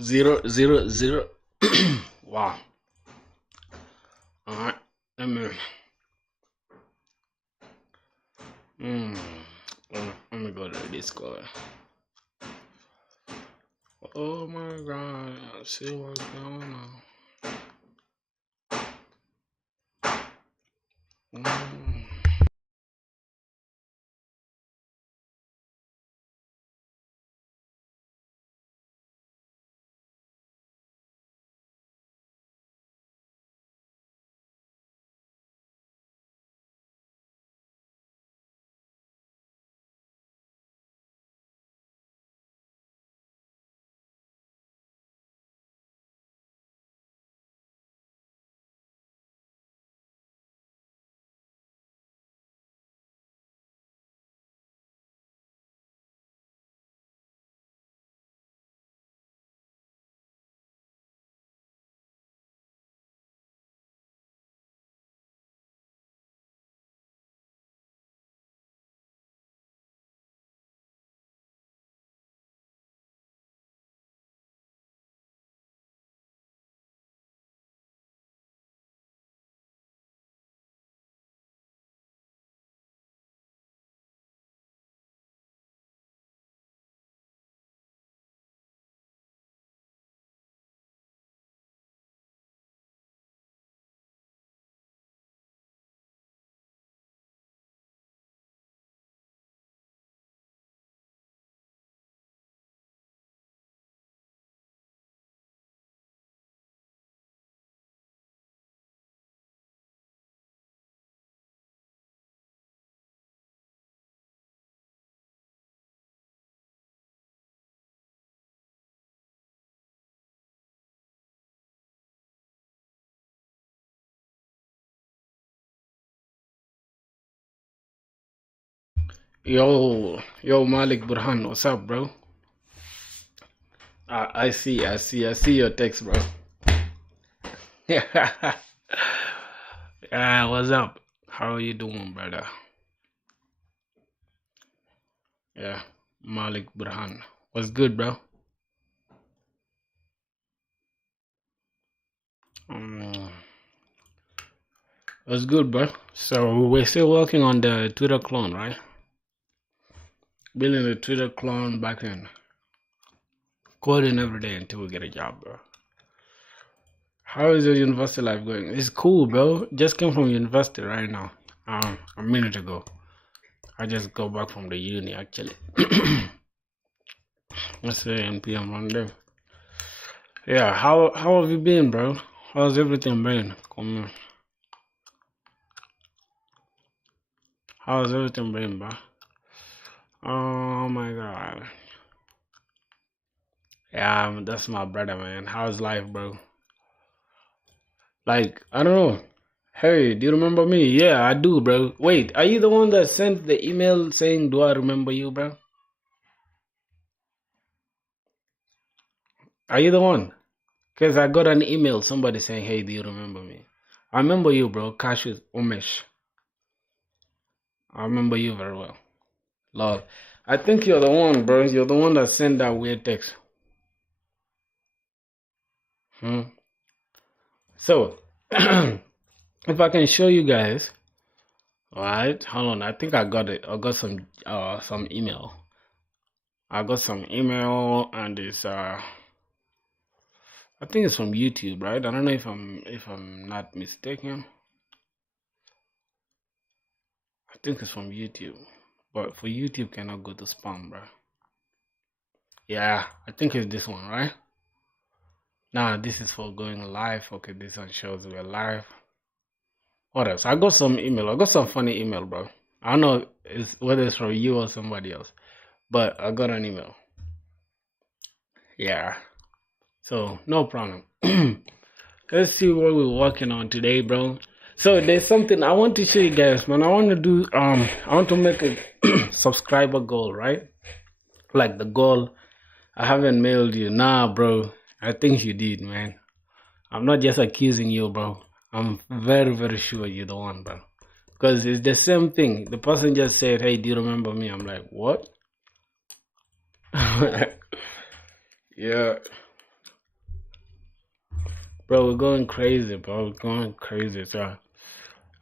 000. Wow. All right. Let me. Mm, let me go to Discord. Oh my God! See what's going on. Mm. Yo, Malik Burhan, what's up, bro? I see your text, bro. Yeah, what's up? How are you doing, brother? Yeah, Malik Burhan. What's good, bro? Um, what's good, bro? So we're still working on the Twitter clone, right? Building the Twitter clone back in. Coding every day until we get a job, bro. How is your university life going? It's cool, bro. Just came from university right now. A minute ago. I just got back from the uni actually. Let's say NPM on there. Yeah, how have you been, bro? How's everything been? Come on. How's everything been, bro? Oh my god. Yeah, that's my brother, man. How's life, bro? Like, I don't know. Hey, do you remember me? Yeah, I do, bro. Wait, are you the one that sent the email saying, "Do I remember you, bro?" Are you the one? Because I got an email, somebody saying, "Hey, do you remember me?" I remember you, bro. Cassius Umesh. I remember you very well. Lol. I think you're the one, bro. You're the one that sent that weird text. Hmm. So, if I can show you guys, right? Hold on. I think I got it. I got some email. I got some email, and it's I think it's from YouTube, right? I don't know if I'm not mistaken. I think it's from YouTube, but for YouTube cannot go to spam, bro. Yeah, I think it's this one, right? Nah, this is for going live. Okay, this one shows we're live. What else? I got some email. I got some funny email, bro. I don't know whether it's from you or somebody else, but I got an email. Yeah. So no problem. Let's see what we're working on today, bro. So there's something I want to show you guys, man. I want to do I want to make a subscriber goal, right? Like the goal. I haven't mailed you. Nah, bro. I think you did, man. I'm not just accusing you, bro. I'm very, very sure you're the one, bro. Because it's the same thing. The person just said, "Hey, do you remember me?" I'm like, "What?" Yeah. Bro, we're going crazy, bro. We're going crazy. So,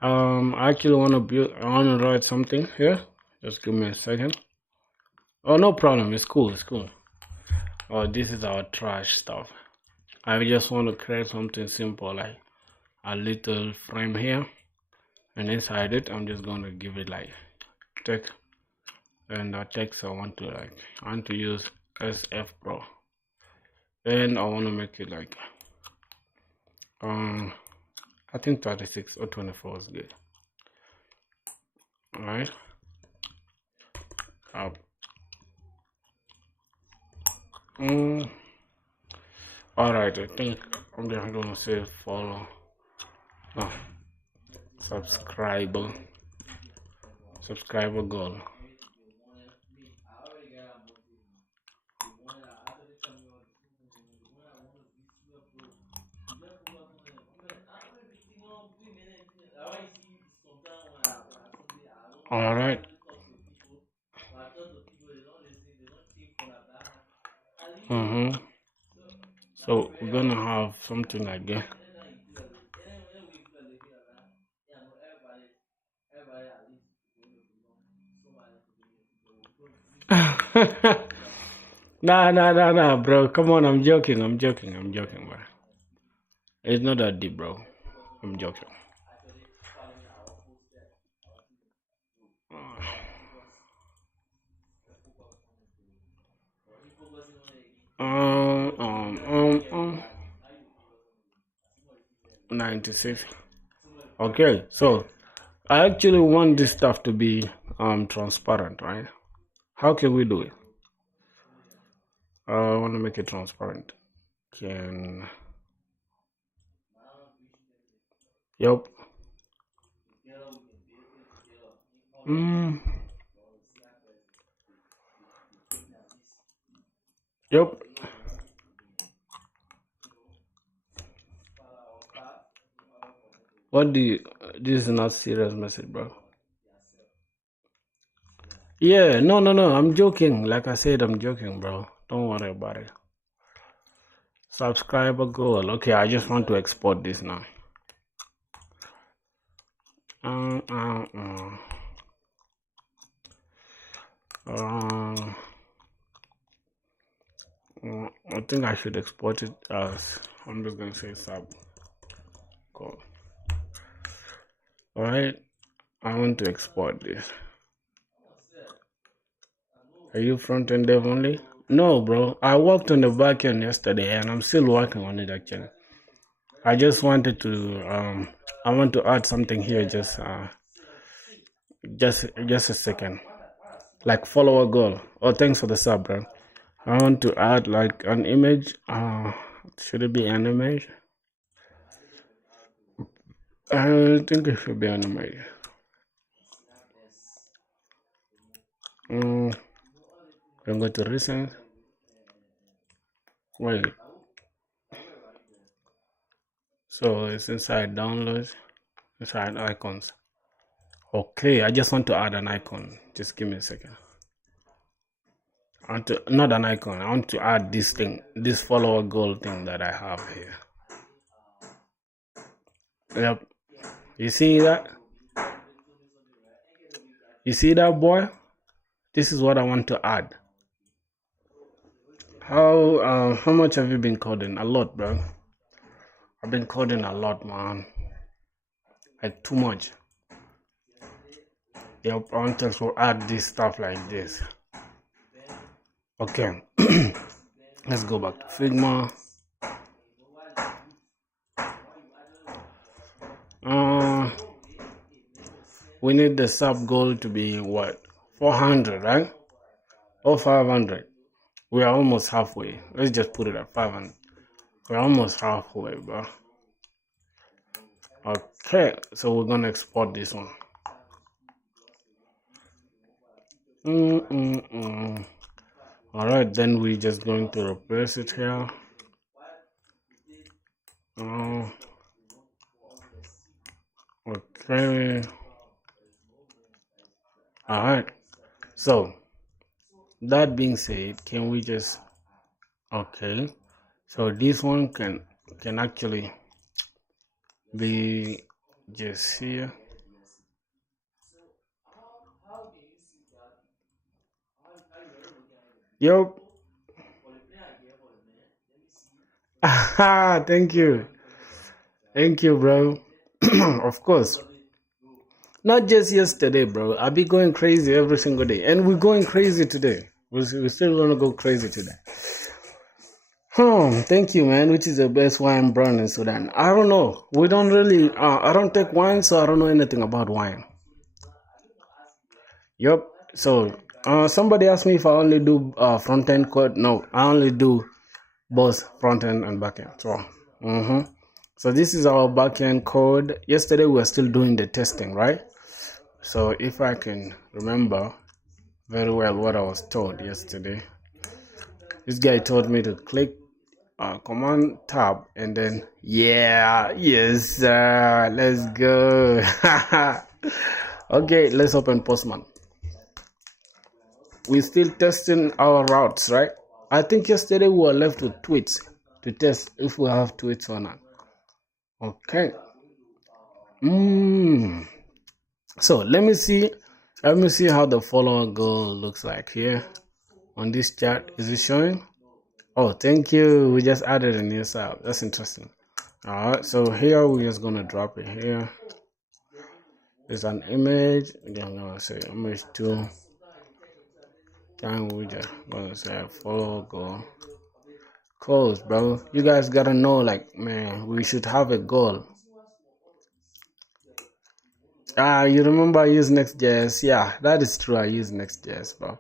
I actually want to build. I want to write something here. Just give me a second. Oh, no problem. It's cool. It's cool. Oh, this is our trash stuff. I just want to create something simple, like a little frame here, and inside it, I'm just going to give it like text. And the text I want to use SF Pro, and I want to make it like I think 36 or 24 is good. All right. All right. I think I'm just gonna say follow. No, subscriber. Subscriber goal. All right. So we're gonna have something like that. Nah, bro. Come on, I'm joking, bro. It's not that deep, bro. I'm joking. Um, um, um, um, 96. Okay, so I actually want this stuff to be transparent, right? How can we do it? I want to make it transparent. Can Yep. Mm. Yep. What do you? This is not serious message, bro. Yeah, no. I'm joking. Like I said, I'm joking, bro. Don't worry about it. Subscriber goal. Okay, I just want to export this now. Uh, uh, uh. I think I should export it as, I'm just gonna say sub call. Alright, I want to export this. Are you front end dev only? No, bro. I worked on the backend yesterday and I'm still working on it actually. I just wanted to I want to add something here, just a second. Like follower goal. Oh, thanks for the sub, bro. I want to add like an image. Should it be an image? I think it should be an image. Then go to recent. Wait. So it's inside downloads, inside icons. Okay, I just want to add an icon. Just give me a second. I want to, not an icon. I want to add this thing, this follower goal thing that I have here. Yep. You see that? You see that, boy? This is what I want to add. How much have you been coding? A lot, bro. I've been coding a lot, man. Like too much. Yep, I want to add this stuff like this. Okay. Let's go back to Figma. We need the sub goal to be what? 400, right? Or 500. We are almost halfway. Let's just put it at 500. We're almost halfway, bro. Okay, so we're gonna export this one. All right, then we're just going to replace it here. Okay. All right. So that being said, can we just, okay? So this one can actually be just here. Yup. Thank you. Thank you, bro. Of course. Not just yesterday, bro. I be going crazy every single day. And we're going crazy today. We're still gonna go crazy today. Thank you, man. Which is the best wine brand in Sudan? I don't know. We don't really, I don't take wine, so I don't know anything about wine. Yup. So, somebody asked me if I only do front end code. No, I only do both front end and back end. So this is our back end code. Yesterday we were still doing the testing, right? So if I can remember very well what I was told yesterday, this guy told me to click command tab and then yes sir, let's go. Okay, let's open Postman. We're still testing our routes, right? I think yesterday we were left with tweets to test if we have tweets or not. Okay. So let me see how the follower goal looks like here on this chart. Is it showing? Oh, thank you. We just added a new sub. That's interesting. All right, so here we're just gonna drop it here. There's an image. Again, I'm gonna say image 2. And we just gonna say follow goal. Goals, bro. You guys gotta know, like, man, we should have a goal. You remember I use Next.js? Yeah, that is true. I use Next.js, bro.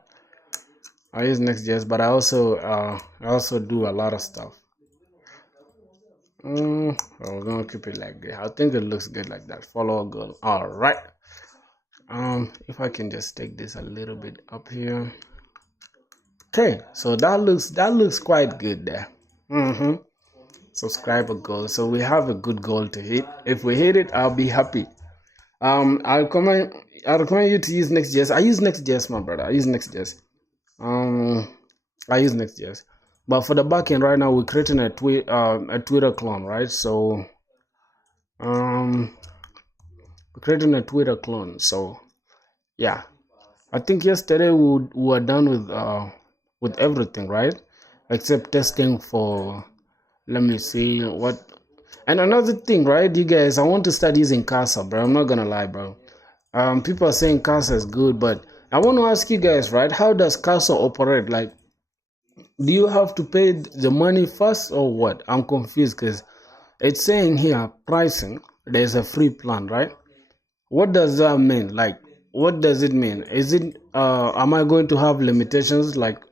I use Next.js, but I also do a lot of stuff. We're gonna keep it like that. I think it looks good like that. Follow goal. All right. If I can just take this a little bit up here. Okay, so that looks quite good there. Subscriber goal. So we have a good goal to hit. If we hit it, I'll be happy. I recommend you to use Next.js. I use Next.js, my brother. I use Next.js. I use Next.js. But for the backend right now, we're creating a Twitter clone, right? So we're creating a Twitter clone. So yeah, I think yesterday we were done with everything, right? Except testing for, let me see what. And another thing, right, you guys, I want to start using Casa, bro. I'm not gonna lie, bro. People are saying Casa is good, but I want to ask you guys, right? How does Casa operate? Like, do you have to pay the money first or what? I'm confused because it's saying here pricing. There's a free plan, right? What does that mean? Like, what does it mean? Is it am I going to have limitations like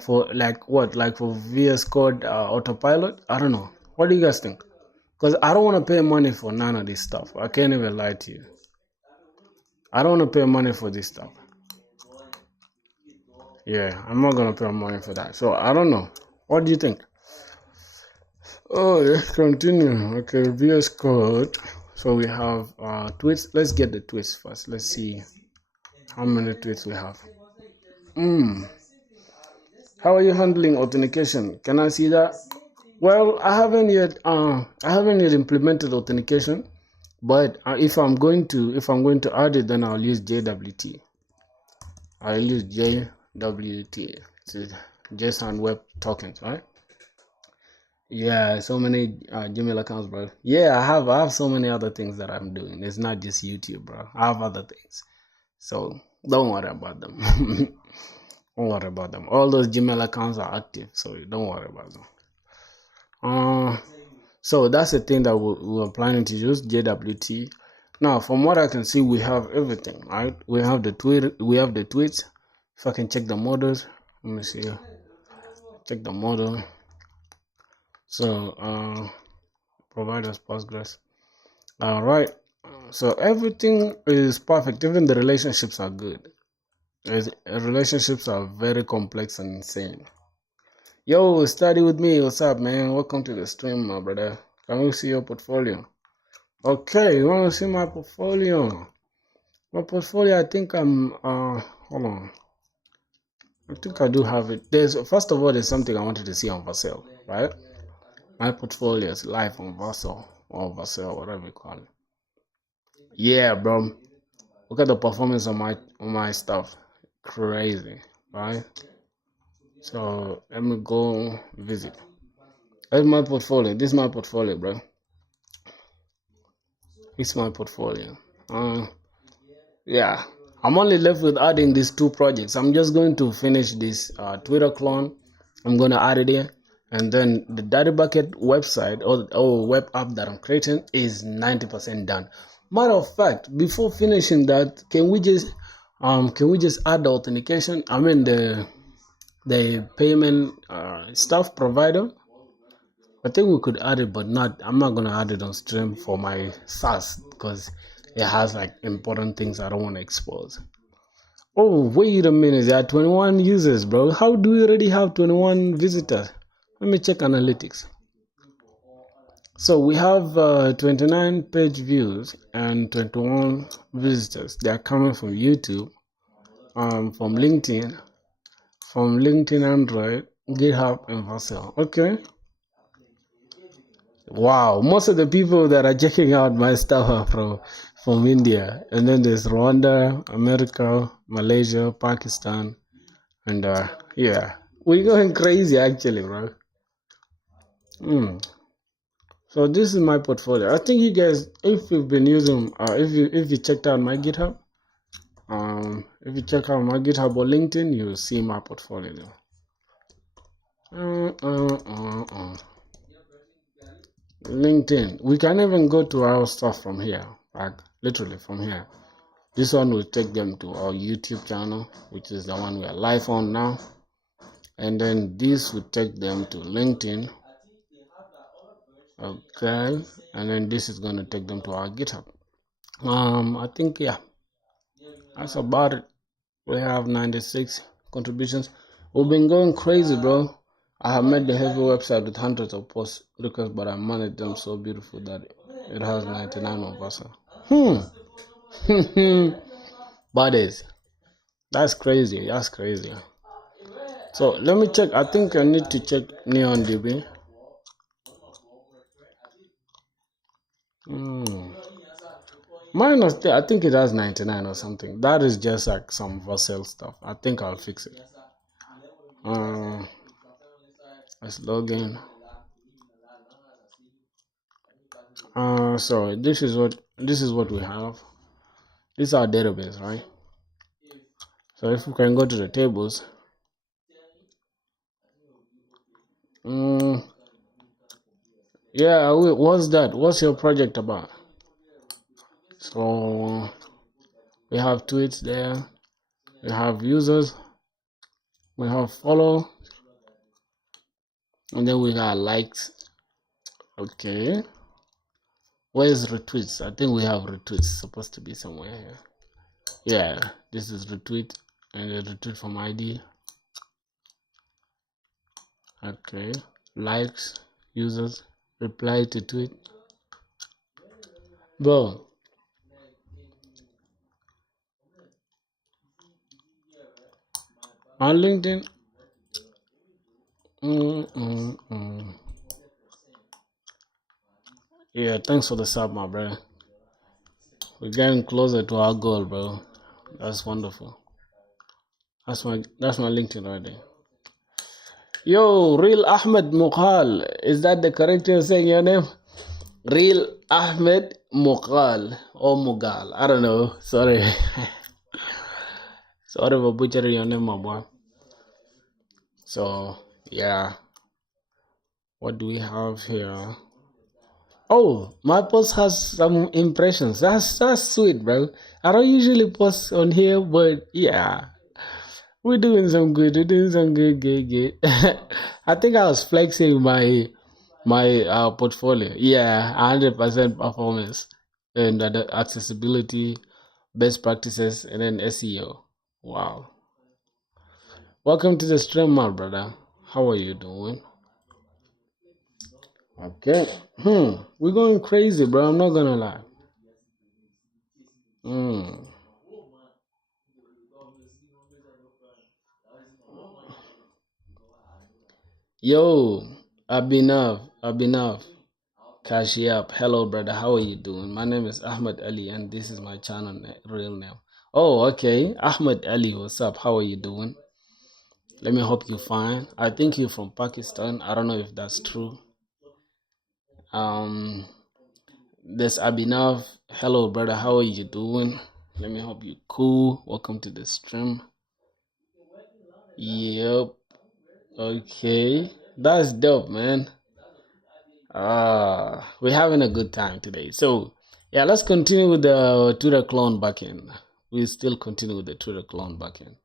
for VS Code autopilot? I don't know. What do you guys think? Because I don't want to pay money for none of this stuff. I can't even lie to you. I don't want to pay money for this stuff. Yeah, I'm not gonna pay money for that. So I don't know. What do you think? Oh, let's continue. Okay, VS Code. So we have tweets. Let's get the tweets first. Let's see how many tweets we have. How are you handling authentication? Can I see that? Well, I haven't yet implemented authentication, but if I'm going to add it, then I'll use JWT. I'll use JWT. It's JSON Web Tokens, right? Yeah, so many Gmail accounts, bro. Yeah, I have so many other things that I'm doing. It's not just YouTube, bro. I have other things, so don't worry about them. Don't worry about them. All those Gmail accounts are active, so don't worry about them. So that's the thing that we're planning to use, JWT. Now, from what I can see, we have everything, right? We have the tweets. If I can check the models, let me see. Check the model. So, provide us Postgres. All right. So everything is perfect. Even the relationships are good. Relationships are very complex and insane. Yo, study with me. What's up, man? Welcome to the stream, my brother. Can we see your portfolio? Okay, you want to see my portfolio? My portfolio, I think I'm, hold on. I think I do have it. First of all, there's something I wanted to see on Vassell, right? My portfolio is live on Vassell. or Vassal, whatever you call it. Yeah, bro. Look at the performance of my stuff. Crazy, right? So let me go visit. That's my portfolio. This is my portfolio, bro. It's my portfolio. Yeah. I'm only left with adding these two projects. I'm just going to finish this Twitter clone. I'm going to add it here. And then the Daddy Bucket website or web app that I'm creating is 90% done. Matter of fact, before finishing that, can we just add the authentication? I mean the payment stuff provider. I think we could add it, but I'm not gonna add it on stream for my SaaS because it has like important things I don't want to expose. Oh, wait a minute, there are 21 users, bro. How do we already have 21 visitors? Let me check analytics. So we have 29 page views and 21 visitors. They are coming from YouTube, from LinkedIn, Android, GitHub, and Vercel. Okay. Wow, most of the people that are checking out my stuff are from India, and then there's Rwanda, America, Malaysia, Pakistan, and yeah, we're going crazy actually, bro. So this is my portfolio. I think you guys, if you've been using, if you checked out my GitHub, if you check out my GitHub or LinkedIn, you'll see my portfolio. LinkedIn. We can even go to our stuff from here, like literally from here. This one will take them to our YouTube channel, which is the one we are live on now. And then this will take them to LinkedIn. Okay. And then this is going to take them to our GitHub. I think, yeah, that's about it. We have 96 contributions. We've been going crazy, bro. I have made the heavy website with hundreds of post requests, but I managed them so beautiful that it has 99 of us. Buddies. That's crazy. That's crazy. So let me check. I think I need to check NeonDB. Minus, I think it has 99 or something. That is just like some Vercel stuff. I think I'll fix it. Let's log in. So this is what we have. This is our database, right? So if we can go to the tables. Yeah, what's that? What's your project about? So we have tweets there. We have users. We have follow. And then we got likes. Okay. Where's retweets? I think we have retweets. Supposed to be somewhere here. Yeah, this is retweet and a retweet from ID. Okay. Likes, users, reply to tweet. Bro. On LinkedIn. Yeah, thanks for the sub, my brother. We're getting closer to our goal, bro. That's wonderful. That's my LinkedIn right there. Yo, Real Ahmed Mughal. Is that the correct way of saying your name? Real Ahmed Mughal or Mughal. I don't know. Sorry. Sorry for butchering your name, my boy. So, yeah. What do we have here? Oh, my post has some impressions. That's sweet, bro. I don't usually post on here, but yeah. We're doing some good. We're doing some good. I think I was flexing my portfolio. Yeah, 100% performance and accessibility, best practices, and then SEO. Wow. Welcome to the stream, my brother. How are you doing? Okay. We're going crazy, bro. I'm not gonna lie. Yo, Abhinav. Kashi up. Hello, brother. How are you doing? My name is Ahmed Ali, and this is my channel real name. Oh, okay. Ahmed Ali, what's up? How are you doing? Let me hope you're fine. I think you're from Pakistan. I don't know if that's true. Um, there's Abhinav. Hello, brother. How are you doing? Let me hope you're cool. Welcome to the stream. Yep. Okay. That's dope, man. We're having a good time today. So, yeah, let's continue with the Twitter clone backend. We still continue with the Twitter clone backend.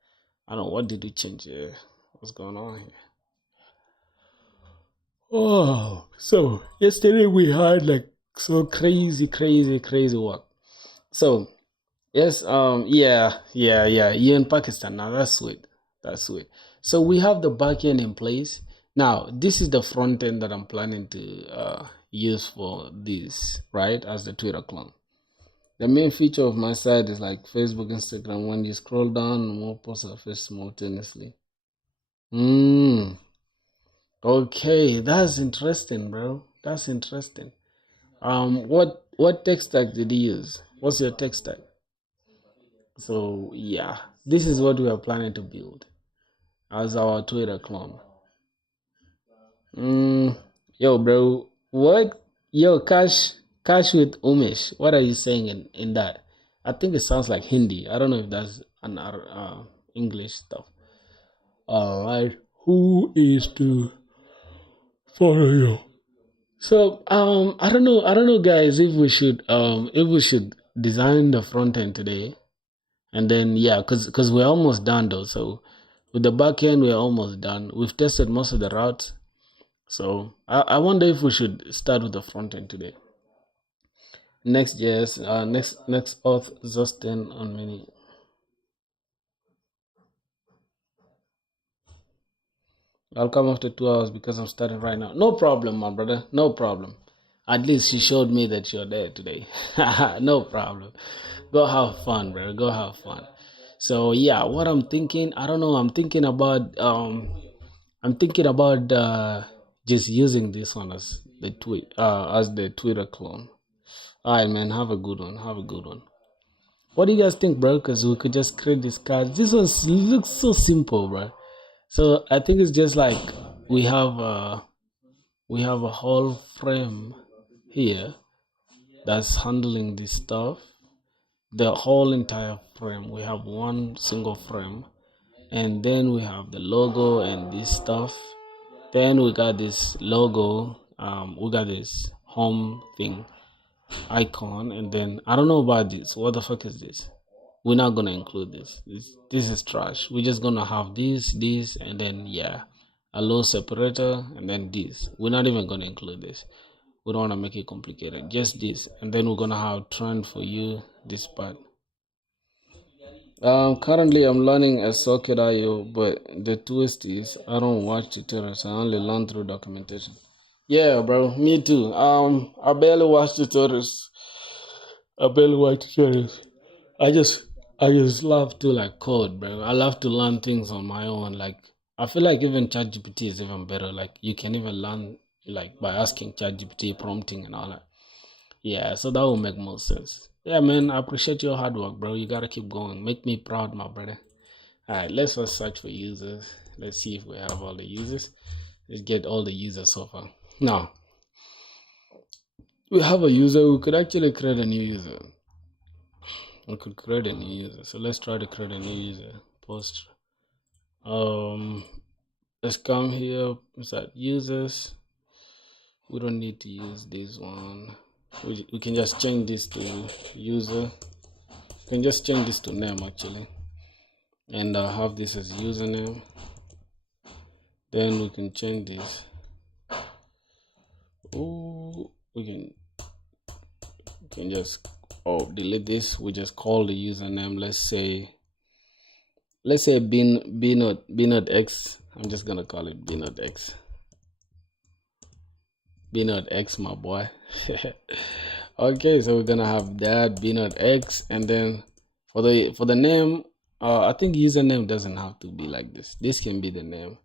I don't know, what did we change here? What's going on here? Oh, so yesterday we had like so crazy work. So, yes, yeah. You're in Pakistan now. That's sweet. That's sweet. So we have the backend in place. Now, this is the front end that I'm planning to use for this, right? As the Twitter clone. The main feature of my site is like Facebook, Instagram. When you scroll down, more posts are fetched simultaneously. Okay, that's interesting, bro. That's interesting. What tech stack did you use? What's your tech stack? So yeah, this is what we are planning to build as our Twitter clone. Yo, bro, what? Yo, Cash with Umesh. What are you saying in that? I think it sounds like Hindi. I don't know if that's an English stuff. All right, who is to follow you? So I don't know, guys, if we should design the front end today, and then yeah, cause we're almost done though. So with the back end, we're almost done. We've tested most of the routes. So I wonder if we should start with the front end today. Next.js, next auth Justin on many. I'll come after 2 hours because I'm starting right now. No problem, my brother. No problem. At least you showed me that you're there today. No problem. Go have fun, bro. Go have fun. So yeah, what I'm thinking, I don't know. I'm thinking about just using this one as the Twitter clone. All right, man. Have a good one. Have a good one. What do you guys think, bro? Because we could just create this card. This one looks so simple, bro. So I think it's just like we have a whole frame here that's handling this stuff. The whole entire frame. We have one single frame, and then we have the logo and this stuff. Then we got this logo. We got this home thing icon, and then I don't know about this. What the fuck is this? We're not gonna include this. This is trash. We're just gonna have this, and then yeah, a low separator, and then this. We're not even gonna include this. We don't wanna make it complicated. Just this, and then we're gonna have trend for you. This part. Currently I'm learning a socket IO, but the twist is I don't watch tutorials. I only learn through documentation. Yeah, bro. Me too. I barely watch tutorials. I barely watch tutorials. I just I just love to like code, bro. I love to learn things on my own. Like I feel like even ChatGPT is even better. Like you can even learn like by asking ChatGPT prompting and all that. Yeah, so that will make more sense. Yeah, man, I appreciate your hard work, bro. You gotta keep going. Make me proud, my brother. Alright, let's first search for users. Let's see if we have all the users. Let's get all the users so far. Now, we have a user. We could actually create a new user. We could create a new user. So let's try to create a new user. Post. Let's come here inside users. We don't need to use this one. We can just change this to user. We can just change this to name actually, and I'll have this as username. Then we can change this. Oh, we can just delete this. We just call the username. Let's say b x. I'm just gonna call it b.x. b.x, my boy. Okay, so we're gonna have that b.x, and then for the name, I think username doesn't have to be like this. This can be the name,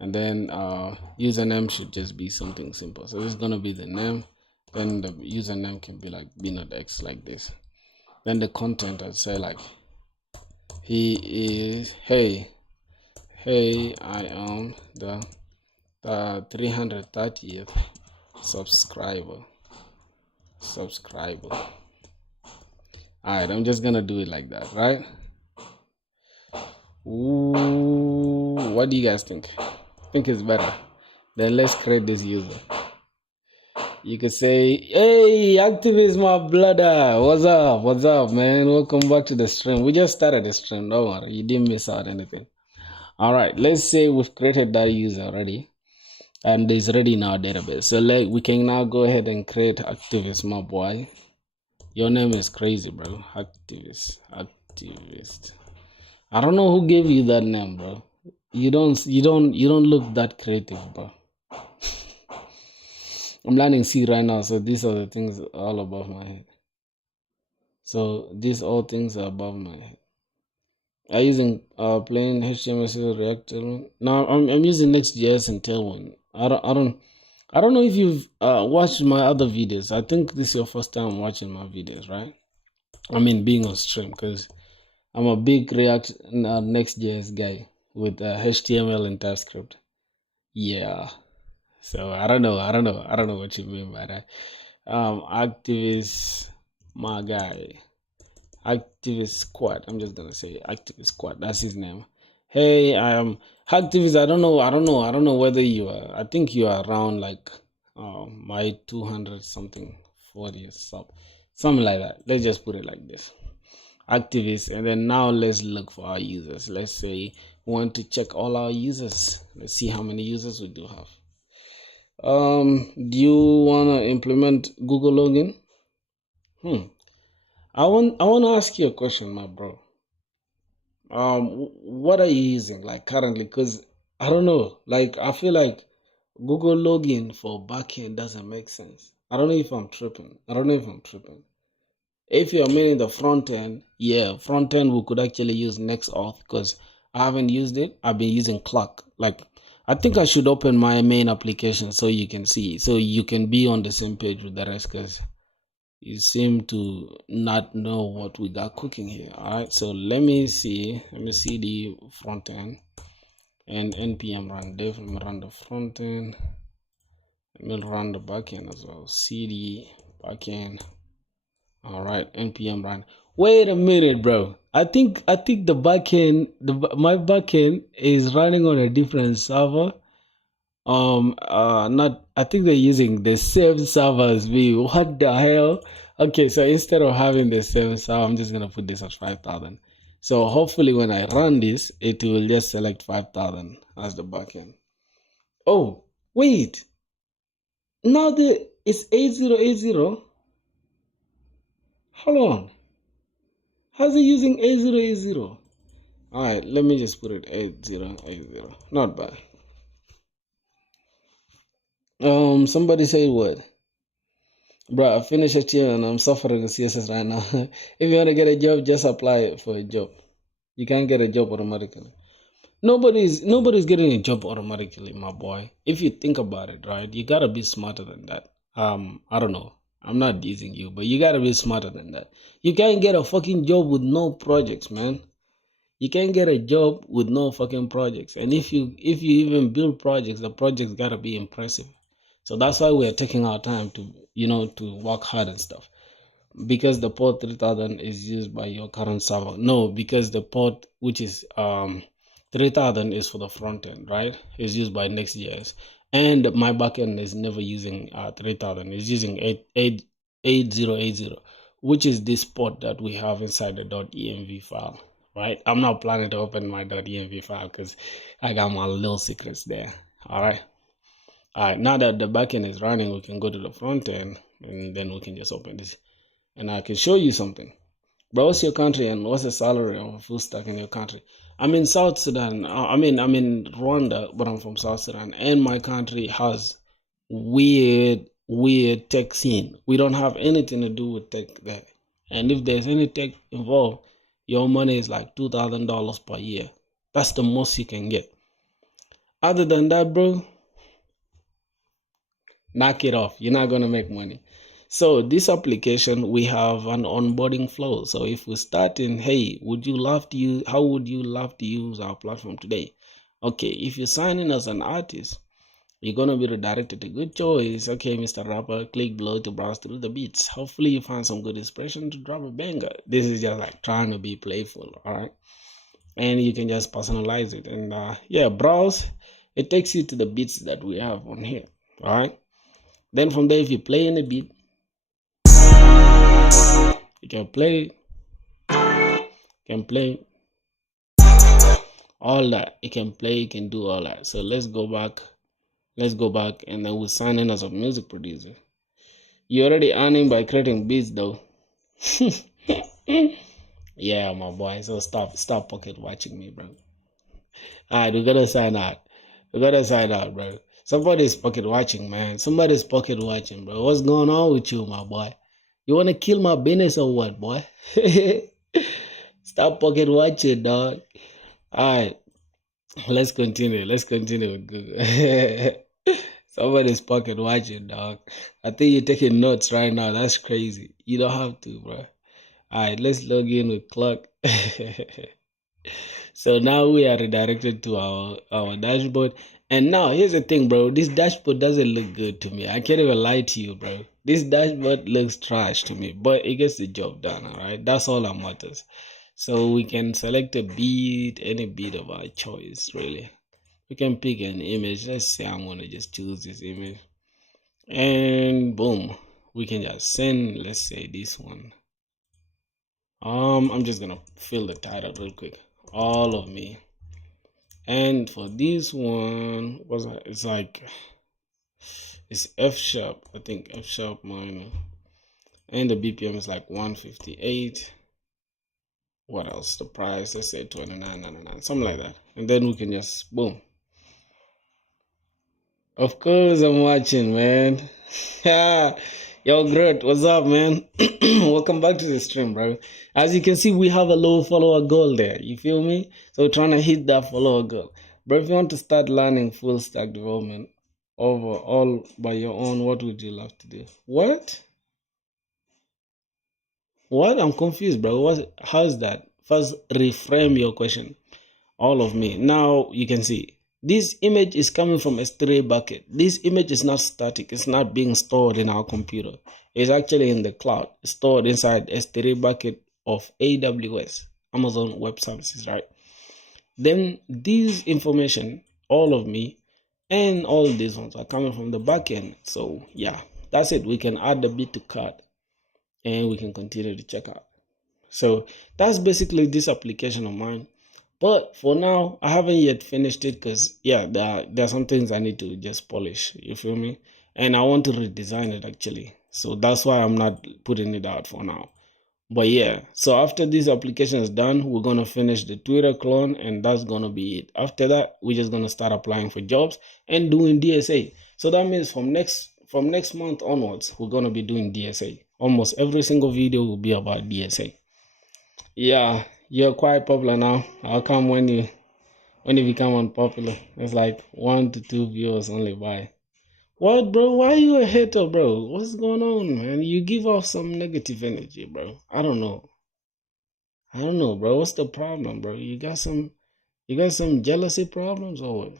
and then username should just be something simple. So this is gonna be the name, Then the username can be like BNODX like this. Then the content I say like he is hey I am the 330th subscriber. Alright, I'm just gonna do it like that, right? Ooh, what do you guys think? Think it's better. Then let's create this user. You could say, hey, activist, my brother. What's up, man? Welcome back to the stream. We just started the stream. Don't worry, you didn't miss out anything. All right, let's say we've created that user already, and it's already in our database. So we can now go ahead and create activist, my boy. Your name is crazy, bro. Activist. I don't know who gave you that name, bro. You don't look that creative, bro. I'm learning C right now, so these are the things all above my head. So these all things are above my head. I'm using plain HTML, React. No, I'm using Next.js and Tailwind. I don't know if you've watched my other videos. I think this is your first time watching my videos, right? I mean, being on stream, because I'm a big React Next.js guy with HTML and TypeScript. Yeah. So I don't know what you mean by that. Activist, my guy. Activist Squad. I'm just gonna say Activist Squad. That's his name. Hey, I am Activist. I don't know whether you are. I think you are around like my 200 something 40 something like that. Let's just put it like this. Activist, and then now let's look for our users. Let's say we want to check all our users. Let's see how many users we do have. Do you wanna implement Google login? I want to ask you a question, my bro. What are you using like currently? Because I don't know. Like I feel like Google login for backend doesn't make sense. I don't know if I'm tripping. If you're meaning the front end, yeah, front end we could actually use NextAuth because I haven't used it. I've been using Clock. Like I think I should open my main application so you can see, so you can be on the same page with the rest because you seem to not know what we got cooking here. All right, so let me see the front end and npm run dev. Let me run the front end. Let me run the back end as well. cd backend. All right, npm run. Wait a minute, bro. I think the backend, my backend is running on a different server. Not, I think they're using the same server as me. What the hell? Okay, so instead of having the same server, I'm just gonna put this at 5,000. So hopefully when I run this, it will just select 5,000 as the backend. Oh, wait. Now it's 8080. Hold on. How's it using 8080? Alright, let me just put it 8080. Not bad. Somebody say what? Bro, I finished a year and I'm suffering with CSS right now. If you want to get a job, just apply for a job. You can't get a job automatically. Nobody's getting a job automatically, my boy. If you think about it, right, you gotta be smarter than that. I don't know. I'm not teasing you, but you gotta be smarter than that. You can't get a fucking job with no projects, man. You can't get a job with no fucking projects. And if you even build projects, the projects gotta be impressive. So that's why we're taking our time to to work hard and stuff. Because the port 3000 is used by your current server. No, because the port which is 3000 is for the front end, right? It's used by Next.js. And my backend is never using 3000. It's using 8080, which is this port that we have inside the .env file, right? I'm not planning to open my .env file because I got my little secrets there. All right. Now that the backend is running, we can go to the front end and then we can just open this. And I can show you something. But what's your country and what's the salary of a full stack in your country? I'm in South Sudan. I'm in Rwanda, but I'm from South Sudan. And my country has weird tech scene. We don't have anything to do with tech there. And if there's any tech involved, your money is like $2,000 per year. That's the most you can get. Other than that, bro, Knock it off. You're not gonna make money. So this application, we have an onboarding flow. So if we start in, hey, would you love to use? How would you love to use our platform today? Okay, if you sign in as an artist, you're gonna be redirected to good choice. Okay, Mr. Rapper, click below to browse through the beats. Hopefully you find some good inspiration to drop a banger. This is just like trying to be playful, all right? And you can just personalize it and yeah, browse. It takes you to the beats that we have on here, all right? Then from there, if you play any beat, you can play all that. You can play, you can do all that. So let's go back. Let's go back and then we'll sign in as a music producer. You're already earning by creating beats though. Yeah, my boy. So stop pocket watching me, bro. Alright, we gotta sign out. We gotta sign out, bro. Somebody's pocket watching, man. Somebody's pocket watching, bro. What's going on with you, my boy? You wanna kill my business or what, boy? Stop pocket watching, dog. Alright, let's continue. Let's continue with Google. Somebody's pocket watching, dog. I think you're taking notes right now. That's crazy. You don't have to, bro. Alright, let's log in with Clock. So now we are redirected to our dashboard. And now here's the thing, bro. This dashboard doesn't look good to me. I can't even lie to you, bro. This dashboard looks trash to me, but it gets the job done, alright? That's all that matters. So we can select a beat, any beat of our choice, really. We can pick an image. Let's say I'm gonna just choose this image. And boom. We can just send, let's say this one. I'm just gonna fill the title real quick. All of me. And for this one, it's like it's F sharp. I think F sharp minor. And the BPM is like 158. What else? The price, let's say 29.99, something like that. And then we can just boom. Of course I'm watching, man. Yo, Grit, what's up, man? Welcome back to the stream, bro. As you can see, we have a low follower goal there. You feel me? So we're trying to hit that follower goal. Bro, if you want to start learning full stack development all by your own, what would you love to do? What? What? I'm confused, bro. How's that? First, reframe your question. All of me. Now you can see this image is coming from S3 bucket. This image is not static. It's not being stored in our computer. It's actually in the cloud, stored inside S3 bucket of AWS, Amazon Web Services, right? Then these information, all of me, and all these ones are coming from the backend. So yeah, that's it. We can add the bit to cart and we can continue to check out. So that's basically this application of mine. But for now, I haven't yet finished it because, yeah, there are some things I need to just polish. You feel me? And I want to redesign it actually. So that's why I'm not putting it out for now. But yeah, so after this application is done, we're going to finish the Twitter clone and that's going to be it. After that, we're just going to start applying for jobs and doing DSA. So that means from next month onwards, we're going to be doing DSA. Almost every single video will be about DSA. Yeah, you're quite popular now. How come when you become unpopular, it's like 1 to 2 viewers only buy? What, bro? Why are you a hater, bro? What's going on, man? You give off some negative energy, bro. I don't know. Bro. What's the problem, bro? You got some jealousy problems or what?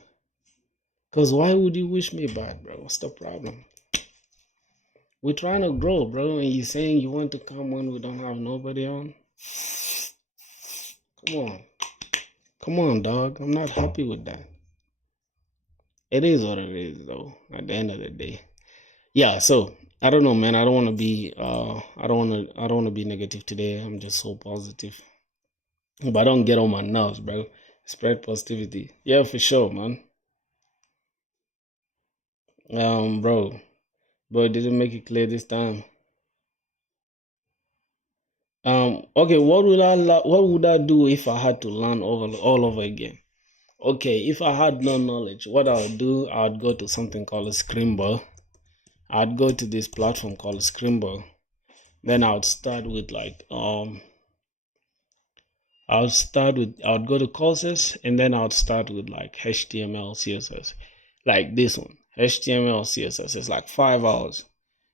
Cause why would you wish me bad, bro? What's the problem? We're trying to grow, bro, and you saying you want to come when we don't have nobody on? Come on, dog. I'm not happy with that. It is what it is, though. At the end of the day, yeah. So I don't know, man. I don't want to be. I don't want to be negative today. I'm just so positive. But I don't get on my nerves, bro. Spread positivity. Yeah, for sure, man. Bro, it didn't make it clear this time. Okay. What would I do if I had to learn all over again? Okay, if I had no knowledge, what I would do, I would go to something called a Scrimble. I'd go to this platform called Scrimble. Then I would start with I would go to courses and then I would start with like HTML, CSS, like this one, HTML, CSS. It's like 5 hours.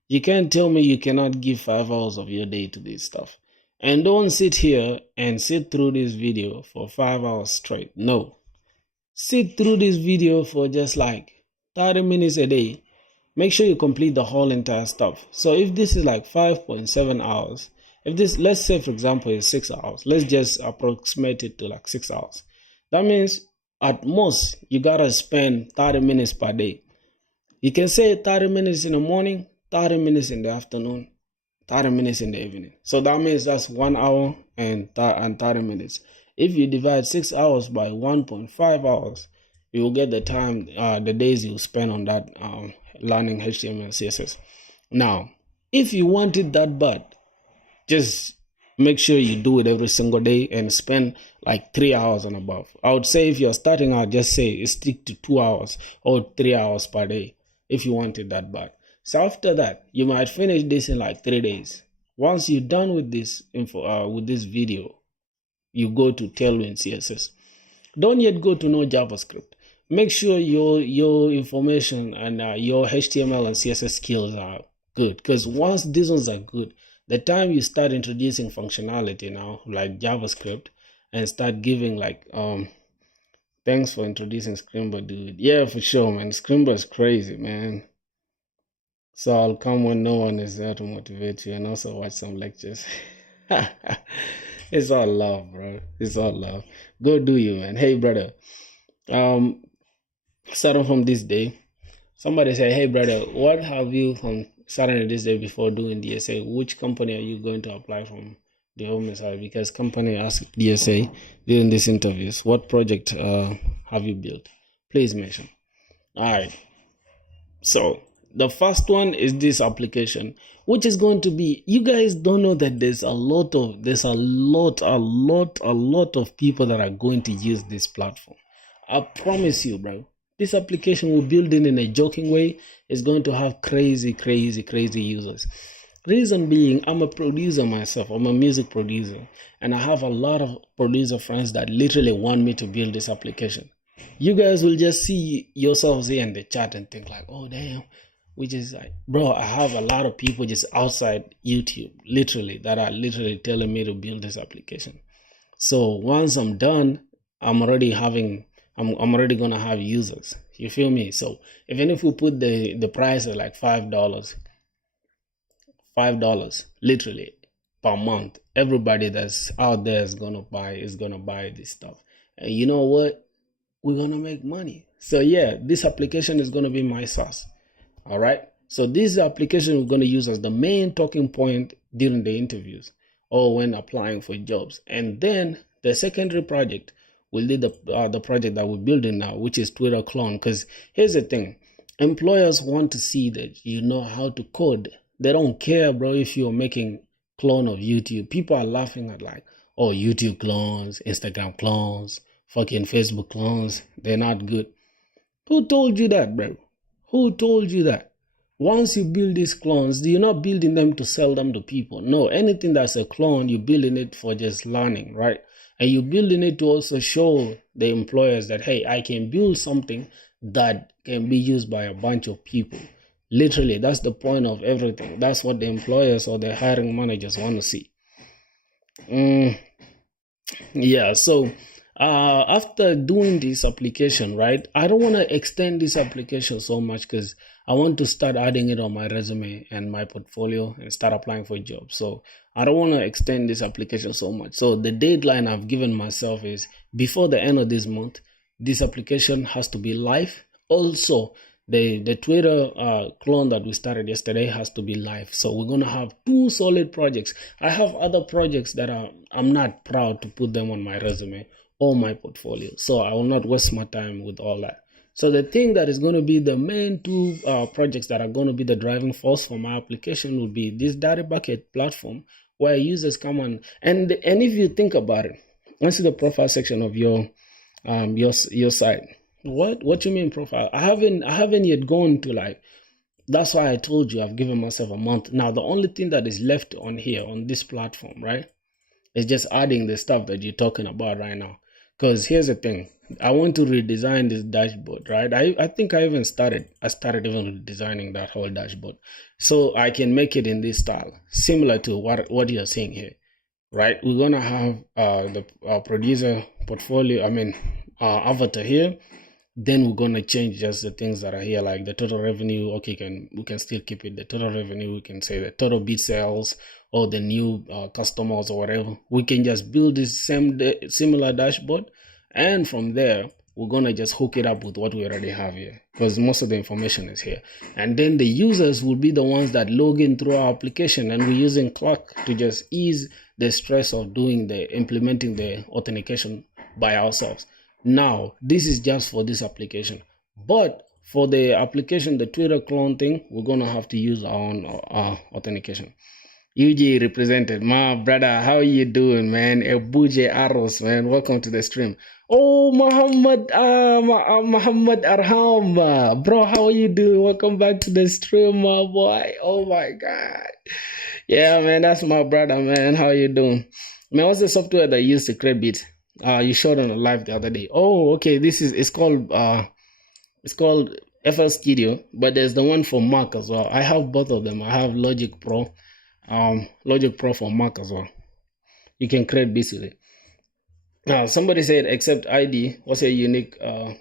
You can't tell me you cannot give 5 hours of your day to this stuff. And don't sit here and sit through this video for 5 hours straight. No. Sit through this video for just like 30 minutes a day. Make sure you complete the whole entire stuff. So if this is like 5.7 hours, if this, let's say for example, is 6 hours, let's just approximate it to like 6 hours. That means at most you gotta spend 30 minutes per day. You can say 30 minutes in the morning, 30 minutes in the afternoon, 30 minutes in the evening. So that means that's 1 hour and 30 minutes. If you divide 6 hours by 1.5 hours, you will get the time, the days you spend on that learning HTML, CSS. Now, if you want it that bad, just make sure you do it every single day and spend like 3 hours and above. I would say if you're starting out, just say stick to 2 hours or 3 hours per day if you want it that bad. So after that, you might finish this in like 3 days. Once you're done with this info, with this video, you go to Tailwind CSS. Don't yet go to no JavaScript. Make sure your information and your HTML and CSS skills are good, because once these ones are good, the time you start introducing functionality now, like JavaScript, and start giving like thanks for introducing Scrimba, dude. Yeah, for sure, man. Scrimba is crazy, man. So I'll come when no one is there to motivate you, and also watch some lectures. It's all love, bro. It's all love. Go do you, man. Hey, brother. Starting from this day, somebody say, hey, brother, what have you from starting this day before doing DSA? Which company are you going to apply from the home side? Because company asked DSA during these interviews, what project have you built? Please mention. All right. So the first one is this application, which is going to be, you guys don't know that there's a lot of people that are going to use this platform. I promise you, bro. This application we're building in a joking way is going to have crazy users. Reason being, I'm a producer myself. I'm a music producer, and I have a lot of producer friends that literally want me to build this application. You guys will just see yourselves here in the chat and think like, oh damn, which is like, bro, I have a lot of people just outside YouTube, literally, that are literally telling me to build this application. So once I'm done, I'm already gonna have users. You feel me? So even if we put the price at like $5 literally per month, everybody that's out there is gonna buy this stuff. And you know what? We're gonna make money. So yeah, this application is gonna be my SaaS. All right. So this application we're gonna use as the main talking point during the interviews or when applying for jobs. And then the secondary project will be the project that we're building now, which is Twitter clone. Because here's the thing, employers want to see that you know how to code. They don't care, bro, if you're making clone of YouTube. People are laughing at like, oh, YouTube clones, Instagram clones, fucking Facebook clones, they're not good. Who told you that, bro? Who told you that? Once you build these clones, you're not building them to sell them to people. No, anything that's a clone, you're building it for just learning, right? And you're building it to also show the employers that, hey, I can build something that can be used by a bunch of people. Literally, that's the point of everything. That's what the employers or the hiring managers want to see. Yeah, so after doing this application, right, I don't want to extend this application so much because I want to start adding it on my resume and my portfolio and start applying for jobs. So I don't want to extend this application so much. So the deadline I've given myself is before the end of this month, this application has to be live. Also, the Twitter clone that we started yesterday has to be live. So we're gonna have 2 solid projects. I have other projects that I'm not proud to put them on my resume or my portfolio, so I will not waste my time with all that. So the thing that is going to be the main 2 projects that are going to be the driving force for my application will be this Data Bucket platform, where users come on and if you think about it, let's see the profile section of your site. What you mean profile? I haven't yet gone to like. That's why I told you I've given myself a month. Now the only thing that is left on here on this platform, right, is just adding the stuff that you're talking about right now. Because here's the thing, I want to redesign this dashboard, right? I think I started even redesigning that whole dashboard, so I can make it in this style, similar to what you're seeing here, right? We're gonna have the producer portfolio, avatar here. Then we're gonna change just the things that are here, like the total revenue. Okay, we can still keep it the total revenue. We can say the total bit sales or the new customers or whatever. We can just build this similar dashboard, and from there we're gonna just hook it up with what we already have here, because most of the information is here. And then the users will be the ones that log in through our application, and we're using Clock to just ease the stress of implementing the authentication by ourselves. Now, this is just for this application, but for the application, the Twitter clone thing, we're gonna have to use our own authentication. UG represented, my brother. How you doing, man? Ebuje Arrows, man. Welcome to the stream. Oh, Muhammad Arham, bro. How are you doing? Welcome back to the stream, my boy. Oh my God. Yeah, man. That's my brother, man. How you doing, man? What's the software that you use to create beats? You showed on a live the other day. Oh, okay. It's called FL Studio, but there's the one for Mac as well. I have both of them. I have Logic Pro for Mac as well. You can create beats with it. Now, somebody said accept ID. What's a unique end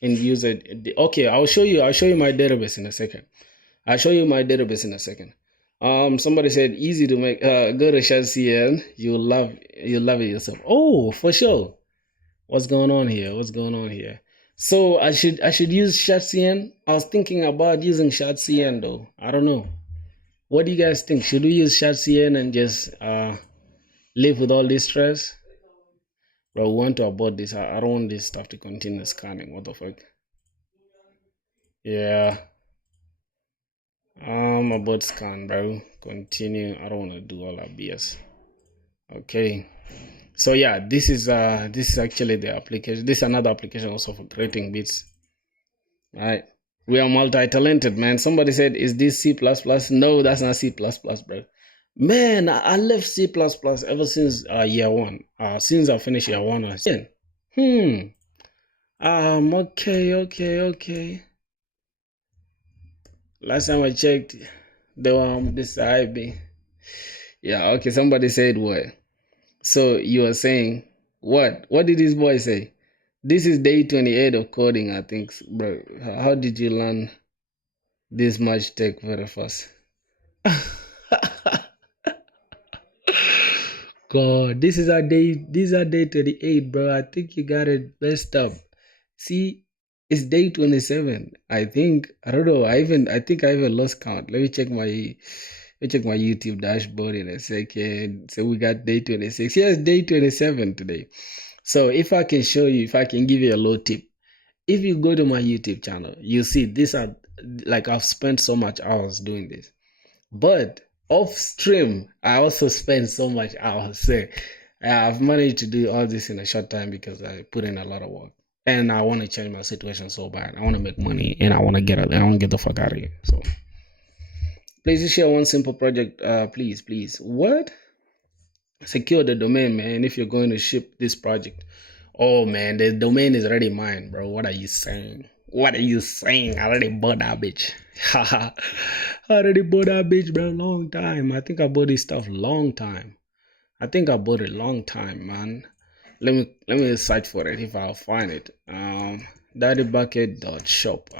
user? Okay, I'll show you my database in a second. Somebody said easy to make. Go to ShadCN. You'll love it yourself. Oh, for sure. What's going on here? So I should use ShadCN. I was thinking about using ShadCN though. I don't know. What do you guys think? Should we use ShadCN and just live with all this stress? Bro, we want to abort this. I don't want this stuff to continue scanning. What the fuck? Yeah. Abort scan, bro. Continue. I don't want to do all that BS. Okay. So yeah, this is actually the application. This is another application also for creating beats. All right. We are multi-talented, man. Somebody said, is this C++? No, that's not C++, bro. Man, I left C++ ever since year one. Since I finished year one. Okay. Last time I checked, this IB. Yeah, okay, somebody said what? So you are saying, what? What did this boy say? This is day 28 of coding, I think, bro. How did you learn this much tech very fast? God, this is our day 38, bro. I think you got it messed up. See, it's day 27. I don't know. I think I even lost count. Let me check my YouTube dashboard in a second. So we got day 26. Yes, day 27 today. So if I can give you a little tip, if you go to my YouTube channel, you see these are like I've spent so much hours doing this. But off stream, I also spend so much hours. So I've managed to do all this in a short time because I put in a lot of work. And I want to change my situation so bad. I want to make money and I want to get the fuck out of here. So please share one simple project, please. What? Secure the domain, man, if you're going to ship this project. Oh man, the domain is already mine, bro. What are you saying? I already bought that bitch. Haha. I already bought that bitch, bro. Long time. I think I bought this stuff long time. Man. Let me search for it if I'll find it. daddybucket.shop.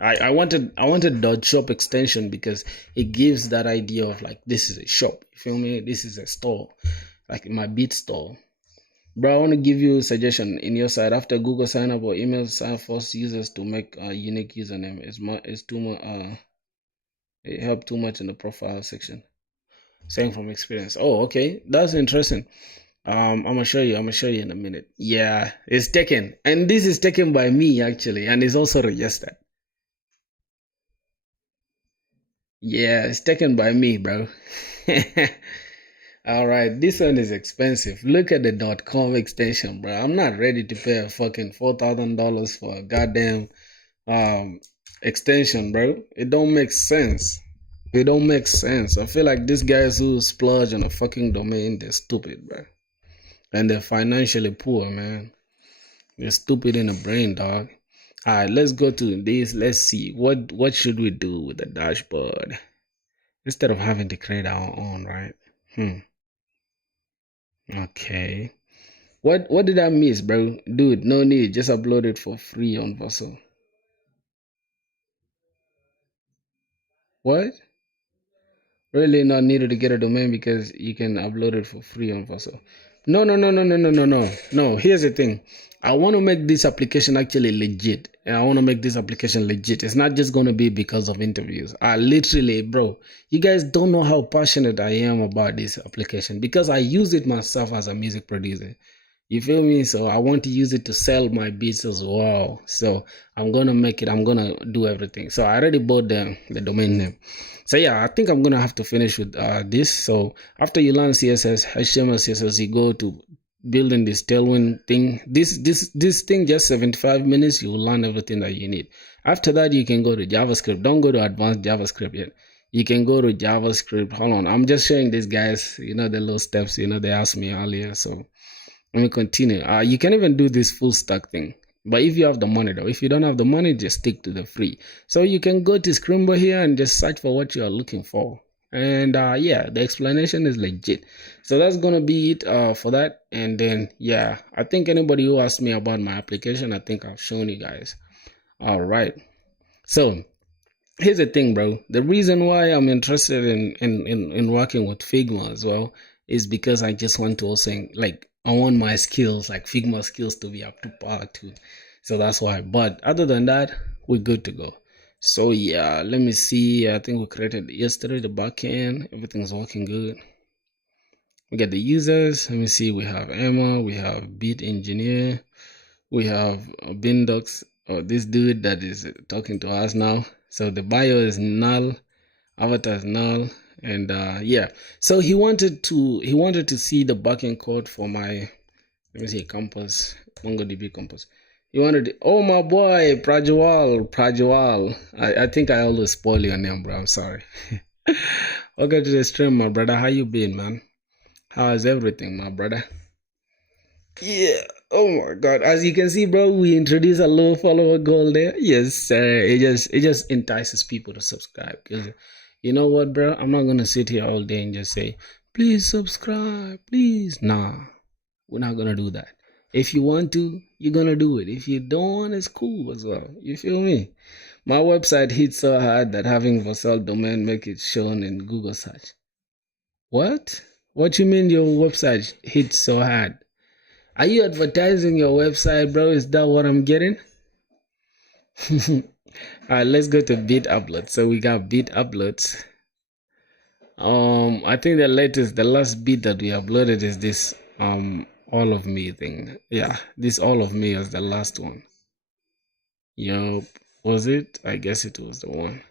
I wanted .shop extension because it gives that idea of like this is a shop. You feel me? This is a store, like my beat store. Bro, I want to give you a suggestion in your side. After Google sign up or email sign force users to make a unique username. It's too much. It helped too much in the profile section. Saying from experience. Oh, okay, that's interesting. I'm gonna show you in a minute. Yeah, it's taken, and this is taken by me actually, and it's also registered. Yeah, it's taken by me, bro. All right, this one is expensive. Look at the .com extension, bro. I'm not ready to pay a fucking $4,000 for a goddamn extension, bro. It don't make sense. I feel like these guys who splurge on a fucking domain, they're stupid, bro. And they're financially poor, man. You're stupid in the brain, dog. All right, let's go to this. Let's see what should we do with the dashboard instead of having to create our own, right? Okay. What did I miss, bro? Dude, no need. Just upload it for free on Vassal. What? Really not needed to get a domain because you can upload it for free on Vassal. No, no, no, no, no, no, no, no. No, here's the thing. I want to make this application actually legit. And I want to make this application legit. It's not just going to be because of interviews. I literally, bro, you guys don't know how passionate I am about this application because I use it myself as a music producer. You feel me? So I want to use it to sell my beats as well. So I'm gonna make it. I'm gonna do everything. So I already bought the domain name. So yeah, I think I'm gonna have to finish with this. So after you learn CSS, HTML, CSS, you go to building this Tailwind thing. This thing just 75 minutes. You will learn everything that you need. After that, you can go to JavaScript. Don't go to advanced JavaScript yet. You can go to JavaScript. Hold on, I'm just showing these guys. You know the little steps. You know they asked me earlier. So let me continue. You can even do this full stack thing. But if you have the money though, if you don't have the money, just stick to the free. So you can go to Scrimbo here and just search for what you are looking for. And yeah, the explanation is legit. So that's gonna be it for that. And then yeah, I think anybody who asked me about my application, I think I've shown you guys. All right. So here's the thing, bro. The reason why I'm interested in working with Figma as well is because I just want to also like I want my skills, like Figma skills, to be up to par too. So that's why. But other than that, we're good to go. So yeah, let me see. I think we created yesterday the backend. Everything's working good. We get the users. Let me see. We have Emma. We have Beat Engineer. We have Bindox. This dude that is talking to us now. So the bio is null. Avatar is null. And yeah, so he wanted to see the backend code for my, let me see, Compass, MongoDB Compass. He wanted, oh my boy, Prajwal. I think I always spoil your name, bro. I'm sorry. Welcome to the stream, my brother. How you been, man? How's everything, my brother? Yeah. Oh my God. As you can see, bro, we introduced a low follower goal there. Yes, sir. It just entices people to subscribe because. You know what, bro? I'm not gonna sit here all day and just say, please subscribe, please. Nah, we're not gonna do that. If you want to, you're gonna do it. If you don't, it's cool as well. You feel me? My website hit so hard that having Vassal domain make it shown in Google search. What? What you mean your website hit so hard? Are you advertising your website, bro? Is that what I'm getting? All right, let's go to beat uploads. So we got beat uploads. I think the last beat that we uploaded is this all of me thing. Yeah, this all of me is the last one. Yup, was it? I guess it was the one.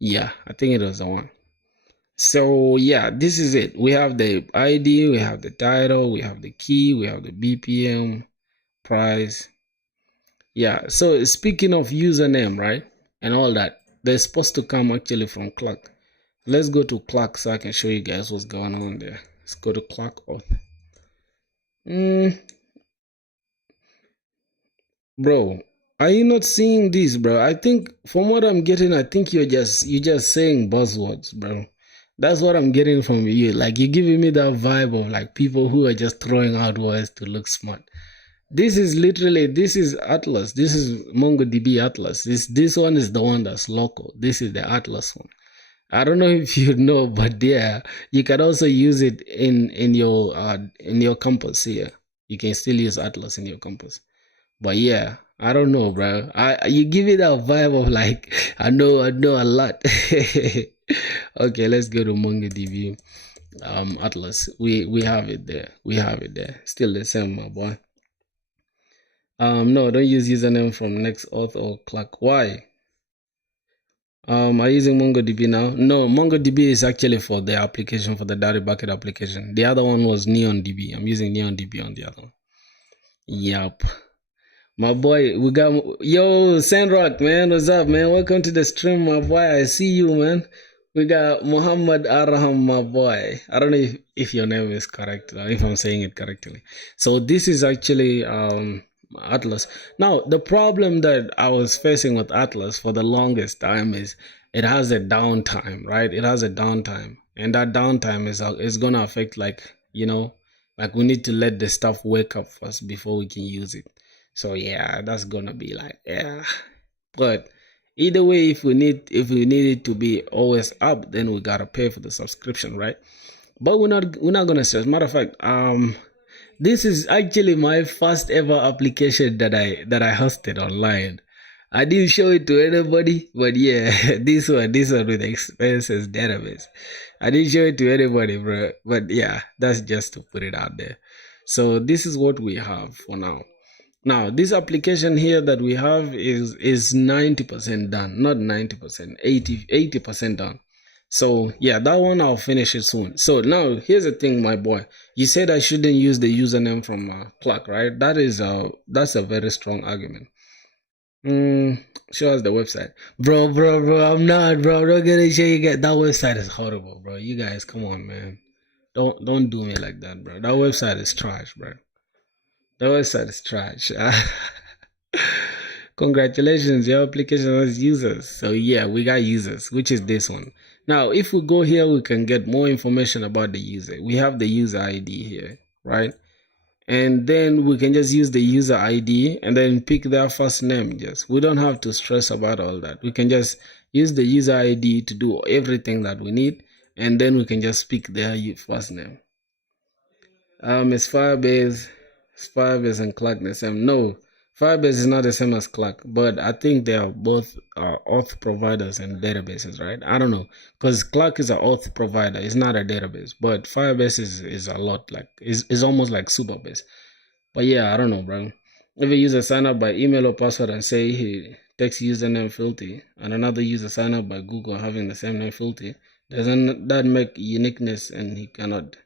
Yeah, I think it was the one. So yeah, this is it. We have the ID, we have the title, we have the key, we have the BPM, price. Yeah, so speaking of username, right, and all that, they're supposed to come actually from Clark. Let's go to Clark so I can show you guys what's going on there. Let's go to Clark auth. Bro, are you not seeing this, bro? I think from what I'm getting, I think you're just saying buzzwords, bro. That's what I'm getting from you. Like you're giving me that vibe of like people who are just throwing out words to look smart. This is Atlas. This is MongoDB Atlas. This one is the one that's local. This is the Atlas one. I don't know if you know, but yeah, you can also use it in your compass here. You can still use Atlas in your compass. But yeah, I don't know, bro. You give it a vibe of like I know a lot. Okay, let's go to MongoDB Atlas. We have it there. We have it there. Still the same, my boy. No, don't use username from NextAuth or Clark. Why? Are you using MongoDB now? No, MongoDB is actually for the application, for the data bucket application. The other one was NeonDB. I'm using NeonDB on the other one. Yup. My boy, we got, yo, Sandrock, man. What's up, man? Welcome to the stream, my boy. I see you, man. We got Muhammad Arham, my boy. I don't know if your name is correct, if I'm saying it correctly. So this is actually Atlas. Now, the problem that I was facing with Atlas for the longest time is it has a downtime, right? It has a downtime, and that downtime is gonna affect, like we need to let the stuff wake up first before we can use it. So yeah, that's gonna be like, yeah. But either way, if we need it to be always up, then we gotta pay for the subscription, right? But we're not gonna stress. Matter of fact, this is actually my first ever application that I hosted online. I didn't show it to anybody, but yeah, this one with expenses database. I didn't show it to anybody, bro. But yeah, that's just to put it out there. So this is what we have for now. Now, this application here that we have is 90% done, not 90%, 80% done. So yeah, that one I'll finish it soon. So now here's the thing, my boy. You said I shouldn't use the username from Clark, right? That's a very strong argument. Show us the website, bro. I'm not, bro. Don't get it. You get that website is horrible, bro. You guys, come on, man. Don't do me like that, bro. That website is trash, bro. The website is trash. Congratulations, your application has users. So yeah, we got users, which is this one. Now, if we go here, we can get more information about the user. We have the user ID here, right? And then we can just use the user ID and then pick their first name. We don't have to stress about all that. We can just use the user ID to do everything that we need, and then we can just pick their first name. It's Firebase and Clark the same? No, Firebase is not the same as Clark, but I think they are both auth providers and databases, right? I don't know, because Clark is an auth provider, it's not a database, but Firebase is a lot like is almost like Superbase. But yeah, I don't know, bro. If a user sign up by email or password and say he takes username filthy, and another user sign up by Google having the same name filthy, doesn't that make uniqueness and he cannot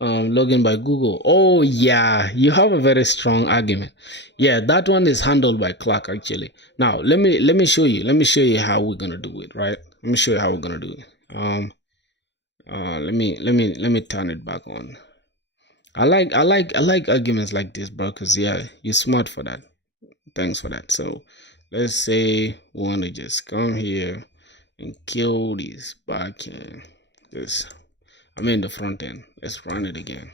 login by Google? Oh yeah, you have a very strong argument. Yeah, that one is handled by Clark actually. Now let me show you how we're gonna do it, right? Let me show you how we're gonna do it. Let me turn it back on. I like arguments like this, bro, because yeah, you're smart for that. Thanks for that. So let's say we want to just come here and kill this backend. The front end. Let's run it again.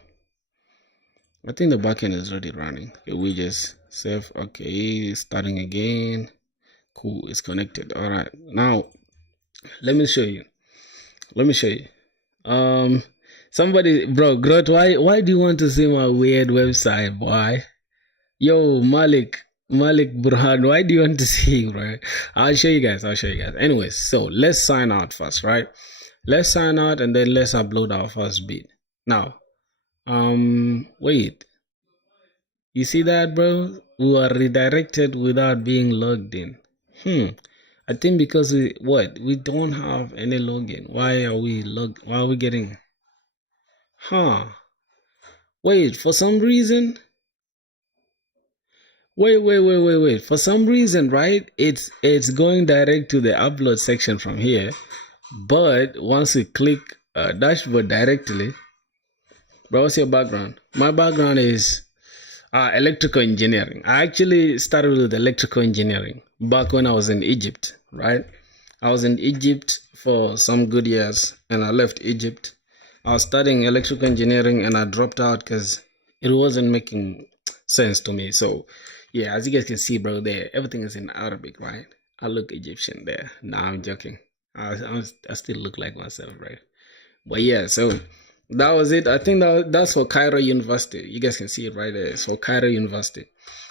I think the backend is already running. Okay, we just save. Okay, starting again. Cool, it's connected. All right, now let me show you. Somebody, bro, Grot, why do you want to see my weird website, boy? Yo, Malik Burhan, why do you want to see, bro? I'll show you guys. Anyways, so let's sign out first, right? Let's sign out and then let's upload our first bit. Now, wait. You see that, bro? We were redirected without being logged in. I think because we don't have any login. Why are we getting? Wait, for some reason. Wait. For some reason, right? It's going direct to the upload section from here. But once we click dashboard directly, bro, what's your background? My background is electrical engineering. I actually started with electrical engineering back when I was in Egypt, right? I was in Egypt for some good years and I left Egypt. I was studying electrical engineering and I dropped out because it wasn't making sense to me. So yeah, as you guys can see, bro, there everything is in Arabic, right? I look Egyptian there. Nah, I'm joking. I still look like myself, right? But yeah, so that was it. I think that's for Cairo University. You guys can see it right there. It's for Cairo University.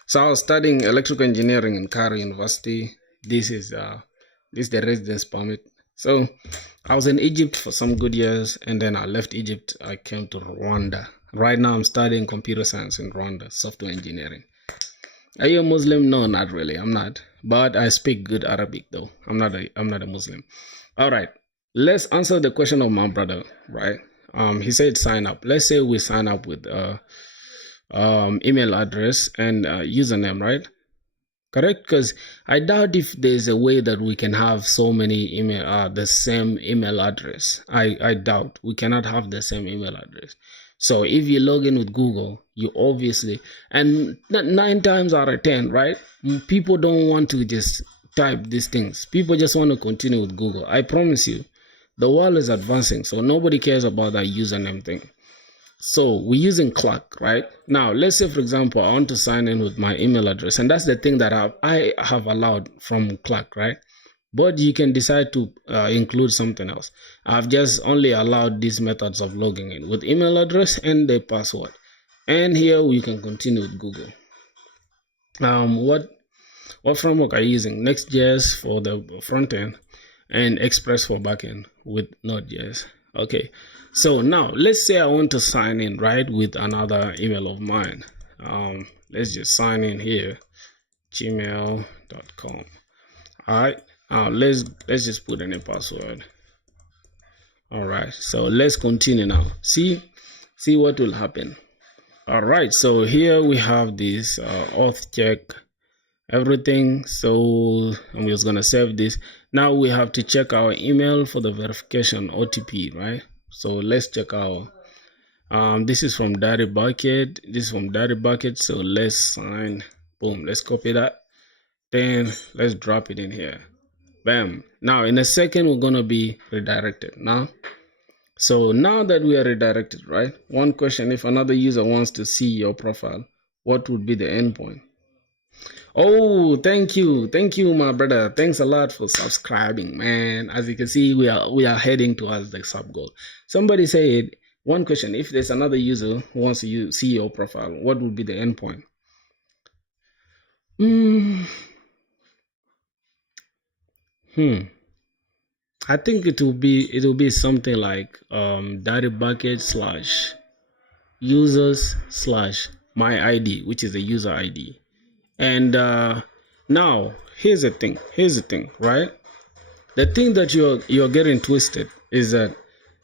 So I was studying electrical engineering in Cairo University. This is the residence permit. So I was in Egypt for some good years, and then I left Egypt. I came to Rwanda. Right now I'm studying computer science in Rwanda, software engineering. Are you a Muslim? No, not really. I'm not. But I speak good Arabic though. I'm not a Muslim. All right. Let's answer the question of my brother, right? He said sign up. Let's say we sign up with email address and username, right? correct? Because I doubt if there's a way that we can have so many email, the same email address. I doubt we cannot have the same email address. So if you log in with Google, you obviously, and 9 times out of 10, right? People don't want to just type these things. People just want to continue with Google. I promise you, the world is advancing, so nobody cares about that username thing. So we're using Clark, right? Now, let's say, for example, I want to sign in with my email address, and that's the thing that I have allowed from Clark, right? But you can decide to include something else. I've just only allowed these methods of logging in with email address and the password. And here we can continue with Google. What framework are you using? Next.js for the front end and Express for backend with Node.js. Okay, so now let's say I want to sign in, right, with another email of mine. Let's just sign in here, gmail.com. All right, let's just put in a password. All right, so let's continue now. See what will happen. All right, so here we have this auth check everything. So I'm just gonna save this. Now we have to check our email for the verification OTP, right? So let's check our this is from Daddy Bucket. This is from Daddy Bucket. So let's sign. Boom. Let's copy that. Then let's drop it in here. Bam. Now in a second we're gonna be redirected. So now that we are redirected, right? One question: if another user wants to see your profile, what would be the endpoint? Oh, thank you, my brother. Thanks a lot for subscribing, man. As you can see, we are heading towards the sub goal. Somebody said one question: if there's another user who wants to see your profile, what would be the endpoint? I think it will be something like Daddy Bucket / users / my ID, which is the user ID. And now here's the thing, right? The thing that you're getting twisted is that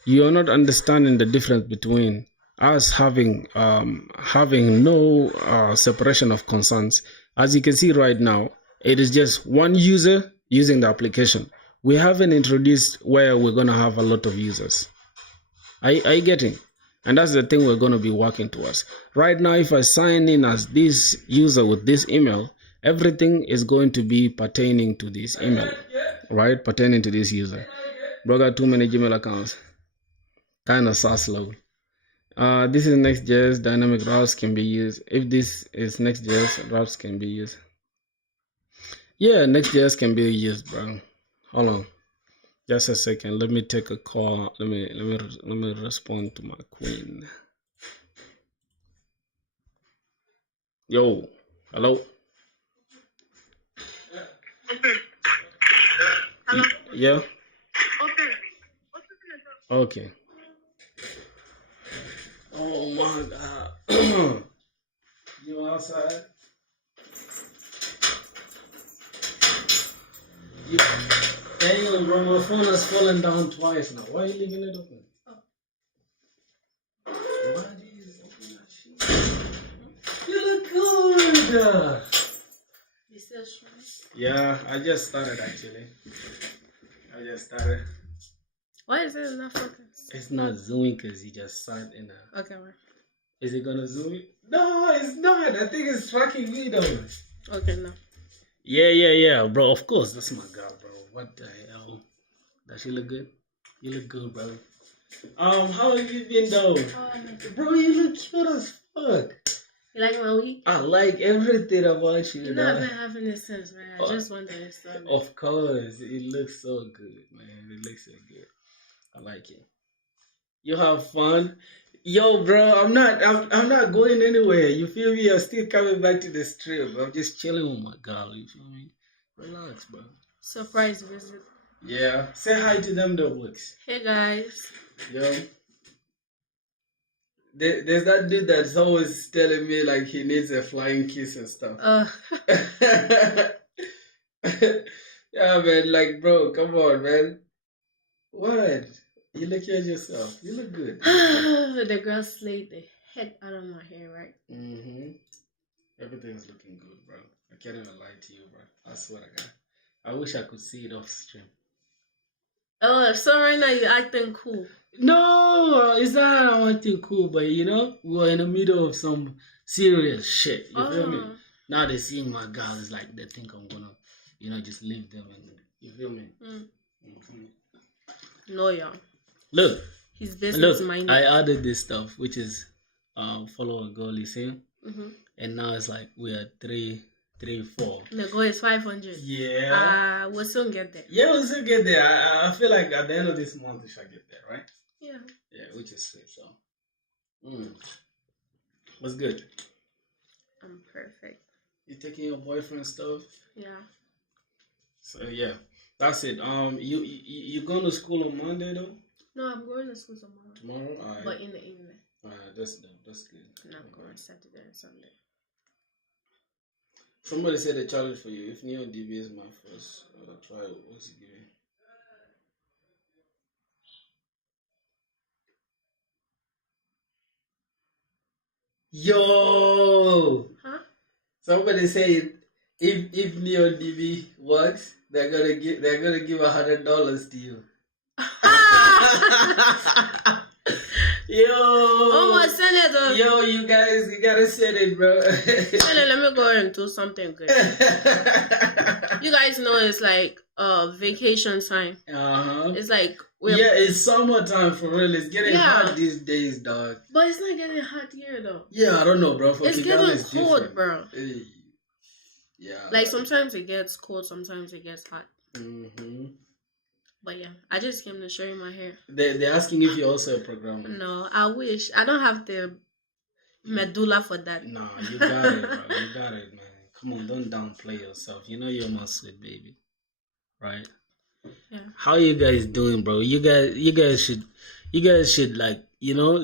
you're not understanding the difference between us having no separation of concerns. As you can see right now, it is just one user using the application. We haven't introduced where we're gonna have a lot of users. Are you getting? And that's the thing we're going to be working towards. Right now, if I sign in as this user with this email, everything is going to be pertaining to this email, right? Pertaining to this user. Bro, got too many Gmail accounts. Kind of so slow. This is Next.js. Dynamic routes can be used. If this is Next.js, routes can be used. Yeah, Next.js can be used, bro. Hold on. Just a second. Let me take a call. Let me respond to my queen. Yo, hello. Hello. Yeah. Okay. Oh my God. You outside? Damn, bro, my phone has fallen down twice now. Why are you leaving it open? Why do you open that shit? You look good. You still streaming? Yeah, I just started actually. Why is it not focused? It's not zooming because you just sat in a... Okay, right. Is it gonna zoom it? No, it's not. I think it's tracking me though. Okay, no. Yeah, bro. Of course, that's my girl, bro. What the hell? Does she look good? You look good, bro. How have you been though? Bro, you look cute as fuck. You like my week? I like everything about you. You know, I've been having this since, man. I just wanted to start. Of course, it looks so good, man. It looks so good. I like it. You have fun. Yo, bro, I'm not going anywhere. You feel me? I'm still coming back to the stream. I'm just chilling with my girl. You feel me? Relax, bro. Surprise visit. Yeah. Say hi to them, though, Wix. Hey, guys. Yo. There's that dude that's always telling me like he needs a flying kiss and stuff. Yeah, man. Like, bro, come on, man. What? You look at yourself. You look good. The girl slayed the heck out of my hair, right? Everything's looking good, bro. I can't even lie to you, bro. I swear to God. I wish I could see it off stream. Oh, so right now you're acting cool. No, it's not I'm acting cool, but you know, we're in the middle of some serious shit. You feel me? Now they're seeing my girl, it's like they think I'm gonna, just leave them and you feel me? No, yeah. Look, he's business minded. I added this stuff, which is follow a goal, you see? And now it's like we are 3, 4. The goal is 500. Yeah. We'll soon get there. Yeah, we'll soon get there. I feel like at the end of this month we shall get there, right? Yeah. Yeah, which is sweet. So, what's good? I'm perfect. You taking your boyfriend stuff? Yeah. So yeah, that's it. You going to school on Monday though? No, I'm going to school tomorrow. Tomorrow, alright. But in the evening. Alright, that's good. That's good. And I'm going Saturday and Sunday. Somebody said a challenge for you. If Neo DB is my first try, what's it giving? Yo! Huh? Somebody said if Neo DB works, they're gonna give $100 to you. Yo! Oh, Senator! Yo, you guys, you gotta send it, bro. Senator, let me go and do something good. You guys know it's like vacation time. It's like it's summertime for real. It's getting hot these days, dog. But it's not getting hot here though. Yeah, I don't know, bro. It's getting cold, bro. Yeah. Like sometimes it gets cold, sometimes it gets hot. But yeah, I just came to show you my hair. They're asking if you're also a programmer. No, I wish. I don't have the medulla for that. No, you got it, bro. You got it, man. Come on, don't downplay yourself. You know you're my sweet baby, right? Yeah. How you guys doing, bro? You guys should like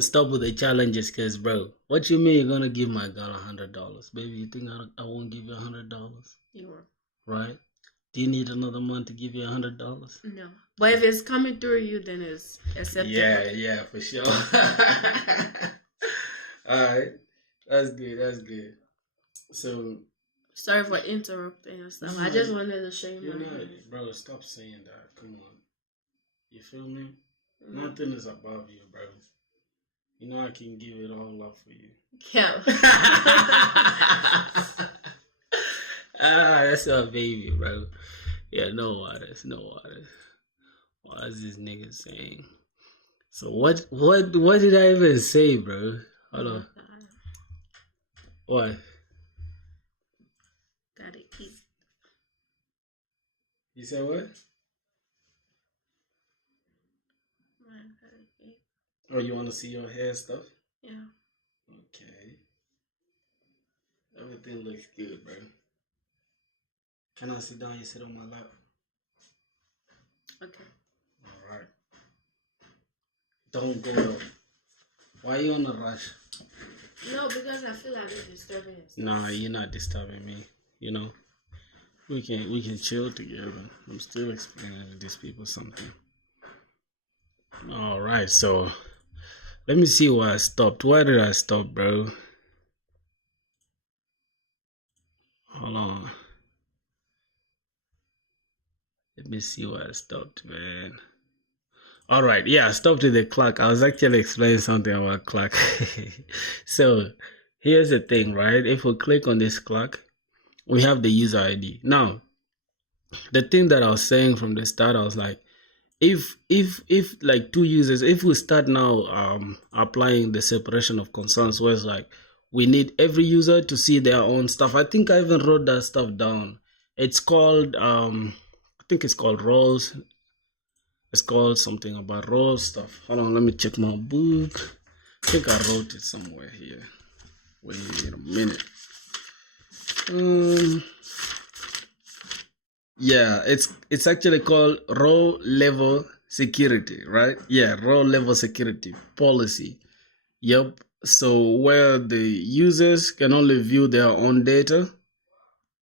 stop with the challenges, cause bro, what you mean you're gonna give my girl $100, baby? You think I won't give you $100? You won't. Right? Do you need another month to give you $100? No, but if it's coming through you, then it's acceptable. Yeah, for sure. All right, that's good. So, sorry for interrupting and stuff. I just wanted to show you my hair. Bro, stop saying that. Come on, you feel me? Nothing is above you, bro. You know I can give it all up for you. Yeah. That's our baby, bro. Yeah, no waters. What is this nigga saying? So what did I even say, bro? Hold on. What? Gotta eat. You said what? Gotta eat. Oh, you want to see your hair stuff? Yeah. Okay. Everything looks good, bro. Can I sit down? You sit on my lap. Okay. All right. Don't go though. Why are you on a rush? No, because I feel like I'm disturbing you. Nah, you're not disturbing me. You know, we can chill together. I'm still explaining to these people something. All right, so let me see where I stopped. Why did I stop, bro? Hold on. Let me see where I stopped, man. All right, yeah, I stopped at the clock. I was actually explaining something about clock. So here's the thing, right? If we click on this clock, we have the user ID. Now, the thing that I was saying from the start, I was like, if like two users, if we start now applying the separation of concerns, where it's like we need every user to see their own stuff. I think I even wrote that stuff down. It's called I think it's called roles. It's called something about role stuff. Hold on, let me check my book. I think I wrote it somewhere here. Wait a minute. Yeah, it's actually called role level security, right? Yeah, role level security policy. Yep. So where the users can only view their own data,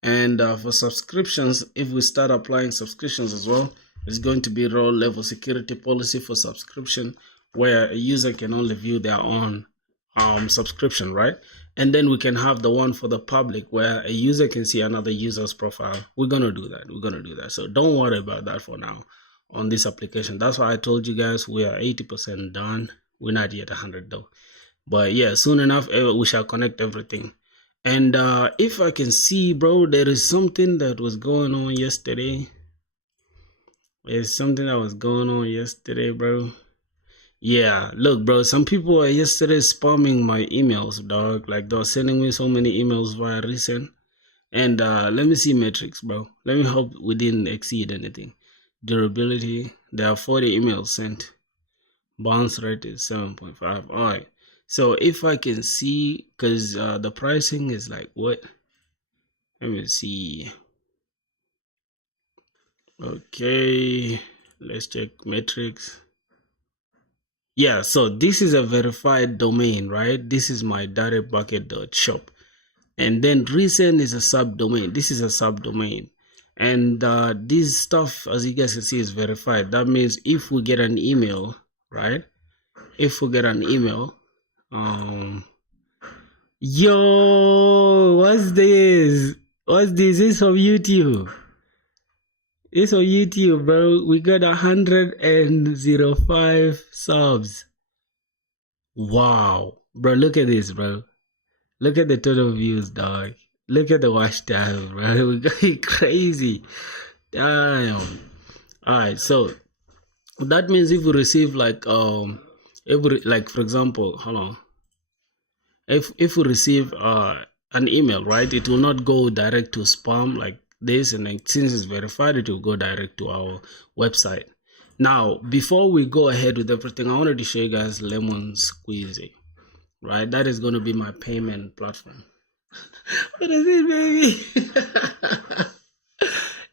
and for subscriptions, if we start applying subscriptions as well, it's going to be role level security policy for subscription, where a user can only view their own subscription, right? and then we can have the one for the public where a user can see another user's profile. We're gonna do that. So don't worry about that for now on this application. That's why I told you guys we are 80% done. We're not yet 100 though, but yeah, soon enough we shall connect everything. And if I can see, bro, there is something that was going on yesterday. There's something that was going on yesterday, bro. Yeah, look, bro, some people were yesterday spamming my emails, dog. Like, they were sending me so many emails via recent. And let me see metrics, bro. Let me hope we didn't exceed anything. Durability, there are 40 emails sent. Bounce rate is 7.5. All right. So if I can see, because the pricing is like, what? Let me see. Okay, let's check metrics. Yeah, so this is a verified domain, right? This is my direct bucket.shop. And then recent is a subdomain. This is a subdomain. And this stuff, as you guys can see, is verified. That means if we get an email, right? If we get an email, yo, what's this? What's this? It's from YouTube. It's on YouTube, bro. We got 105 subs. Wow. Bro, look at this, bro. Look at the total views, dog. Look at the watch time, bro. We going crazy. Damn. Alright, so that means if we receive like for example, hold on. If we receive an email, right, it will not go direct to spam like this, and then since it's verified, it will go direct to our website. Now, before we go ahead with everything, I wanted to show you guys Lemon Squeezy, right? That is going to be my payment platform. What is it, baby?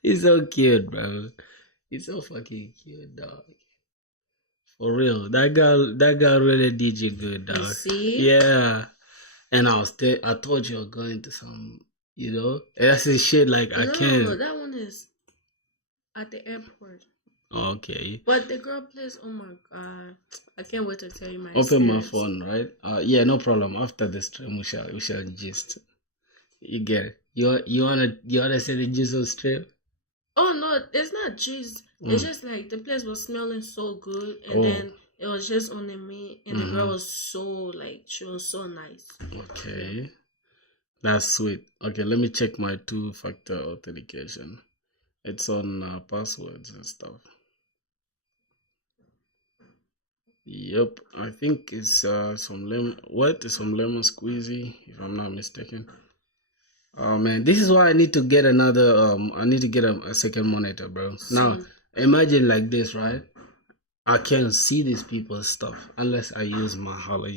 It's so cute, bro. It's so fucking cute, dog. For real, that girl really did you good, dog. You see? Yeah. And I told you I was going to some, that's the shit. Like I can't. No, that one is at the airport. Okay. But the girl plays. Oh my god! I can't wait to tell you my. Open my phone, right? Yeah, no problem. After the stream, we shall gist. You get it. You wanna say the gist of stream? Oh no, it's not gist. It's just like the place was smelling so good, and then it was just only me, and the girl was she was so nice. Okay, that's sweet. Okay, let me check my 2-factor authentication. It's on passwords and stuff. Yep, I think it's some lemon. What is some lemon squeezy, if I'm not mistaken. Oh man, this is why I need to get another. I need to get a second monitor, bro. Now, imagine like this, right? I can't see these people's stuff unless I use my holla,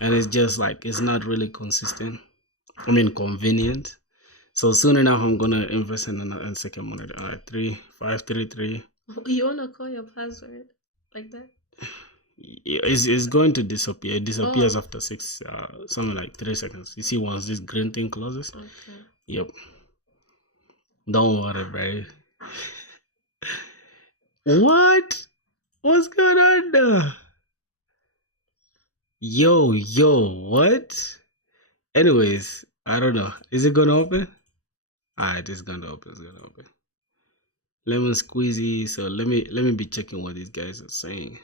and it's just like it's not really consistent. I mean, convenient. So soon enough, I'm gonna invest in a second monitor. 3533. You wanna call your password like that? It's going to disappear. It disappears after something like 3 seconds. You see, once this green thing closes. Okay. Yep. Don't worry, bro. What? What's going on there? Yo, what? Anyways, I don't know. Is it gonna open? Alright, it's gonna open. Lemon squeezy. So let me be checking what these guys are saying.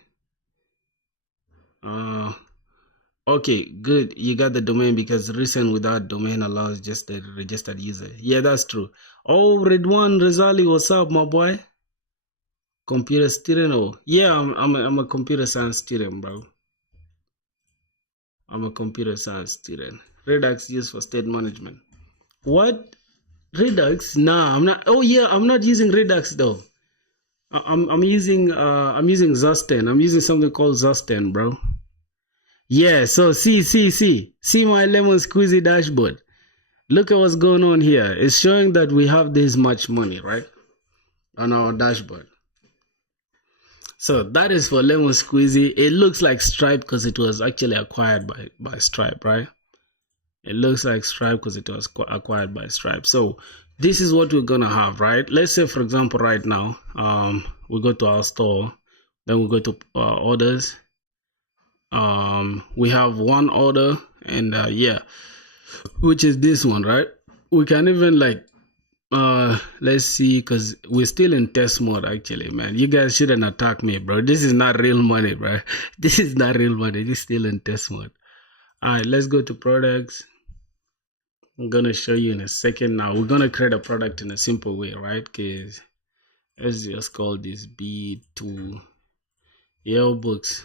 Okay, good. You got the domain because recent without domain allows just the registered user. Yeah, that's true. Oh, Redwan Rezali, what's up, my boy? Computer student? Oh, yeah, I'm a computer science student, bro. I'm a computer science student. Redux used for state management. What? Redux? Nah, I'm not. Oh yeah, I'm not using Redux though. I'm using Zusten. I'm using something called Zusten, bro. Yeah, so see my lemon squeezy dashboard. Look at what's going on here. It's showing that we have this much money, right? On our dashboard. So that is for lemon squeezy. It looks like Stripe because it was actually acquired by Stripe, right? It looks like Stripe because it was acquired by Stripe. So this is what we're gonna have, right? Let's say, for example, right now, we go to our store, then we go to orders. We have one order, and yeah, which is this one, right? We can even like let's see, because we're still in test mode actually, man. You guys shouldn't attack me, bro. This is not real money, bro. This is not real money. This is still in test mode. All right, let's go to products. I'm gonna show you in a second. Now we're gonna create a product in a simple way, right? Because let's just call this B2 yearbooks.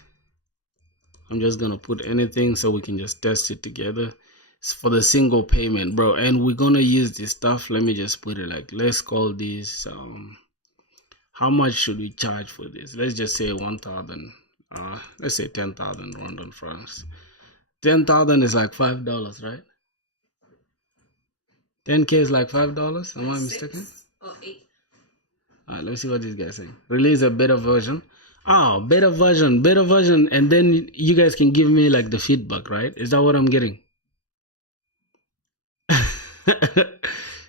I'm just gonna put anything so we can just test it together. It's for the single payment, bro. And we're gonna use this stuff. Let me just put it like, let's call this how much should we charge for this? Let's just say 1,000. Let's say 10,000 round on France. 10,000 is like $5, right? 10K is like $5. Am I mistaken? 6 or 8. Alright, let's see what this guy's saying. Release a beta version. Oh, beta version, and then you guys can give me like the feedback, right? Is that what I'm getting?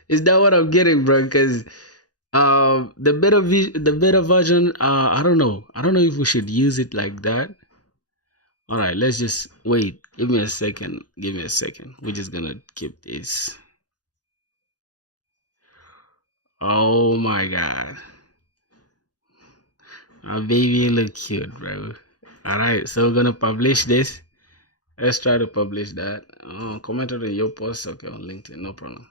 Is that what I'm getting, bro? Because the beta version, I don't know if we should use it like that. All right, let's just wait. Give me a second. We're just gonna keep this. Oh my god, our baby look cute, bro. All right, so we're gonna publish this. Let's try to publish that. Commented on your post, okay, on LinkedIn, no problem.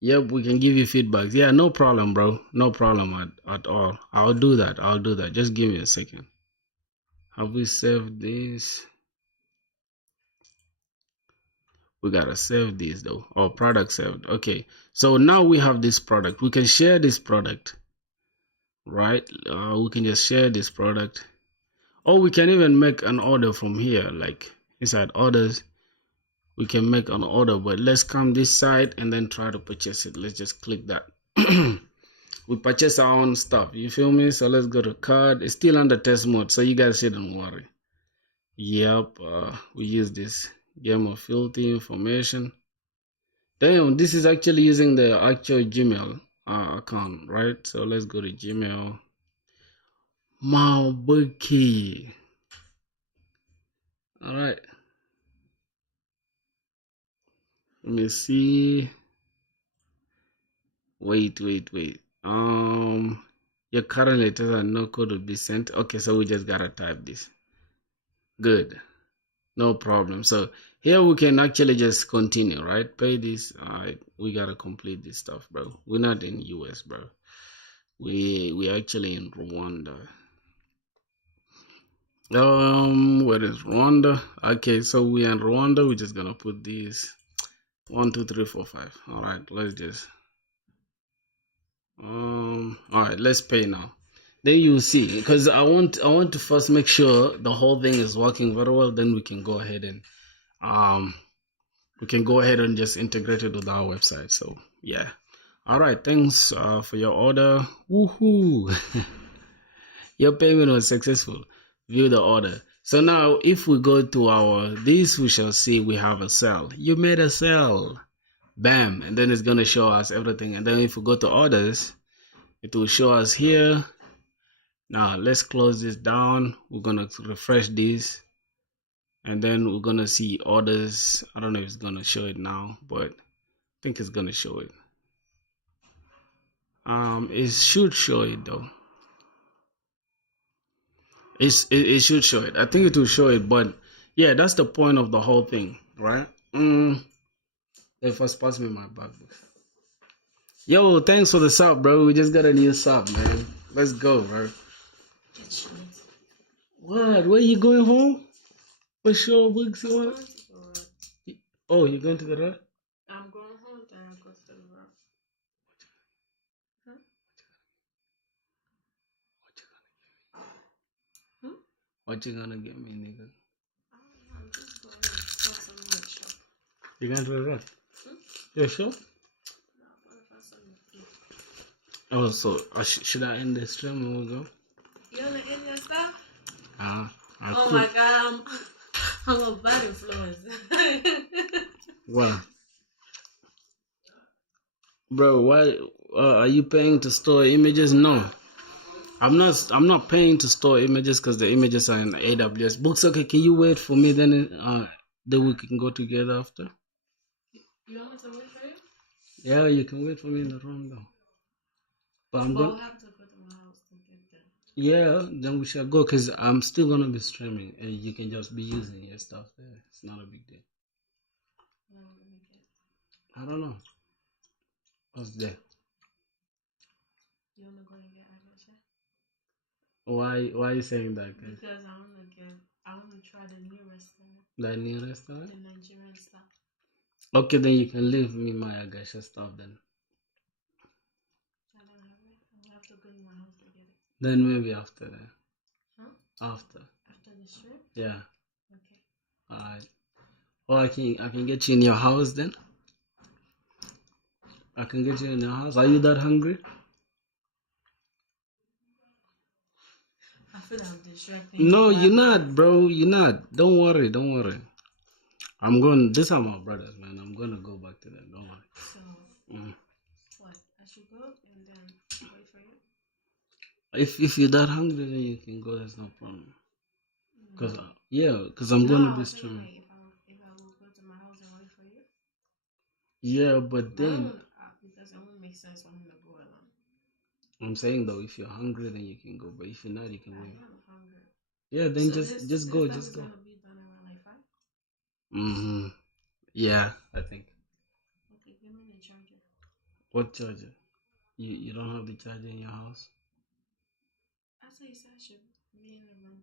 Yep, we can give you feedbacks. Yeah, no problem, bro. No problem at all. I'll do that. Just give me a second. Have we saved this? We gotta save this though. Oh, product saved. Okay, so now we have this product. We can share this product, right? We can just share this product. Or we can even make an order from here, like inside orders. We can make an order, but let's come this side and then try to purchase it. Let's just click that. We purchase our own stuff, you feel me? So let's go to card. It's still under test mode, so you guys shouldn't worry. Yep, we use this game of filthy information. Damn, this is actually using the actual Gmail account, right? So let's go to Gmail. Mabuki. All right. Let me see. Wait. Your current letters and no code will be sent. Okay, so we just gotta type this. Good. No problem. So here we can actually just continue, right? Pay this. Alright, we gotta complete this stuff, bro. We're not in US, bro. We actually in Rwanda. Where is Rwanda? Okay, so we are in Rwanda. We're just gonna put these 1, 2, 3, 4, 5. All right, let's just all right, let's pay now. Then you see, because I want to first make sure the whole thing is working very well. Then we can go ahead and just integrate it with our website. So yeah. All right, thanks for your order. Woohoo! Your payment was successful. View the order. So now if we go to this, we shall see we have a sale. You made a sale. Bam. And then it's going to show us everything. And then if we go to orders, it will show us here. Now let's close this down. We're going to refresh this. And then we're going to see orders. I don't know if it's going to show it now, but I think it's going to show it. It should show it though. It should show it. I think it will show it, but yeah, that's the point of the whole thing, right? They first pass me my bag. Yo, thanks for the sub, bro. We just got a new sub, man. Let's go, bro. What? Where you going home? What's your books? Oh, you're going to the road? I'm going home, then I go to the road. What you gonna get me, nigga? I'm just going to find something to shop. You going to the road? You sure? No, I'm going to find something to eat. Oh, so should I end the stream and we'll go? You want to end your stuff? Oh my god, I'm a bad influence. What? Bro, why are you paying to store images? No. I'm not paying to store images because the images are in AWS. Books, okay, can you wait for me then we can go together after? You want me to wait for you? Yeah, you can wait for me in the room though. But I'm I'll going. have to go to my house to get them. Yeah, then we shall go because I'm still gonna be streaming, and you can just be using your stuff there. It's not a big deal. No, let me get. I don't know what's there. You wanna go and get Agasha? Why? Why are you saying that? Cause Because I wanna get. I wanna try the new restaurant, the new restaurant. the Nigerian stuff. Okay, then you can leave me my Agasha stuff then. I don't have it. I'll have to go to my house to get it. Then maybe after that. Huh? After. After the stream? Yeah. Okay. Alright. Or I can get you in your house then. I can get you in your house. Are you that hungry? I feel like I'm distracting No, you. you're not, bro. You're not. Don't worry. Don't worry. I'm going. These are my brothers, man. I'm gonna go back to them. Don't worry. So, what? I should go and then wait for you? If you're that hungry, then you can go. There's no problem. Cause cause I'm No, gonna I be was saying streaming. like if I will go to my house and wait for you. Yeah, but But I then don't because it won't make sense for him to go alone. I'm saying though, if you're hungry, then you can go. But if you're not, you can I wait. am hungry. Yeah, then So just his go. stuff Just is go. gonna be done around like 5. Mm-hmm. Yeah, I think. Okay, give me the charger. What charger? You don't have the charger in your house? I thought you said I should be in the room.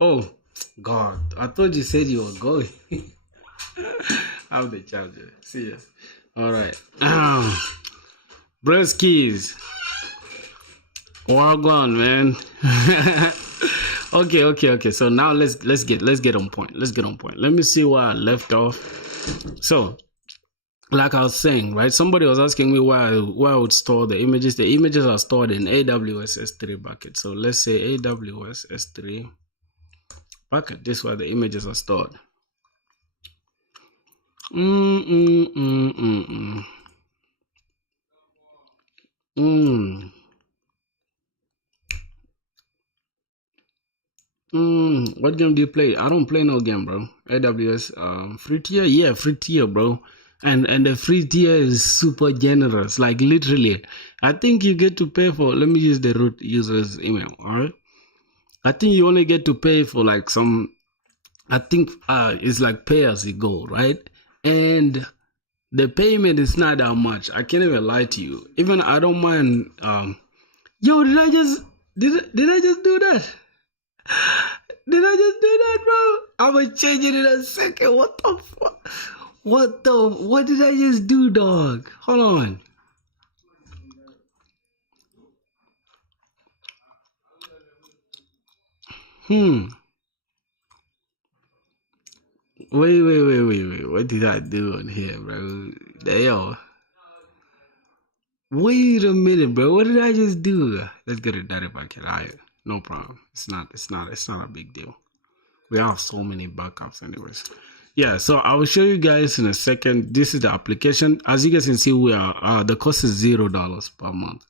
Oh, God! I thought you said you were going. I have the charger. See ya. All right. Breast keys. Wagwan, man. Okay. So now let's get on point. Let's get on point. Let me see where I left off. So, like I was saying, right? Somebody was asking me where I would store the images. The images are stored in AWS S3 bucket. So let's say AWS S3 bucket. This is where the images are stored. Mm mm mm mm mm. Mm. What game do you play? I don't play no game, bro. AWS, free tier, yeah, free tier, bro. And the free tier is super generous, like literally. I think you get to pay for. Let me use the root user's email. All right. I think you only get to pay for like some. I think it's like pay as you go, right? And the payment is not that much. I can't even lie to you. Even I don't mind. Yo, did I just do that? Did I just do that, bro? I'ma change it in a second. What the fuck? What did I just do, dog? Hold on. Wait. What did I do on here, bro? Damn. Wait a minute, bro. What did I just do? Let's get it done if I can. No problem. It's not a big deal. We have so many backups anyways. Yeah, so I will show you guys in a second. This is the application. As you guys can see, we are the cost is $0 per month.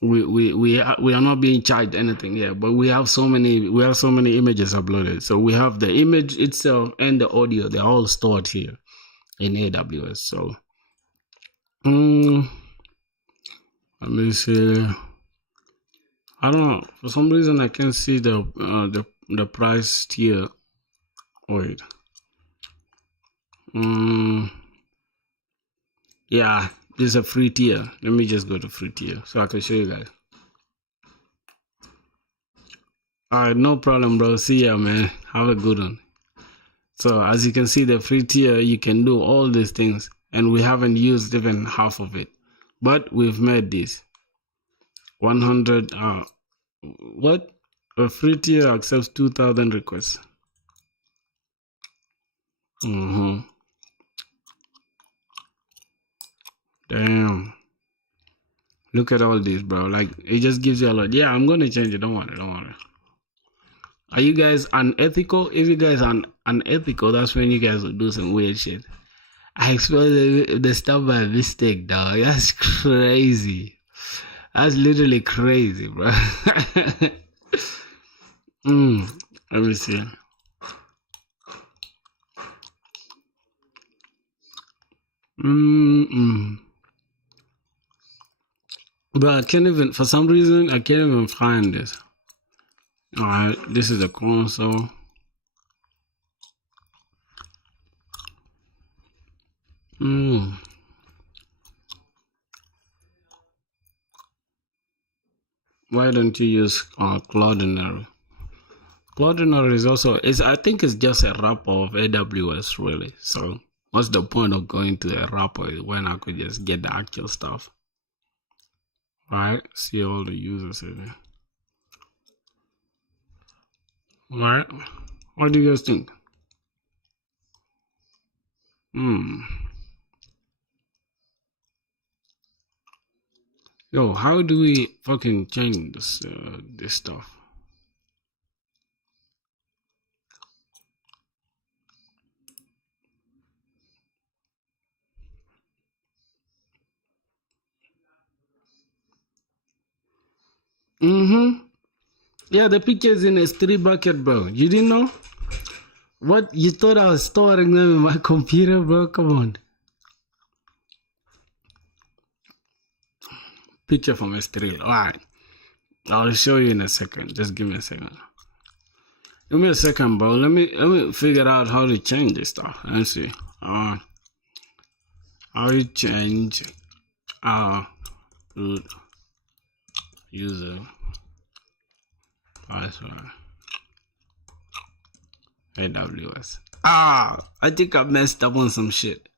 We are not being charged anything here, but we have so many images uploaded. So we have the image itself and the audio. They're all stored here in AWS. So let me see. I don't know. For some reason, I can't see the price tier. Wait. Yeah, this is a free tier. Let me just go to free tier so I can show you guys. Alright, no problem, bro. See ya, man. Have a good one. So as you can see, the free tier, you can do all these things, and we haven't used even half of it, but we've made this 100. What? A free tier accepts 2,000 requests. Damn. Look at all this, bro. Like, it just gives you a lot. Yeah, I'm gonna change it. Don't worry. Are you guys unethical? If you guys are unethical, that's when you guys will do some weird shit. I exposed the stuff by mistake, dog. That's crazy. That's literally crazy, bro. Let me see. Mm-mm. But I can't even, for some reason, I can't even find this. Alright, this is the console. Mm. Why don't you use Cloudinary? Cloudinary is also, I think it's just a wrapper of AWS, really. So, what's the point of going to a wrapper when I could just get the actual stuff? Right? See all the users in there. Right? What do you guys think? Yo, how do we fucking change this stuff? Yeah, the picture's in S3 bucket, bro. You didn't know? What? You thought I was storing them in my computer, bro? Come on. Picture from S3. Alright. I'll show you in a second. Just give me a second. Give me a second, bro. Let me figure out how to change this stuff. Let's see. How to change root user password. AWS. I think I messed up on some shit.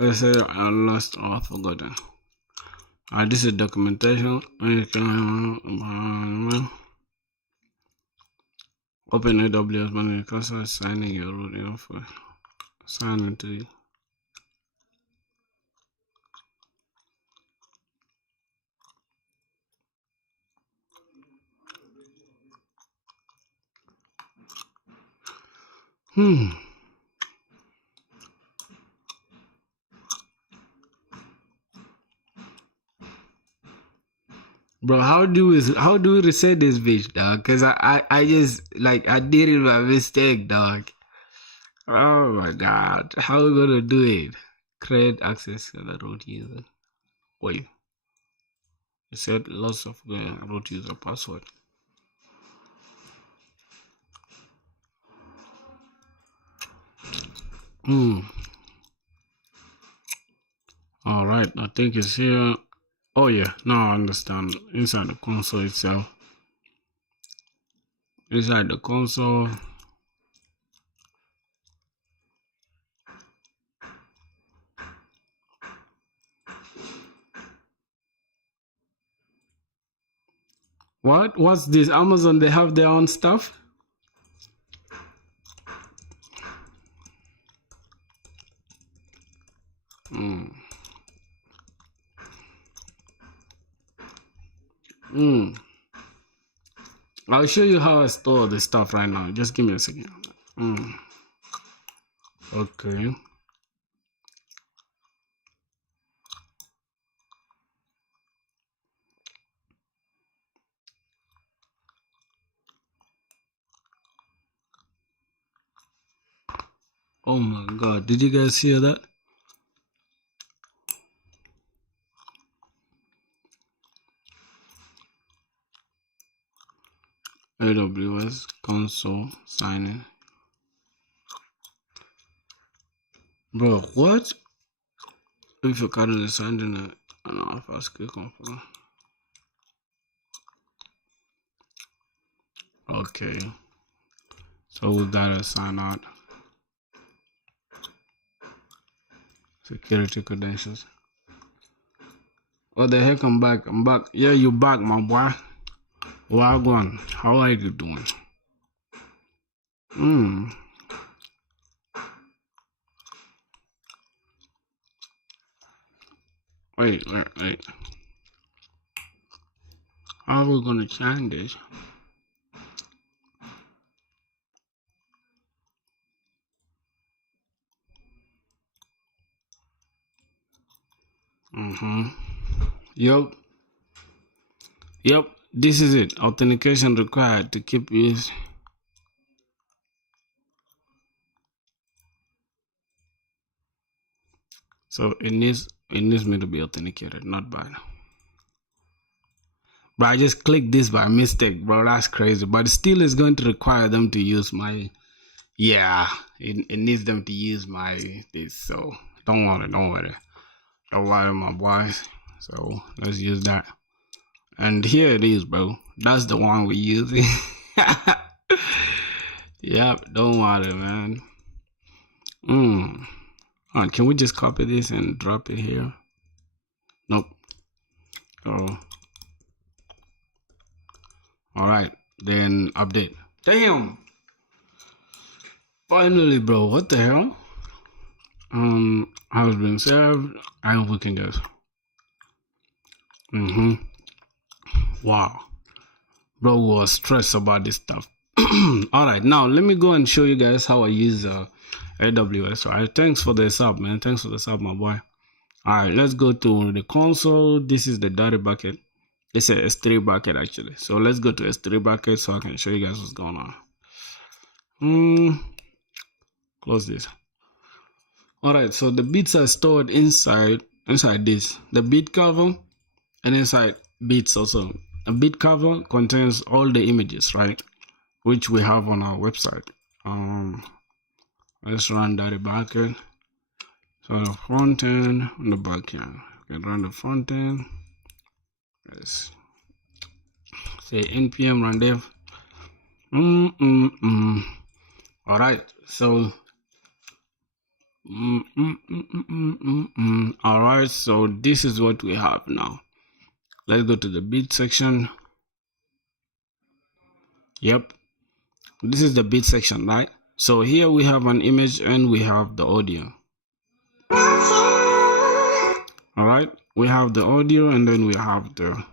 I said I lost or I forgotten. This is documentation. Open AWS Money Cursor, signing your root info. Sign into you. Bro, how do we reset this bitch, dog? Cause I just like I did it by mistake, dog. Oh my god, how we gonna do it? Create access to the root user. Wait, it said lots of root user password. All right, I think it's here. Oh yeah, now I understand. Inside the console itself. Inside the console. What's this? Amazon, they have their own stuff? I'll show you how I store the stuff right now. Just give me a second. Okay. Oh my god, did you guys hear that? AWS console signing. Bro, what? If you're currently signed in I don't know if I click confirm. Okay. So we gotta sign out. Security credentials. What the heck? I'm back. Yeah, you back, my boy. Wagwan. How are you doing? Wait. How are we gonna change this? Yep. This is it. Authentication required to keep use. So it needs me to be authenticated, not by. But I just clicked this by mistake, bro. That's crazy. But it still is going to require them to use my. Yeah, it needs them to use my this. So don't worry, my boys. So let's use that. And here it is, bro. That's the one we're using. Yep, don't worry, man. Alright, can we just copy this and drop it here? Nope. Oh. Alright, then update. Damn! Finally, bro, what the hell? Has been saved, and we can just. Wow. Bro was stressed about this stuff. Alright, now let me go and show you guys how I use AWS. Alright, thanks for the sub, man. Thanks for the sub, my boy. Alright, let's go to the console. This is the dirty bucket. It's a S3 bucket actually. So let's go to S3 bucket so I can show you guys what's going on. Close this. Alright, so the bits are stored inside this. The bit cover and inside bits also. A bit cover contains all the images, right? Which we have on our website. Let's run dirty bucket. So the front end and the back end. We can run the front end. Let's say npm run dev. Alright, so alright, so this is what we have now. Let's go to the bit section. Yep, this is the bit section, right? So here we have an image and we have the audio. Alright, we have the audio and then we have the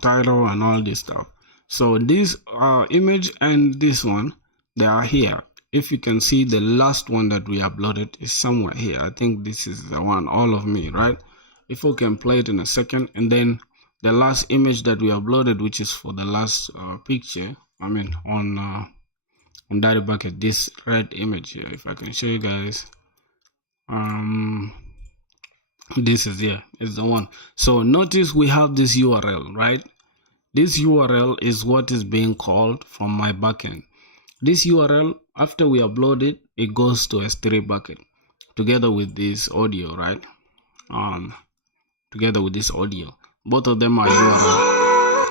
title and all this stuff. So this image and this one, they are here. If you can see, the last one that we uploaded is somewhere here. I think this is the one, all of me, right? If we can play it in a second, and then the last image that we uploaded, which is for the last picture, I mean on Dirty Bucket, this red image here. If I can show you guys, this is here, is the one. So notice we have this URL, right? This URL is what is being called from my backend. This URL, after we upload it, it goes to S3 bucket together with this audio, right? Together with this audio, both of them are URL.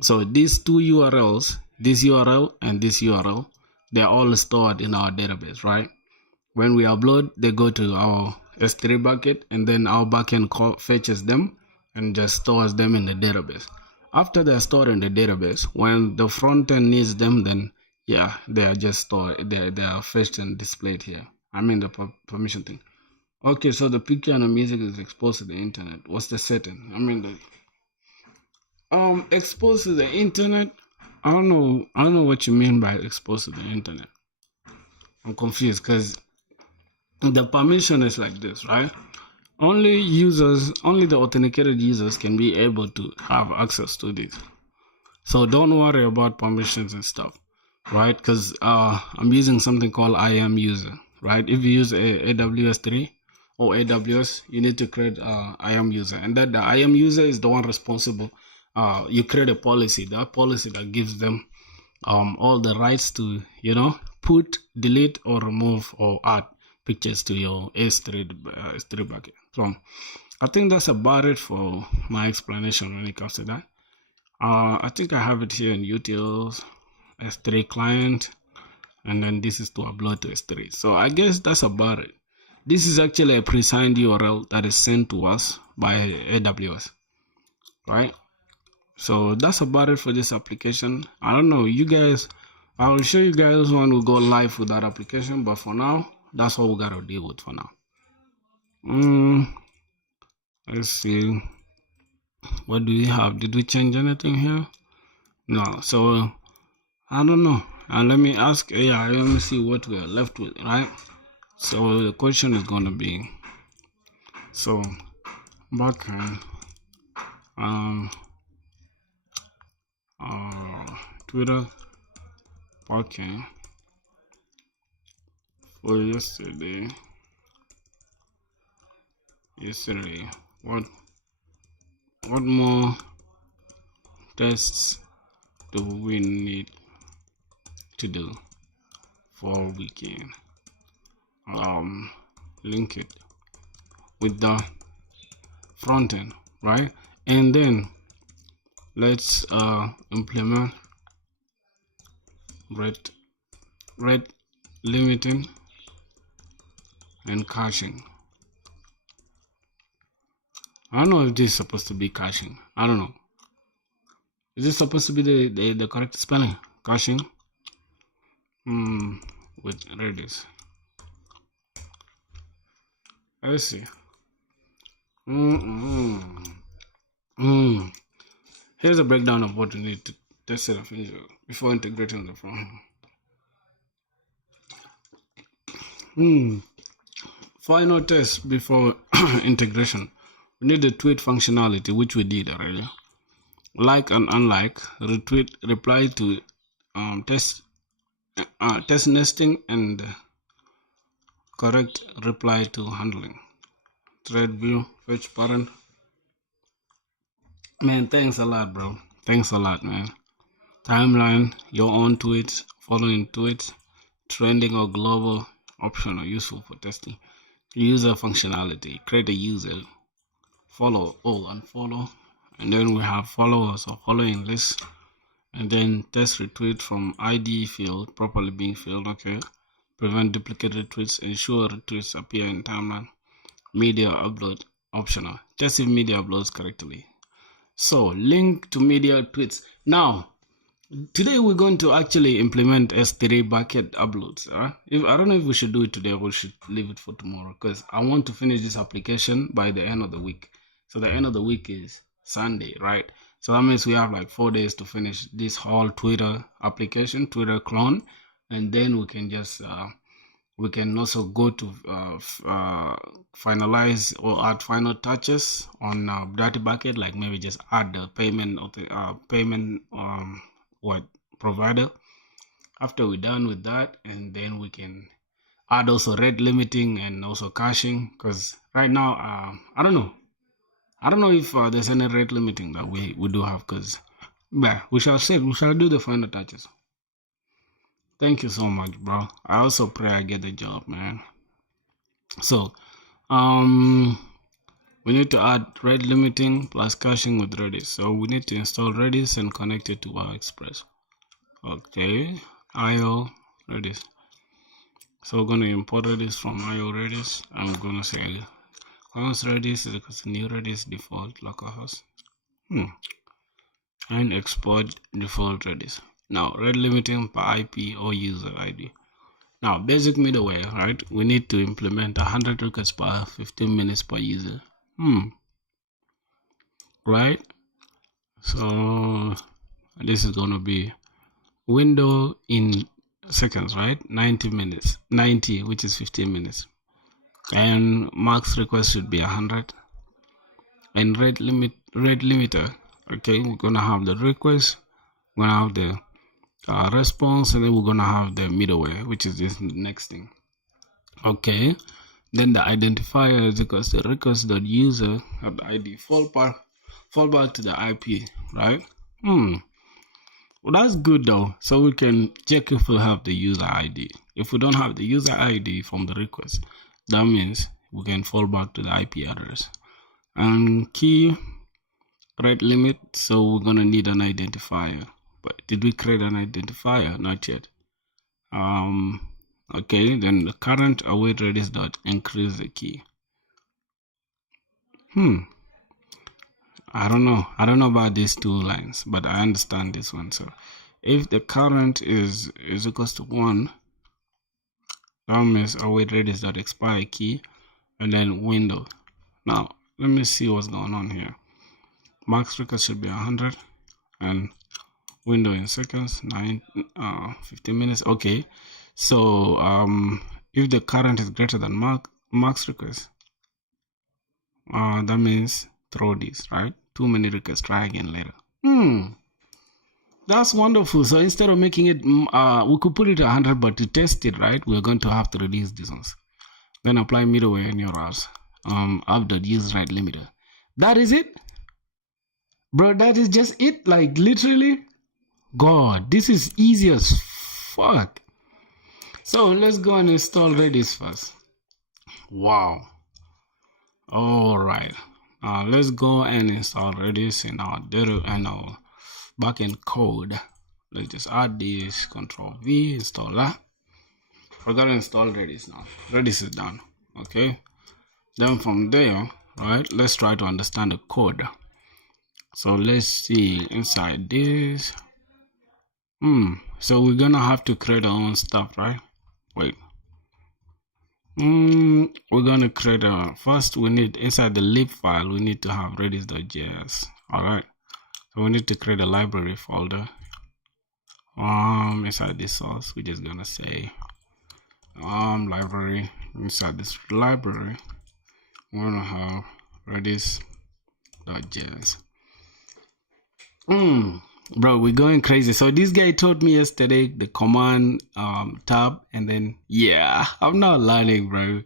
So these two URLs, this URL and this URL, they're all stored in our database, right? When we upload, they go to our S3 bucket, and then our backend fetches them and just stores them in the database. After they're stored in the database, when the front end needs them, then yeah, they are just stored. They are fetched and displayed here. I mean the permission thing. Okay, so the picture and the music is exposed to the internet. What's the setting? I mean the exposed to the internet. I don't know what you mean by exposed to the internet. I'm confused because the permission is like this, right? Only the authenticated users can be able to have access to this. So don't worry about permissions and stuff, right? Because I'm using something called IAM user, right? If you use AWS 3 or AWS, you need to create IAM user, and that the IAM user is the one responsible. You create a policy, that policy that gives them all the rights to, put, delete, or remove or add pictures to your S3 bucket. So I think that's about it for my explanation when it comes to that. I think I have it here in utils S3 client, and then this is to upload to S3. So I guess that's about it. This is actually a pre-signed URL that is sent to us by AWS, right? So that's about it for this application. I don't know, you guys, I will show you guys when we go live with that application, but for now, that's what we gotta deal with for now. Let's see, what do we have? Did we change anything here? No. So I don't know, and let me ask AI. Let me see what we are left with, right? So the question is gonna be, so backend Twitter backend for yesterday yesterday. What more tests do we need to do for we can link it with the front end, right? And then let's implement rate limiting and caching. I don't know if this is supposed to be caching. I don't know. Is this supposed to be the correct spelling? Caching? With Redis. Let's see. Here's a breakdown of what you need to test it before integrating the front. Final test before integration. We need the tweet functionality, which we did already. Like and unlike, retweet, reply to test nesting, and correct reply to handling. Thread view, fetch parent. Man, thanks a lot, bro. Thanks a lot, man. Timeline, your own tweets, following tweets, trending or global, optional, useful for testing. User functionality, create a user, follow all, unfollow, and then we have followers or following list, and then test retweet from ID field properly being filled. Okay, prevent duplicated tweets, ensure retweets appear in timeline. Media upload optional, test if media uploads correctly. So link to media tweets. Now today we're going to actually implement S3 bucket uploads. I don't know if we should do it today or we should leave it for tomorrow, because I want to finish this application by the end of the week. So the end of the week is Sunday, right? So that means we have like 4 days to finish this whole Twitter application, Twitter clone, and then we can just we can also go to finalize or add final touches on Dirty Bucket, like maybe just add the payment of the payment provider after we're done with that, and then we can add also rate limiting and also caching, because right now I don't know if there's any rate limiting that we do have, because we shall do the final touches. Thank you so much, bro. I also pray I get the job, man. So we need to add rate limiting plus caching with Redis. So we need to install Redis and connect it to our Express. Okay, IO Redis. So we're going to import Redis from IO Redis. I'm going to say const Redis is equal to new Redis default localhost. And export default Redis. Now, rate limiting per IP or user ID. Now, basic middleware, right? We need to implement 100 requests per 15 minutes per user. Right? So this is going to be window in seconds, right? 90 minutes, 90, which is 15 minutes. And max request should be 100. And rate limiter. Okay, we're going to have the request, we're going to have the response, and then we're going to have the middleware, which is this next thing. Okay, then the identifier is equals to request.user.id, fall back to the IP, right? Well, that's good though. So we can check if we have the user ID. If we don't have the user ID from the request, that means we can fall back to the IP address. And key rate limit, so we're gonna need an identifier. But did we create an identifier? Not yet. Okay, then the current await Redis dot increase the key. I don't know about these two lines, but I understand this one. So if the current is equals to 1, that means await Redis dot expire key, and then window. Now let me see what's going on here. Max request should be 100, and window in seconds, 15 minutes. Okay, so if the current is greater than max request, that means throw this, right? Too many requests, try again later. That's wonderful. So instead of making it we could put it 100, but to test it, right, we're going to have to release this ones, then apply middleware in your house, app.use right limiter. That is it, bro. That is just it. Like literally, God, this is easy as fuck. So let's go and install Redis first. Wow. All right. Let's go and install Redis in our data and our backend code. Let's just add this. Control V. Install that. We're gonna install Redis now. Redis is done. Okay. Then from there, right? Let's try to understand the code. So let's see inside this. So we're gonna have to create our own stuff, right? Wait. We're gonna create a first. We need inside the lib file. We need to have redis.js. All right. So we need to create a library folder. Inside this source, we're just gonna say library. Inside this library, we're gonna have redis.js. Bro, we're going crazy. So this guy told me yesterday the command tab, and then yeah, I'm not learning, bro.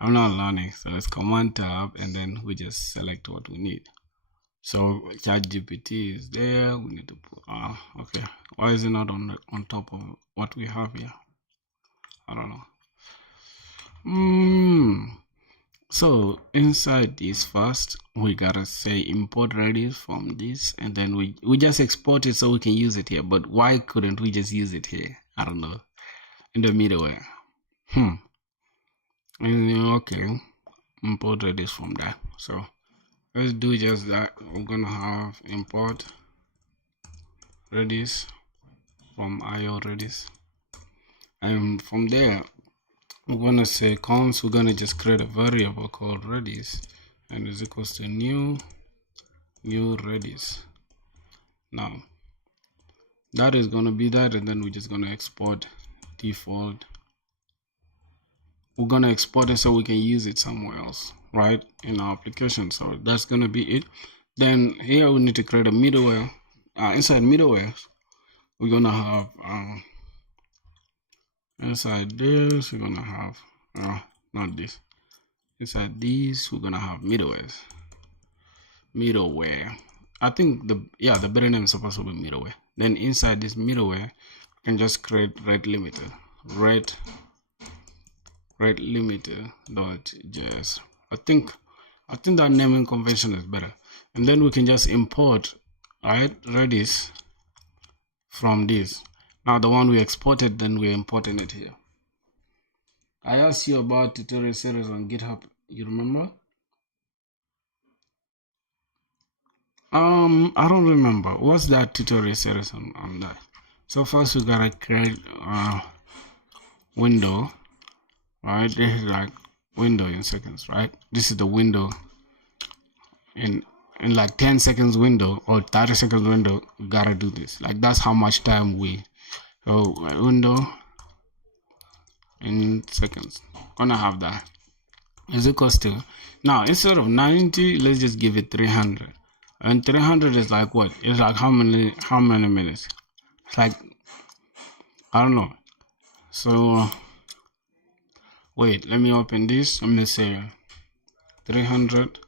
I'm not learning. So it's command tab, and then we just select what we need. So ChatGPT is there. We need to put okay. Why is it not on top of what we have here? I don't know. So inside this first, we gotta say import Redis from this, and then we just export it so we can use it here. But why couldn't we just use it here? I don't know. In the middleware. Okay, import Redis from that. So let's do just that. We're gonna have import Redis from IO Redis, and from there we're gonna say const. We're gonna just create a variable called Redis, and is equals to new Redis. Now that is gonna be that, and then we're just gonna export default. We're gonna export it so we can use it somewhere else, right, in our application. So that's gonna be it. Then here we need to create a middleware. Inside middleware, we're gonna have inside this we're gonna have not this. Inside these we're gonna have middleware. I think the better name is supposed to be middleware. Then inside this middleware, we can just create rate limiter. Rate limiter.js. I think that naming convention is better. And then we can just import Redis from this. Now the one we exported, then we're importing it here. I asked you about tutorial series on GitHub. You remember? I don't remember. What's that tutorial series on that? So first we gotta create window. Right, this is like window in seconds, right? This is the window in like 10 seconds window or 30 seconds window. We gotta do this. Like that's how much time so window in seconds. Gonna have that is equals to, now instead of 90, let's just give it 300. And 300 is like what? It's like how many minutes? It's like, I don't know. So wait, let me open this. I'm gonna say 300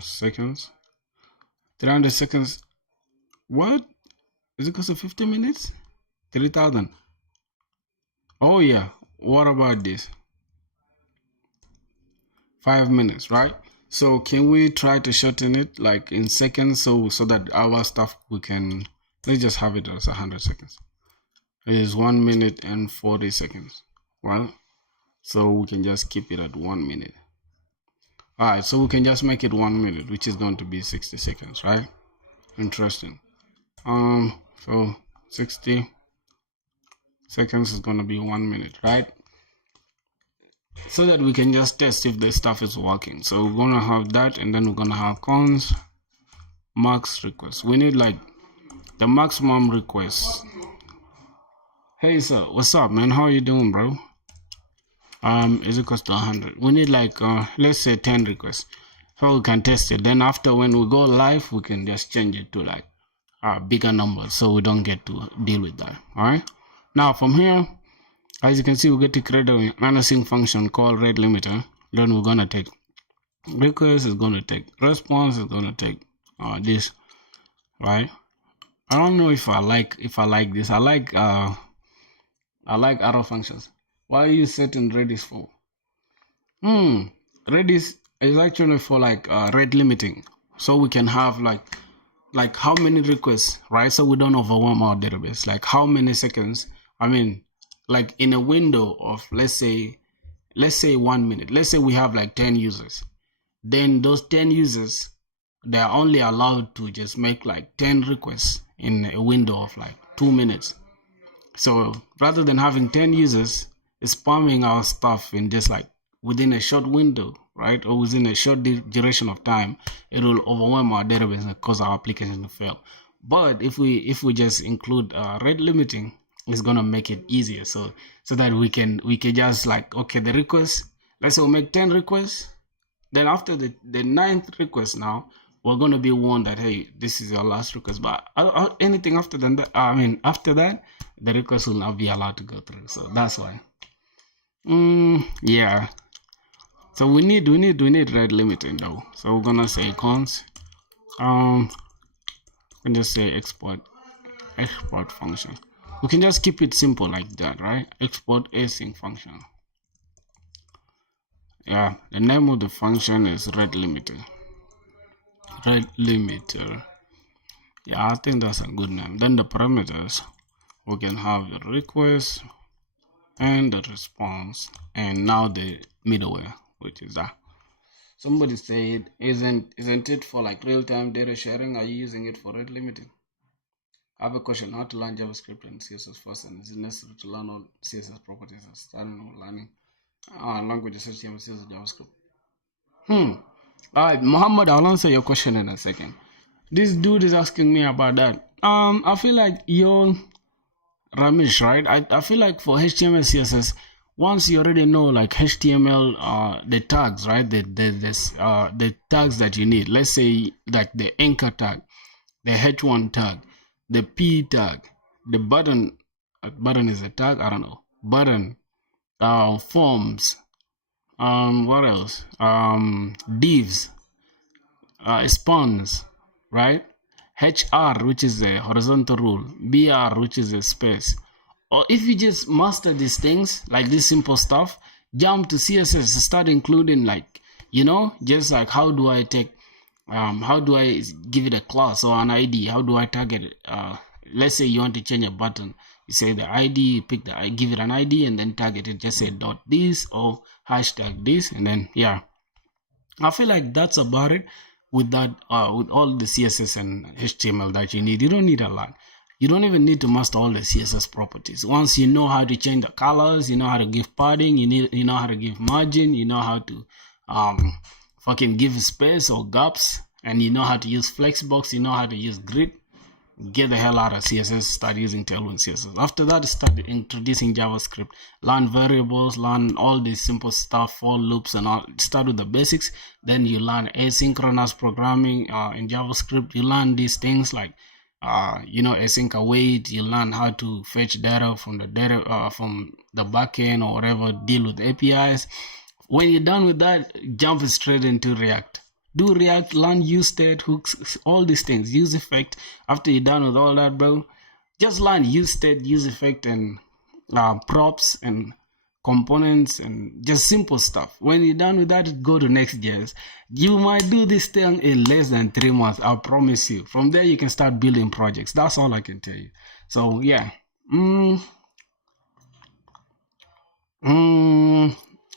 seconds. 300 seconds. What? Is it equals to 50 minutes? 3000. Oh yeah. What about this? 5 minutes, right? So can we try to shorten it like in seconds so that our stuff let's just have it as 100 seconds. It is 1 minute and 40 seconds. Well, so we can just keep it at 1 minute. Alright, so we can just make it 1 minute, which is going to be 60 seconds, right? Interesting. So 60 seconds is going to be 1 minute, right? So that we can just test if the stuff is working. So we're gonna have that, and then we're gonna have const max request. We need like the maximum request. Hey sir, what's up, man? How are you doing, bro? Is equals to 100. We need like let's say 10 requests, so we can test it. Then after, when we go live, we can just change it to like bigger numbers, so we don't get to deal with that. All right. Now from here, As you can see, we get to create an async function called rate limiter. Then we're gonna take request, is gonna take response, is gonna take this, right? I don't know if I like this. I like arrow functions. Why are you setting Redis for? Redis is actually for like rate limiting, so we can have like how many requests, right? So we don't overwhelm our database. Like how many seconds? I mean, like in a window of let's say 1 minute. Let's say we have like 10 users. Then those 10 users, they are only allowed to just make like 10 requests in a window of like 2 minutes. So rather than having 10 users spamming our stuff in just like within a short window, right, or within a short duration of time, it will overwhelm our database and cause our application to fail. But if we just include rate limiting, it's gonna make it easier. So that we can just like, okay, the request, let's say we'll make 10 requests. Then after the 9th request, now we're gonna be warned that, hey, this is your last request. But anything after that, after that, the request will not be allowed to go through. So that's why. Yeah. So we need rate limiting though. So we're gonna say const. And just say export function. We can just keep it simple like that, right? Export async function. Yeah, the name of the function is rate limiter. Rate limiter. Yeah, I think that's a good name. Then the parameters, we can have the request and the response, and now the middleware, which is that. Somebody said, isn't it for like real-time data sharing? Are you using it for rate limiting? I have a question: how to learn JavaScript and CSS first, and is it necessary to learn all CSS properties and starting with learning languages such as CSS, JavaScript? Alright, Muhammad, I'll answer your question in a second. This dude is asking me about that. I feel like you're Ramesh, right? I feel like for HTML, CSS, once you already know like HTML, the tags, right? The tags that you need. Let's say like the anchor tag, the H1 tag, the P tag, the button. Button is a tag. I don't know. Button, forms. What else? Divs, spawns, right? HR, which is the horizontal rule, BR, which is a space. Or if you just master these things, like this simple stuff, jump to CSS, start including like, just like how do I take, how do I give it a class or an ID? How do I target it? Let's say you want to change a button. You say the ID, you pick give it an ID and then target it. Just say dot this or hashtag this, and then yeah. I feel like that's about it with that, with all the CSS and HTML that you need. You don't need a lot. You don't even need to master all the CSS properties. Once you know how to change the colors, you know how to give padding, you know how to give margin, you know how to fucking give space or gaps, and you know how to use flexbox, you know how to use grid. Get the hell out of CSS, start using Tailwind CSS. After that, start introducing JavaScript, learn variables, learn all this simple stuff, for loops and all. Start with the basics. Then you learn asynchronous programming in JavaScript. You learn these things like async await. You learn how to fetch data from the backend or whatever, deal with APIs. When you're done with that, jump straight into React. Do React, learn use state, hooks, all these things, use effect. After you're done with all that, bro, just learn use state, use effect, and props and components and just simple stuff. When you're done with that, go to Next.js. You might do this thing in less than 3 months, I promise you. From there, you can start building projects. That's all I can tell you. So, yeah.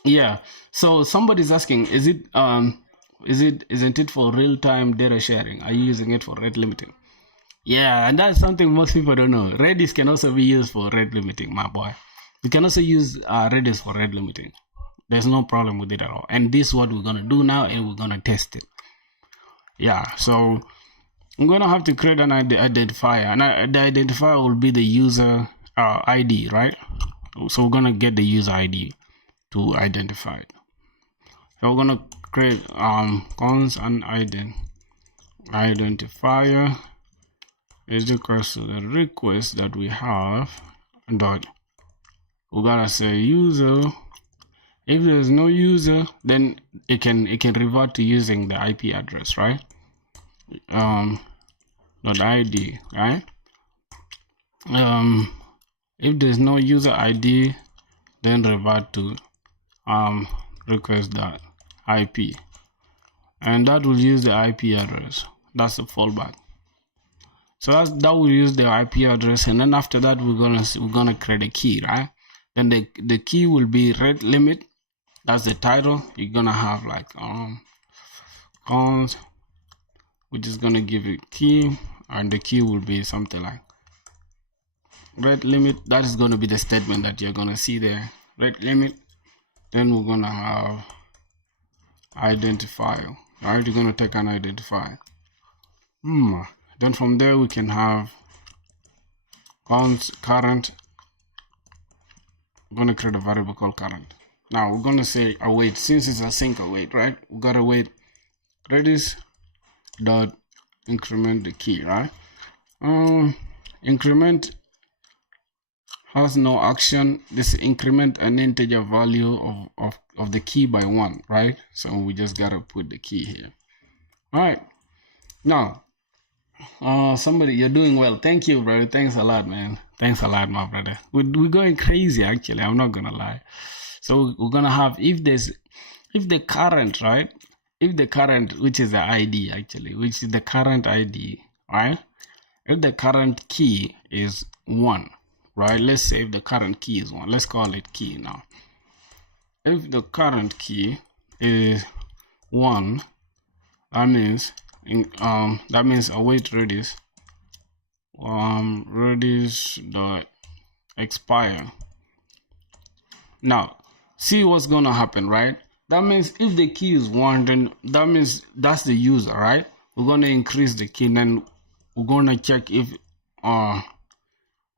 Yeah. So somebody's asking, isn't it for real-time data sharing? Are you using it for rate limiting? Yeah, and that's something most people don't know. Redis can also be used for rate limiting, my boy. You can also use Redis for rate limiting. There's no problem with it at all. And this is what we're gonna do now, and we're gonna test it. Yeah, so I'm gonna have to create an identifier, and the identifier will be the user ID, right? So we're gonna get the user ID to identify it. So we're gonna create const and identifier is equal to the request that we have dot we're gonna say user. If there's no user, then it can revert to using the IP address, right? .id, right? If there's no user ID, then revert to request.ip, and that will use the IP address. That's the fallback. So that will use the IP address, and then after that we're gonna create a key, right? Then the key will be rate limit. That's the title. You're gonna have like cons, which is gonna give it key, and the key will be something like rate limit. That is gonna be the statement that you're gonna see there. Rate limit. Then we're gonna have identifier. Alright, you're gonna take an identifier. Then from there we can have current. I'm gonna create a variable called current. Now we're gonna say await. Since it's async await, right? We gotta wait redis dot increment the key, right? Increment has no action. This increment an integer value of the key by 1, right? So we just gotta put the key here. All right. Now, somebody, you're doing well. Thank you, brother. Thanks a lot, man. Thanks a lot, my brother. We're going crazy, actually. I'm not gonna lie. So we're gonna have if the current, right? If the current, which is the ID actually, which is the current ID, right? If the current key is 1, right? Let's say if the current key is 1, let's call it key now. If the current key is 1, that means await redis redis dot expire. Now see what's gonna happen, right? That means if the key is 1, then that means that's the user, right? We're gonna increase the key, then we're gonna check if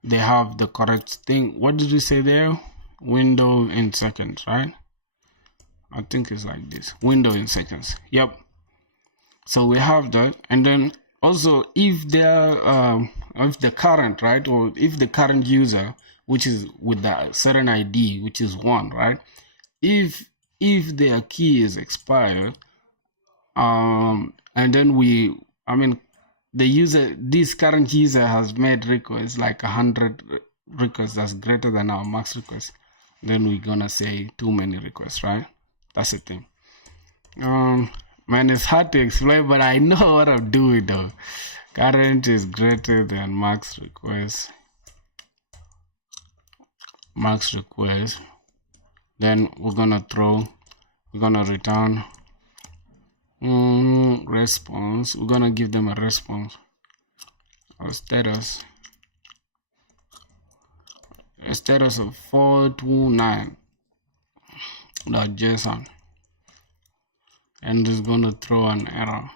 they have the correct thing. What did we say there? Window in seconds, right? I think it's like this, window in seconds. Yep. So we have that, and then also if the current, right, or if the current user, which is with the certain ID, which is 1, right? If their key is expired, and then this current user has made requests like 100 requests that's greater than our max request, then we're gonna say too many requests, right? That's the thing. Man, it's hard to explain, but I know what I'm doing though. Current is greater than max request. Then we're gonna return response. We're gonna give them a response or status. A status of 429.json, and it's gonna throw an error.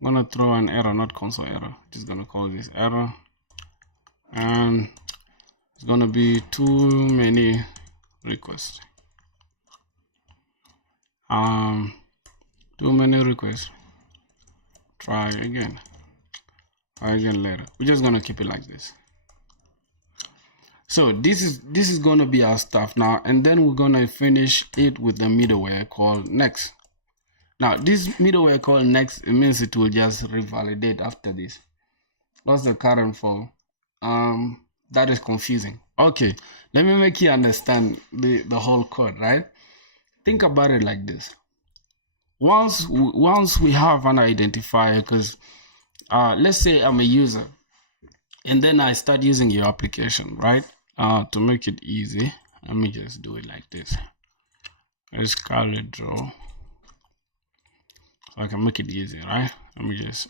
I'm gonna throw an error, not console error. Just gonna call this error, and it's gonna be too many requests. Too many requests. Try again later. We're just gonna keep it like this. So this is gonna be our stuff now, and then we're gonna finish it with the middleware called next. Now this middleware called next, it means it will just revalidate after this. What's the current for? That is confusing. Okay, let me make you understand the whole code, right? Think about it like this. Once we have an identifier, because let's say I'm a user, and then I start using your application, right? To make it easy, let me just do it like this. Let's call it draw, so I can make it easy, right? Let me just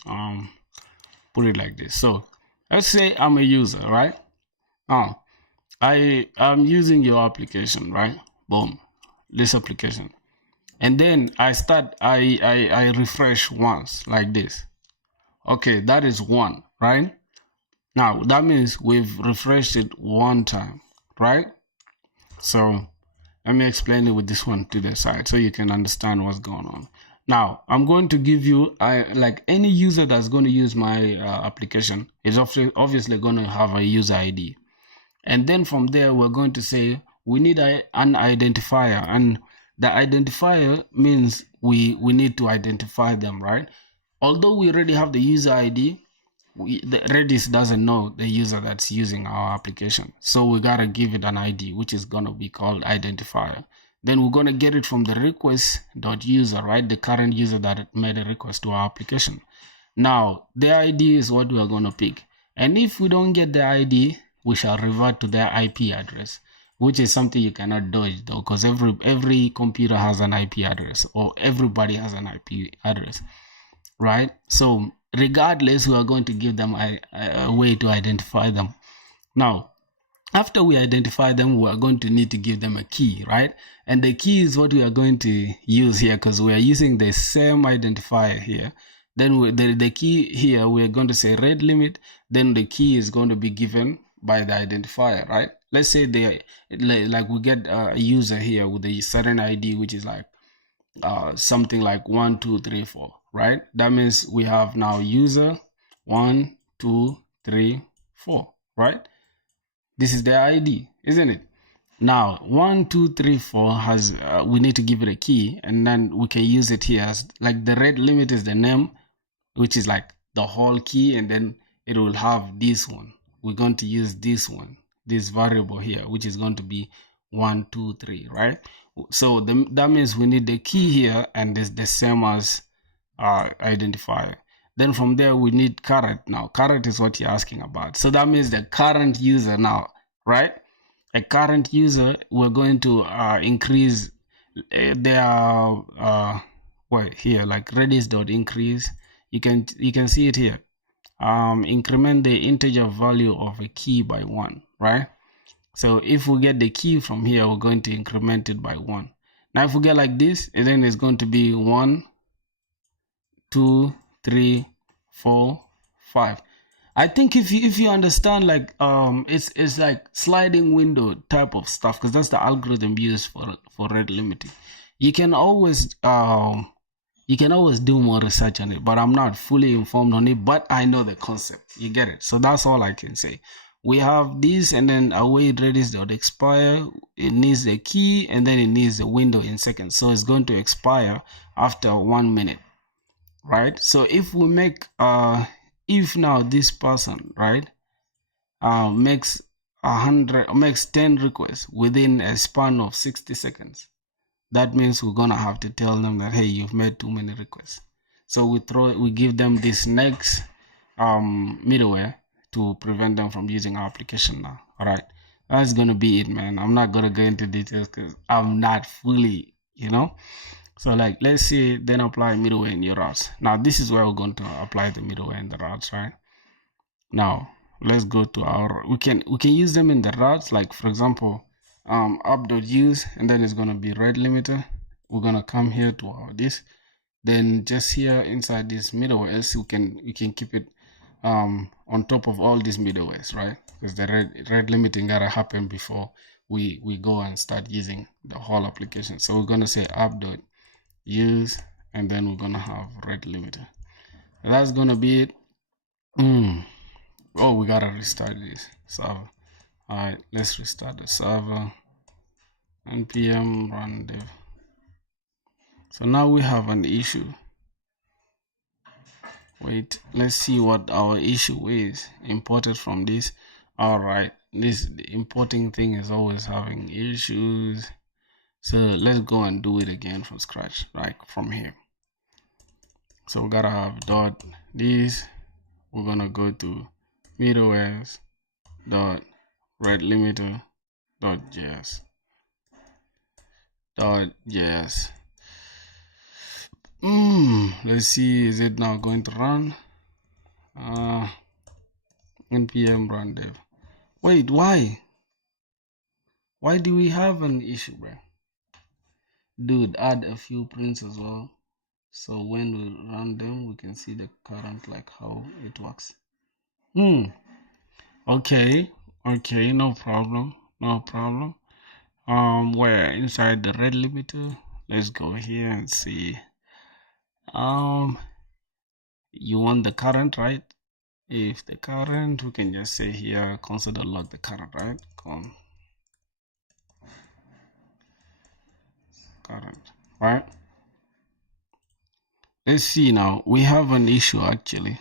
put it like this. So let's say I'm a user, right? I'm using your application, right? Boom, this application, and then I refresh once like this. Okay, that is 1, right? Now that means we've refreshed it 1 time, right? So let me explain it with this one to the side so you can understand what's going on. Now I'm going to give you like any user that's going to use my application is obviously going to have a user ID. And then from there, we're going to say we need an identifier. And the identifier means we need to identify them, right? Although we already have the user ID, the Redis doesn't know the user that's using our application. So we gotta give it an ID, which is gonna be called identifier. Then we're gonna get it from the request.user, right? The current user that made a request to our application. Now, the ID is what we are gonna pick. And if we don't get the ID, we shall revert to their IP address, which is something you cannot dodge though, because every computer has an IP address, or everybody has an IP address, right? So regardless, we are going to give them a way to identify them. Now, after we identify them, we are going to need to give them a key, right? And the key is what we are going to use here, because we are using the same identifier here. Then the key here, we are going to say red limit. Then the key is going to be given by the identifier, right? Let's say like we get a user here with a certain ID, which is like something like 1, 2, 3, 4, right? That means we have now user 1, 2, 3, 4, right? This is the ID, isn't it? Now 1, 2, 3, 4 has we need to give it a key, and then we can use it here as like the red limit is the name, which is like the whole key, and then it will have this one. We're going to use this one, this variable here, which is going to be 1, 2, 3, right? So that means we need the key here, and it's the same as identifier. Then from there we need current. Now current is what you're asking about, so that means the current user now, right? A current user, we're going to increase their here, like redis.increase. You can see it here. Increment the integer value of a key by 1, right? So if we get the key from here, we're going to increment it by 1. Now if we get like this, and then it's going to be 1, 2, 3, 4, 5. I think if you understand, like it's like sliding window type of stuff, because that's the algorithm used for red limiting. You can always do more research on it, but I'm not fully informed on it, but I know the concept. You get it? So that's all I can say. We have this, and then await redis.expire. It needs the key, and then it needs the window in seconds. So it's going to expire after 1 minute, right? So if we make if now this person, right, makes 10 requests within a span of 60 seconds, that means we're gonna have to tell them that, hey, you've made too many requests. So we give them this next middleware to prevent them from using our application now. All right, that's gonna be it, man. I'm not gonna go into details because I'm not fully, So like, let's say then apply middleware in your routes. Now this is where we're going to apply the middleware in the routes, right? Now let's go to our, we can use them in the routes, like for example, app.use, and then it's going to be red limiter. We're going to come here to our this, then just here inside this middleware, else we can keep it on top of all these middlewares, right? Because the red limiting gotta happen before we go and start using the whole application. So we're going to say app.use, and then we're going to have red limiter. That's going to be it. Oh, we gotta restart this server. All right, let's restart the server. npm run dev. So now we have an issue. Wait, let's see what our issue is imported from this. All right, the importing thing is always having issues. So let's go and do it again from scratch, right from here. So we gotta have dot this. We're gonna go to middlewares dot red limiter .js. Let's see, is it now going to run? npm run dev. Wait, why do we have an issue, bro? Dude, add a few prints as well, so when we run them we can see the current, like how it works. Okay, no problem. Where inside the red limiter, let's go here and see. You want the current, right? if the current, we can just say here console.log the current, right? Current, right? Let's see now. We have an issue actually.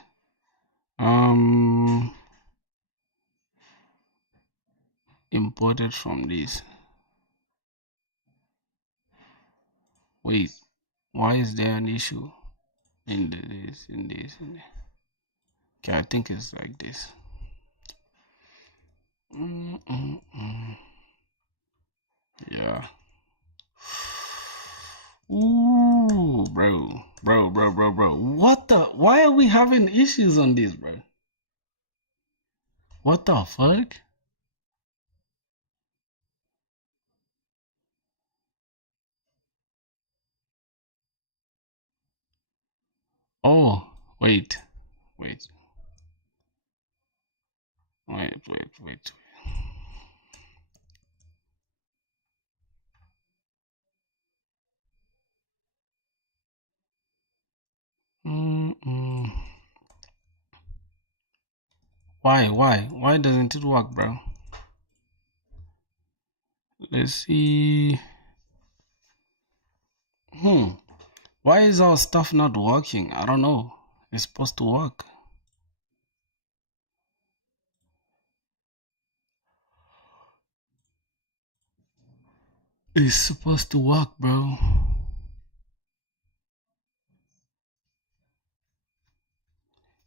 Imported from this. Wait, why is there an issue in this? Okay, I think it's like this. Yeah. Ooh, bro. What the? Why are we having issues on this, bro? What the fuck? Oh, wait. Wait. Why doesn't it work, bro? Let's see. Why is our stuff not working? I don't know. It's supposed to work. It's supposed to work, bro.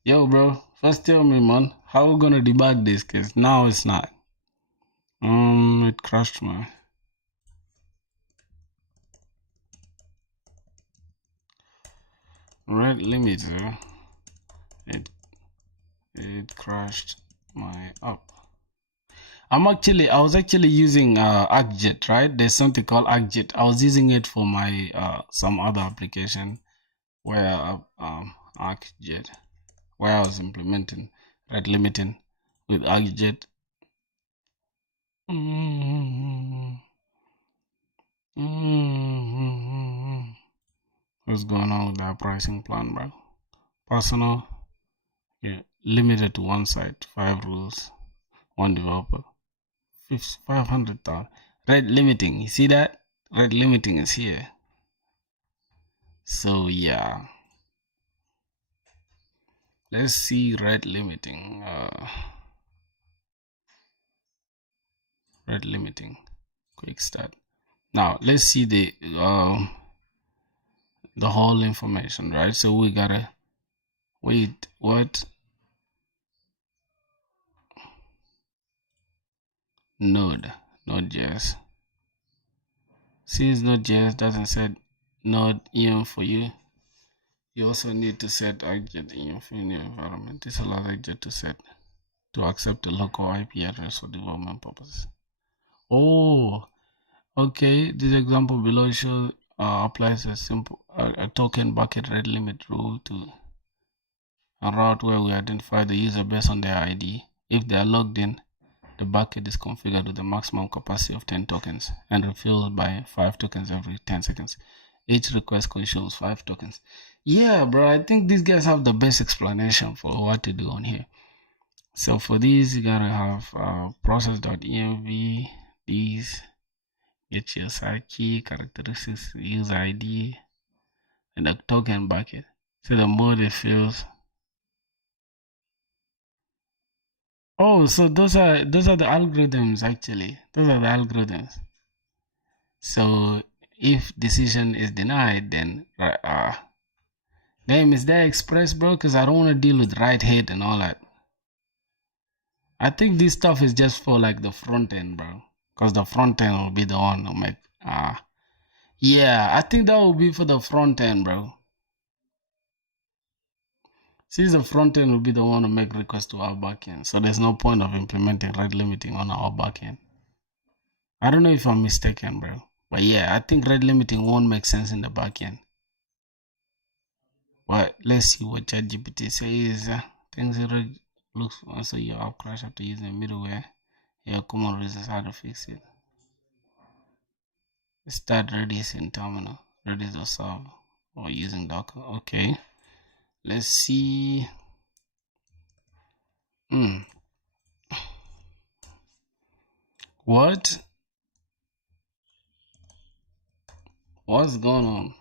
Yo, bro, first tell me, man, how we gonna debug this? Cause now it's not. It crashed my red limiter. It crashed my app. I was actually using ArcJet, right? There's something called ArcJet. I was using it for my some other application where ArcJet, where I was implementing red limiting with ArcJet. What's going on with that pricing plan, bro? Personal, yeah, limited to one site, 5 rules, 1 developer, 500,000. Red limiting, you see that? Red limiting is here. So yeah, let's see red limiting. Red limiting, quick start. Now let's see the whole information, right? So we gotta wait. What? Node.js. Since Node.js doesn't set Node env for you, you also need to set ArcJet env in your environment. This allows ArcJet to accept the local IP address for development purposes. Oh, okay. This example below shows applies a simple a token bucket red limit rule to a route where we identify the user based on their ID. If they are logged in, the bucket is configured with a maximum capacity of 10 tokens and refilled by 5 tokens every 10 seconds. Each request consumes 5 tokens. Yeah, bro, I think these guys have the best explanation for what to do on here. So for these, you gotta have process.env, these, get your side key, characteristics, user ID, and a token bucket. So the more it fills. Oh, so those are the algorithms actually. Those are the algorithms. So if decision is denied, then damn, is that express, bro? Because I don't want to deal with right head and all that. I think this stuff is just for like the front end, bro. Because the front end will be the one who make yeah, I think that will be for the front end, bro. Since the front end will be the one to make requests to our backend, so there's no point of implementing rate limiting on our backend. I don't know if I'm mistaken, bro. But yeah, I think rate limiting won't make sense in the backend. But let's see what ChatGPT says. Things looks also your app crash after using middleware. Your common reasons how to fix it. Start Redis in terminal. Redis or serve or using Docker. Okay. Let's see. Mm. What? What's going on?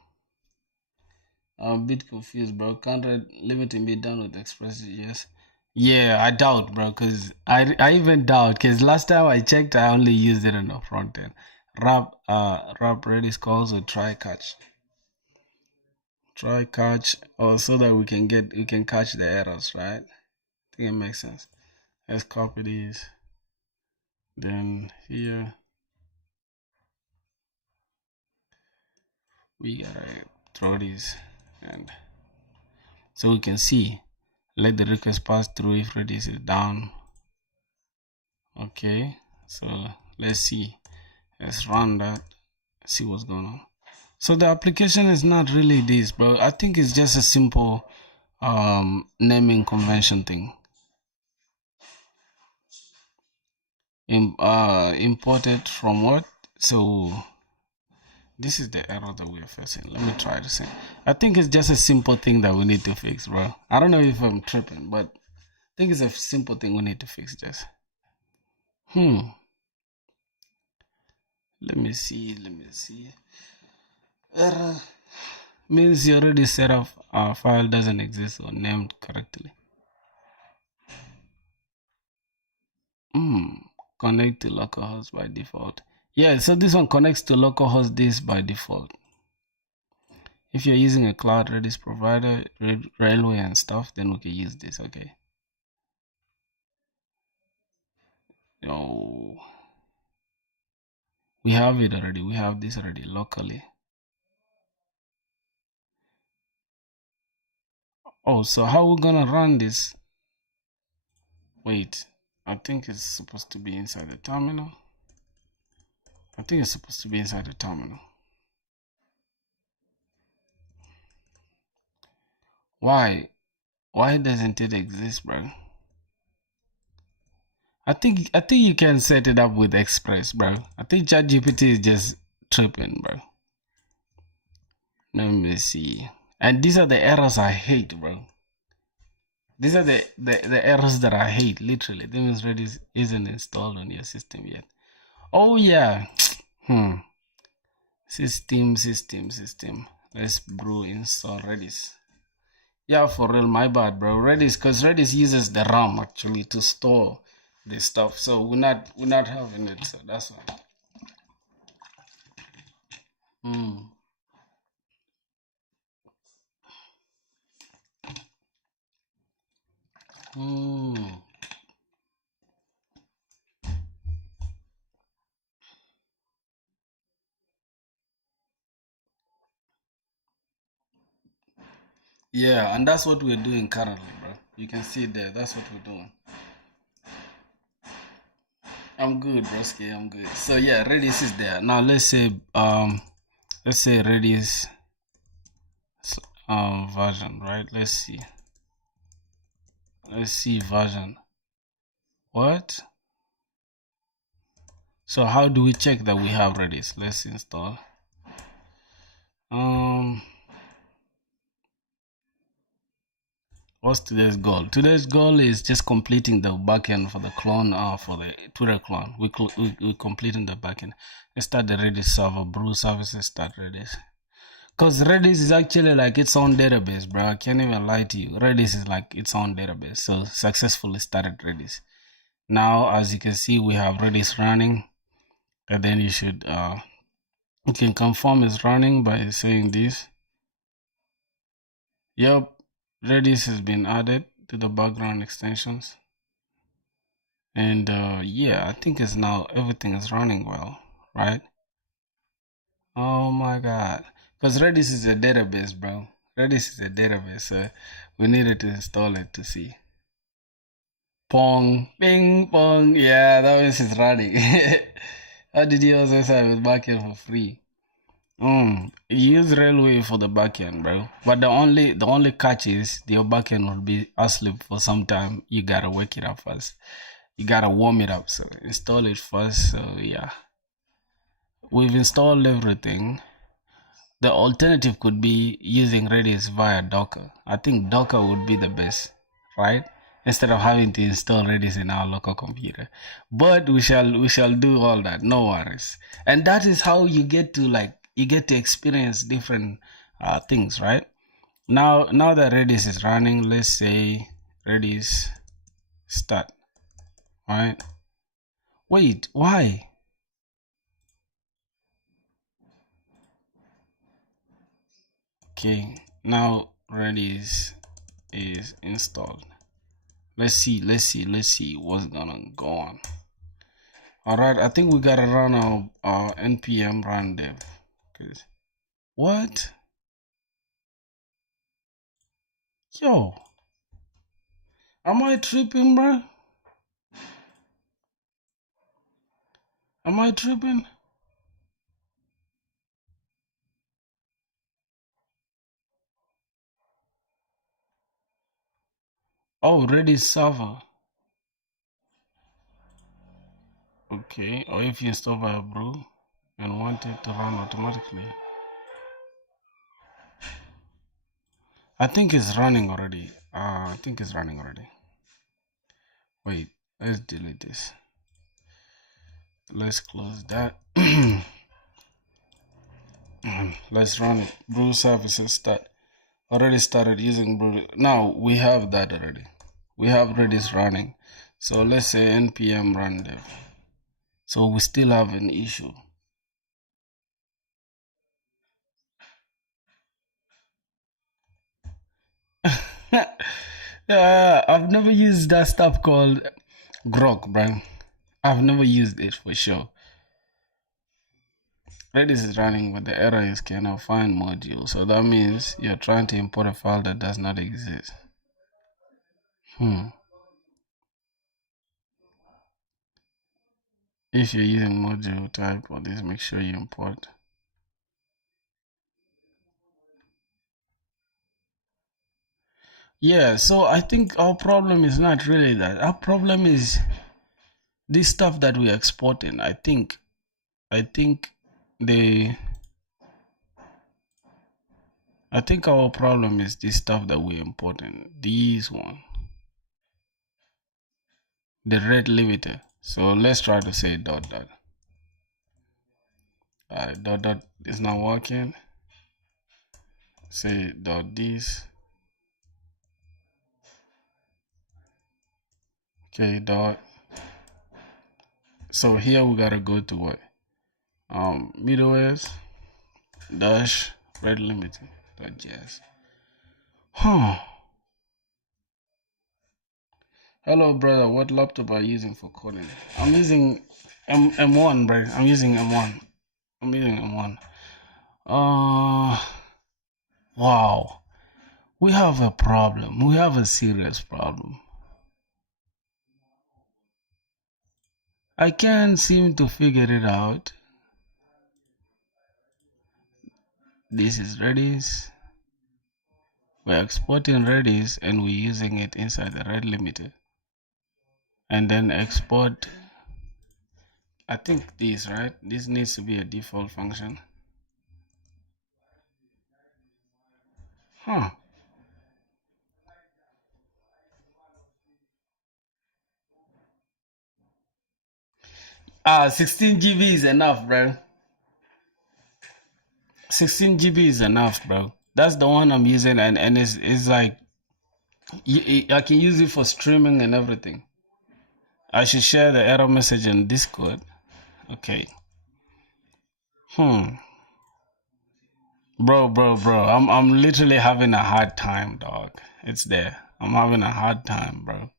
I'm a bit confused, bro. Can't read limiting me down with express yes. Yeah, I doubt, bro, because I even doubt, because last time I checked, I only used it on the front end. Wrap Redis calls with try catch. Try catch, or so that we can catch the errors, right? I think it makes sense. Let's copy these. Then here we gotta throw these, and so we can see. Let the request pass through if Redis is down. Okay, so let's see. Let's run that. See what's going on. So the application is not really this, bro. I think it's just a simple naming convention thing. Imported from what? So this is the error that we are facing. Let me try this. I think it's just a simple thing that we need to fix, bro. I don't know if I'm tripping, but I think it's a simple thing we need to fix. Just let me see. Error means you already set up our file doesn't exist or named correctly. Connect to localhost by default. Yeah, so this one connects to localhost this by default. If you're using a cloud Redis provider, railway and stuff, then we can use this. Okay. Oh, we have it already. We have this already locally. Oh, so how are we gonna run this? Wait, I think it's supposed to be inside the terminal. I think it's supposed to be inside the terminal. Why? Why doesn't it exist, bro? I think you can set it up with Express, bro. I think ChatGPT is just tripping, bro. Let me see. And these are the errors I hate, bro. These are the errors that I hate, literally. That means Redis isn't installed on your system yet. Oh yeah. System. Let's brew install Redis. Yeah, for real, my bad, bro. Redis, because Redis uses the RAM actually to store this stuff. So we're not having it, so that's why. Yeah, and that's what we're doing currently, bro. You can see it there. That's what we're doing. I'm good, broski. I'm good. So yeah, Redis is there. Now let's say Redis version, right? Let's see. Version. What? So how do we check that we have Redis? Let's install. What's today's goal? Today's goal is just completing the backend for the clone, for the Twitter clone. We completing the backend. Let's start the Redis server. Brew services. Start Redis. Because Redis is actually like its own database, bro. I can't even lie to you. Redis is like its own database. So successfully started Redis. Now, as you can see, we have Redis running. And then you should you can confirm it's running by saying this. Yep, Redis has been added to the background extensions. And yeah, I think it's now everything is running well, right? Oh my god. Because Redis is a database, bro. Redis is a database, so we needed to install it to see. Pong, ping, pong. Yeah, that means it's running. How did you also have it backend for free? Use Railway for the backend, bro. But the only catch is your backend will be asleep for some time. You gotta wake it up first. You gotta warm it up. So install it first. So yeah, we've installed everything. The alternative could be using Redis via Docker. I think Docker would be the best, right? instead of having to install Redis in our local computer. But we shall do all that, no worries. And that is how you get to experience different things, right? Now that Redis is running, let's say Redis start, right? Wait, why? Okay, now Redis is installed. Let's see what's gonna go on. All right, I think we gotta run our npm run dev. What? Yo, am I tripping, bro? Am I tripping? Oh, Redis server. Okay, or if you install via brew and want it to run automatically. I think it's running already. I think it's running already. Wait, let's delete this. Let's close that. Let's run it. Brew services start. Already started using brew. Now we have that already. We have Redis running. So let's say npm run dev. So we still have an issue. I've never used that stuff called grok, bro. I've never used it for sure. Redis is running, but the error is cannot find module. So that means you're trying to import a file that does not exist. If you're using module type or this, make sure you import. Yeah, so I think our problem is not really that. Our problem is this stuff that we're exporting. I think our problem is this stuff that we're importing. These one. The rate limiter. So let's try to say dot dot. Alright, dot dot is not working. Say dot this. Okay, dot. So here we gotta go to what? Middleware dash rate limiter .js. Hello, brother. What laptop are you using for coding? I'm using M1, bro. I'm using M1. Wow. We have a problem. We have a serious problem. I can't seem to figure it out. This is Redis. We're exporting Redis and we're using it inside the rate limiter. And then export. I think this, right? This needs to be a default function. 16 GB is enough, bro. 16 GB is enough, bro. That's the one I'm using, and it's like I can use it for streaming and everything. I should share the error message in Discord. Okay. Bro. I'm literally having a hard time, dog. It's there. I'm having a hard time, bro.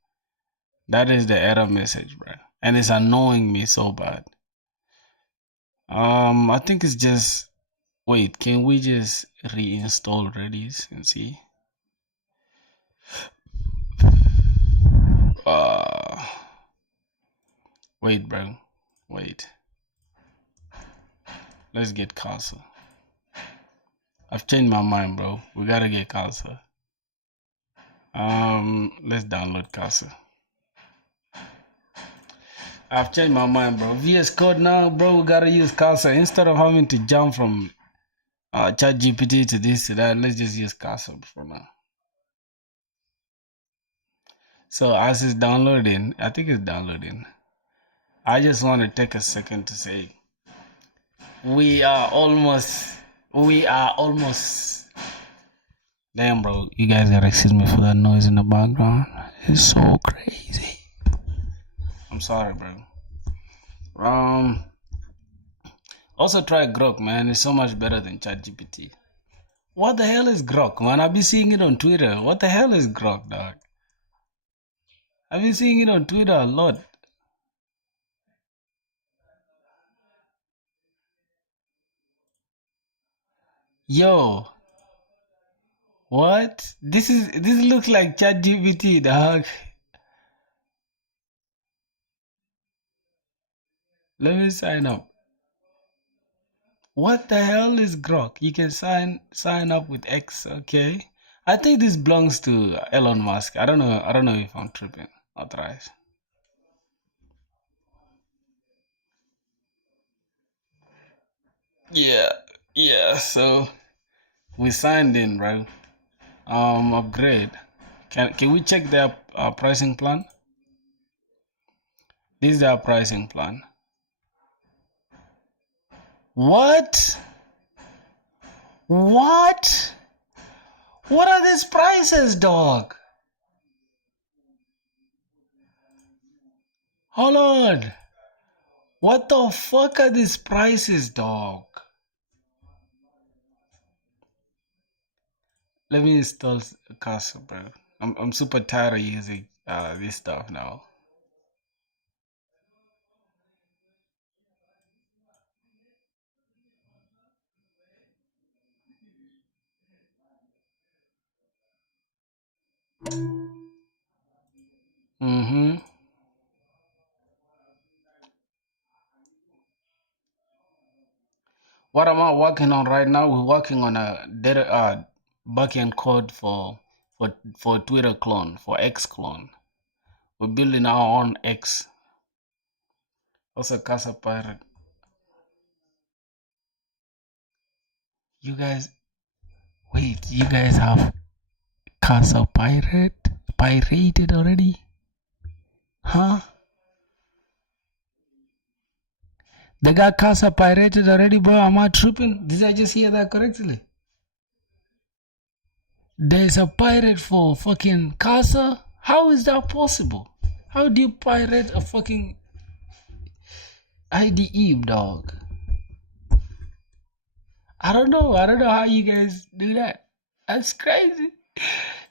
That is the error message, bro. And it's annoying me so bad. I think it's just wait, can we just reinstall Redis and see? Wait, bro. Wait. Let's get Casa. I've changed my mind, bro. We gotta get Casa. Let's download Casa. I've changed my mind, bro. VS Code now, bro. We gotta use Casa instead of having to jump from ChatGPT to this to that. Let's just use Casa for now. So as it's downloading, I think it's downloading. I just want to take a second to say we are almost we are almost damn bro, you guys gotta excuse me for that noise in the background. It's so crazy. I'm sorry, bro. Also try Grok, man. It's so much better than ChatGPT. What the hell is Grok, man? I've been seeing it on Twitter. What the hell is Grok, dog? I've been seeing it on Twitter a lot. Yo, what? This looks like ChatGPT, dog. Let me sign up. What the hell is Grok? You can sign up with X, okay? I think this belongs to Elon Musk. I don't know. I don't know if I'm tripping. Authorized. Yeah, yeah. So we signed in, bro. Upgrade. Can we check their pricing plan? This is their pricing plan. What? What? What are these prices, dog? Hold on. What the fuck are these prices, dog? Let me install Casa, bro. I'm super tired of using this stuff now. Mm-hmm. What am I working on right now? We're working on a data backend code for Twitter clone, for X clone. We're building our own X. Also Casa Pirate. You guys wait, you guys have Casa Pirate? Pirated already? Huh? They got Casa pirated already, bro. Am I tripping? Did I just hear that correctly? There's a pirate for fucking Casa? How is that possible? How do you pirate a fucking IDE, dog? I don't know. I don't know how you guys do that. That's crazy.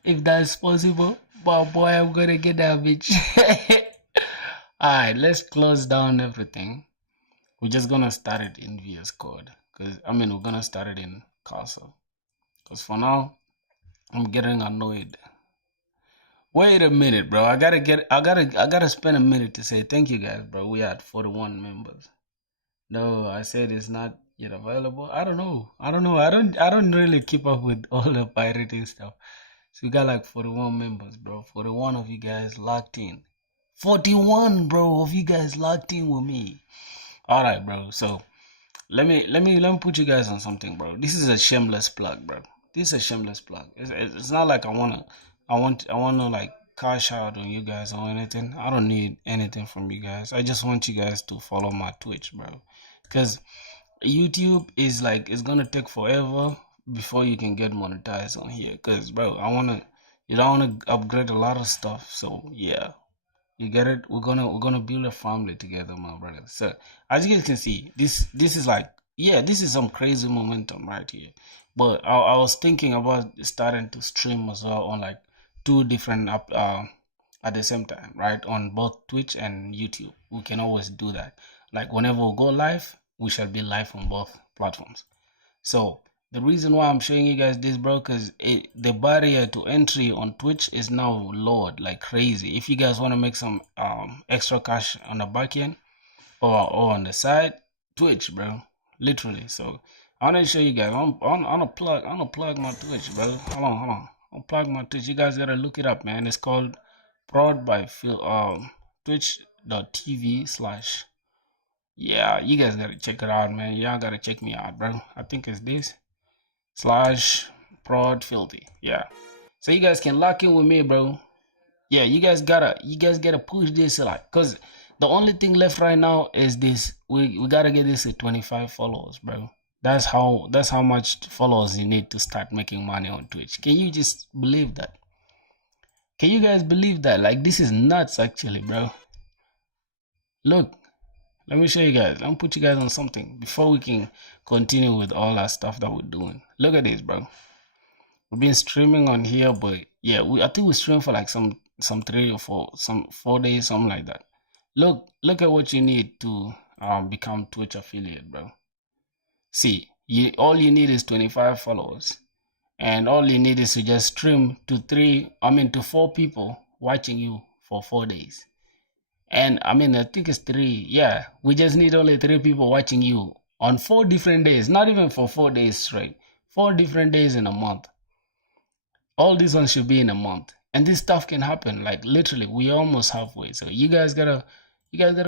If that's possible. But boy, I'm gonna get that bitch. Alright, let's close down everything. We're just gonna start it in VS Code. We're gonna start it in Casa. Because for now, I'm getting annoyed. Wait a minute, bro. I gotta spend a minute to say thank you guys, bro. We had 41 members. No, I said it's not yet available. I don't know. I don't really keep up with all the pirating stuff. So we got like 41 members, bro. 41 of you guys locked in. 41, bro, of you guys locked in with me. Alright, bro. So let me put you guys on something, bro. This is a shameless plug, bro. This is a shameless plug. It's not like I wanna like cash out on you guys or anything. I don't need anything from you guys. I just want you guys to follow my Twitch, bro. Because YouTube is like it's gonna take forever before you can get monetized on here. Cause bro, I wanna upgrade a lot of stuff. So yeah, you get it? We're gonna build a family together, my brother. So as you guys can see, this is like this is some crazy momentum right here. But I was thinking about starting to stream as well on like two different at the same time, right? On both Twitch and YouTube. We can always do that. Like whenever we go live, we shall be live on both platforms. So the reason why I'm showing you guys this, bro, because the barrier to entry on Twitch is now lowered like crazy. If you guys want to make some extra cash on the back end or on the side, Twitch, bro, literally. So I want to show you guys. I'm gonna plug my Twitch, bro. Hold on. I'll plug my Twitch. You guys gotta look it up, man. It's called Prod by Phil. Twitch.tv slash. Yeah, you guys gotta check it out, man. Y'all gotta check me out, bro. I think it's this /prod filthy. Yeah. So you guys can lock in with me, bro. yeah, you guys gotta push this like, cause the only thing left right now is this. We gotta get this at 25 followers, bro. That's how much followers you need to start making money on Twitch. Can you just believe that? Can you guys believe that? Like, this is nuts, actually, bro. Look, let me show you guys. Let me put you guys on something before we can continue with all our stuff that we're doing. Look at this, bro. We've been streaming on here, but yeah, I think we streamed for like some 4 days, something like that. Look at what you need to become Twitch affiliate, bro. See, all you need is 25 followers, and all you need is to just stream to 4 people watching you for 4 days. And I think it's 3. Yeah, we just need only 3 people watching you on 4 different days, not even for 4 days straight. 4 different days in a month. All these ones should be in a month, and this stuff can happen. Like, literally, we almost halfway. So you guys gotta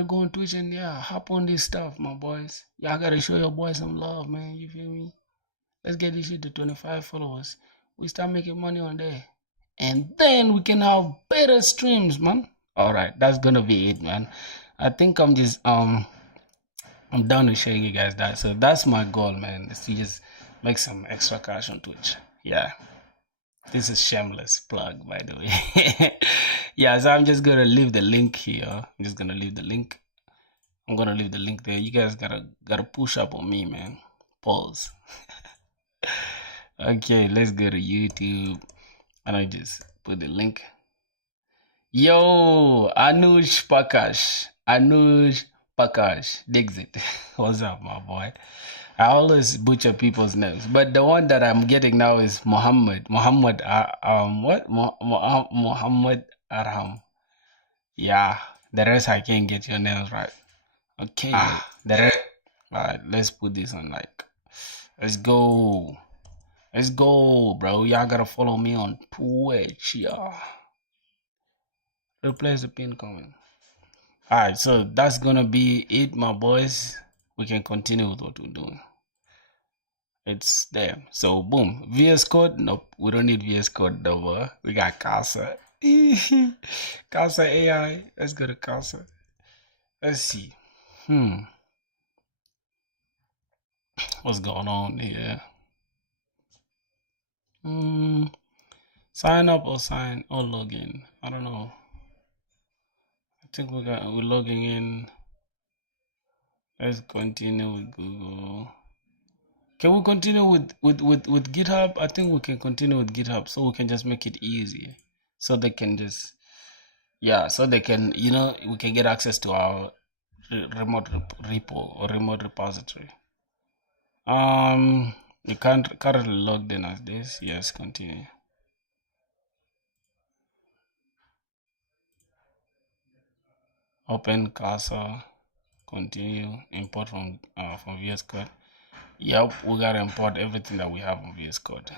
go on Twitch and yeah, hop on this stuff, my boys. Y'all gotta show your boys some love, man. You feel me? Let's get this shit to 25 followers. We start making money on there, and then we can have better streams, man. All right, that's gonna be it, man. I think I'm done with showing you guys that. So that's my goal, man, is to just make some extra cash on Twitch. Yeah. This is shameless plug, by the way. Yeah, so I'm just gonna leave the link here. I'm just gonna leave the link. I'm gonna leave the link there. You guys gotta push up on me, man. Pause. Okay, let's go to YouTube, and I just put the link. Yo, Anuj Pakash, Dixit. What's up, my boy? I always butcher people's names, but the one that I'm getting now is Muhammad. Muhammad, Muhammad Arham. Yeah, the rest I can't get your names right. Okay, the rest. Alright, let's put this on like. Let's go. Let's go, bro. Y'all gotta follow me on Twitch, yeah. Replace the pin comment. Alright, so that's gonna be it, my boys. We can continue with what we're doing. It's there. So boom. VS Code. Nope. We don't need VS Code though. We got Casa. Casa AI. Let's go to Casa. Let's see. What's going on here? Sign up or log in. I don't know. I think we're logging in. Let's continue with Google. Can we continue with GitHub? I think we can continue with GitHub, so we can just make it easy. So they can just, yeah, so they can, we can get access to our remote repo or remote repository. You can't currently logged in as this. Yes, continue. Open Casa, continue, import from VS Code. Yep, we gotta import everything that we have on VS Code.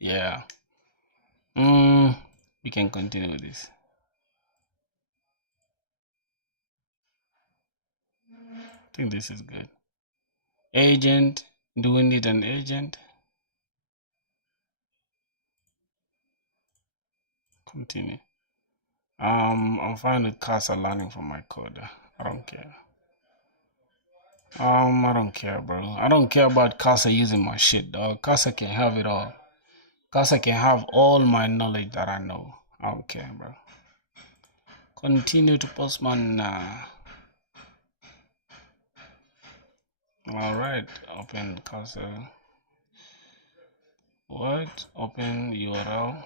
Yeah. We can continue with this. I think this is good. Agent. Do we need an agent? Continue. I'm fine with Casa learning from my code. I don't care. I don't care, bro. I don't care about Casa using my shit, dog. Casa can have it all. Casa can have all my knowledge that I know. I don't care, bro. Continue to Postman. Alright, open Casa. What? Open URL.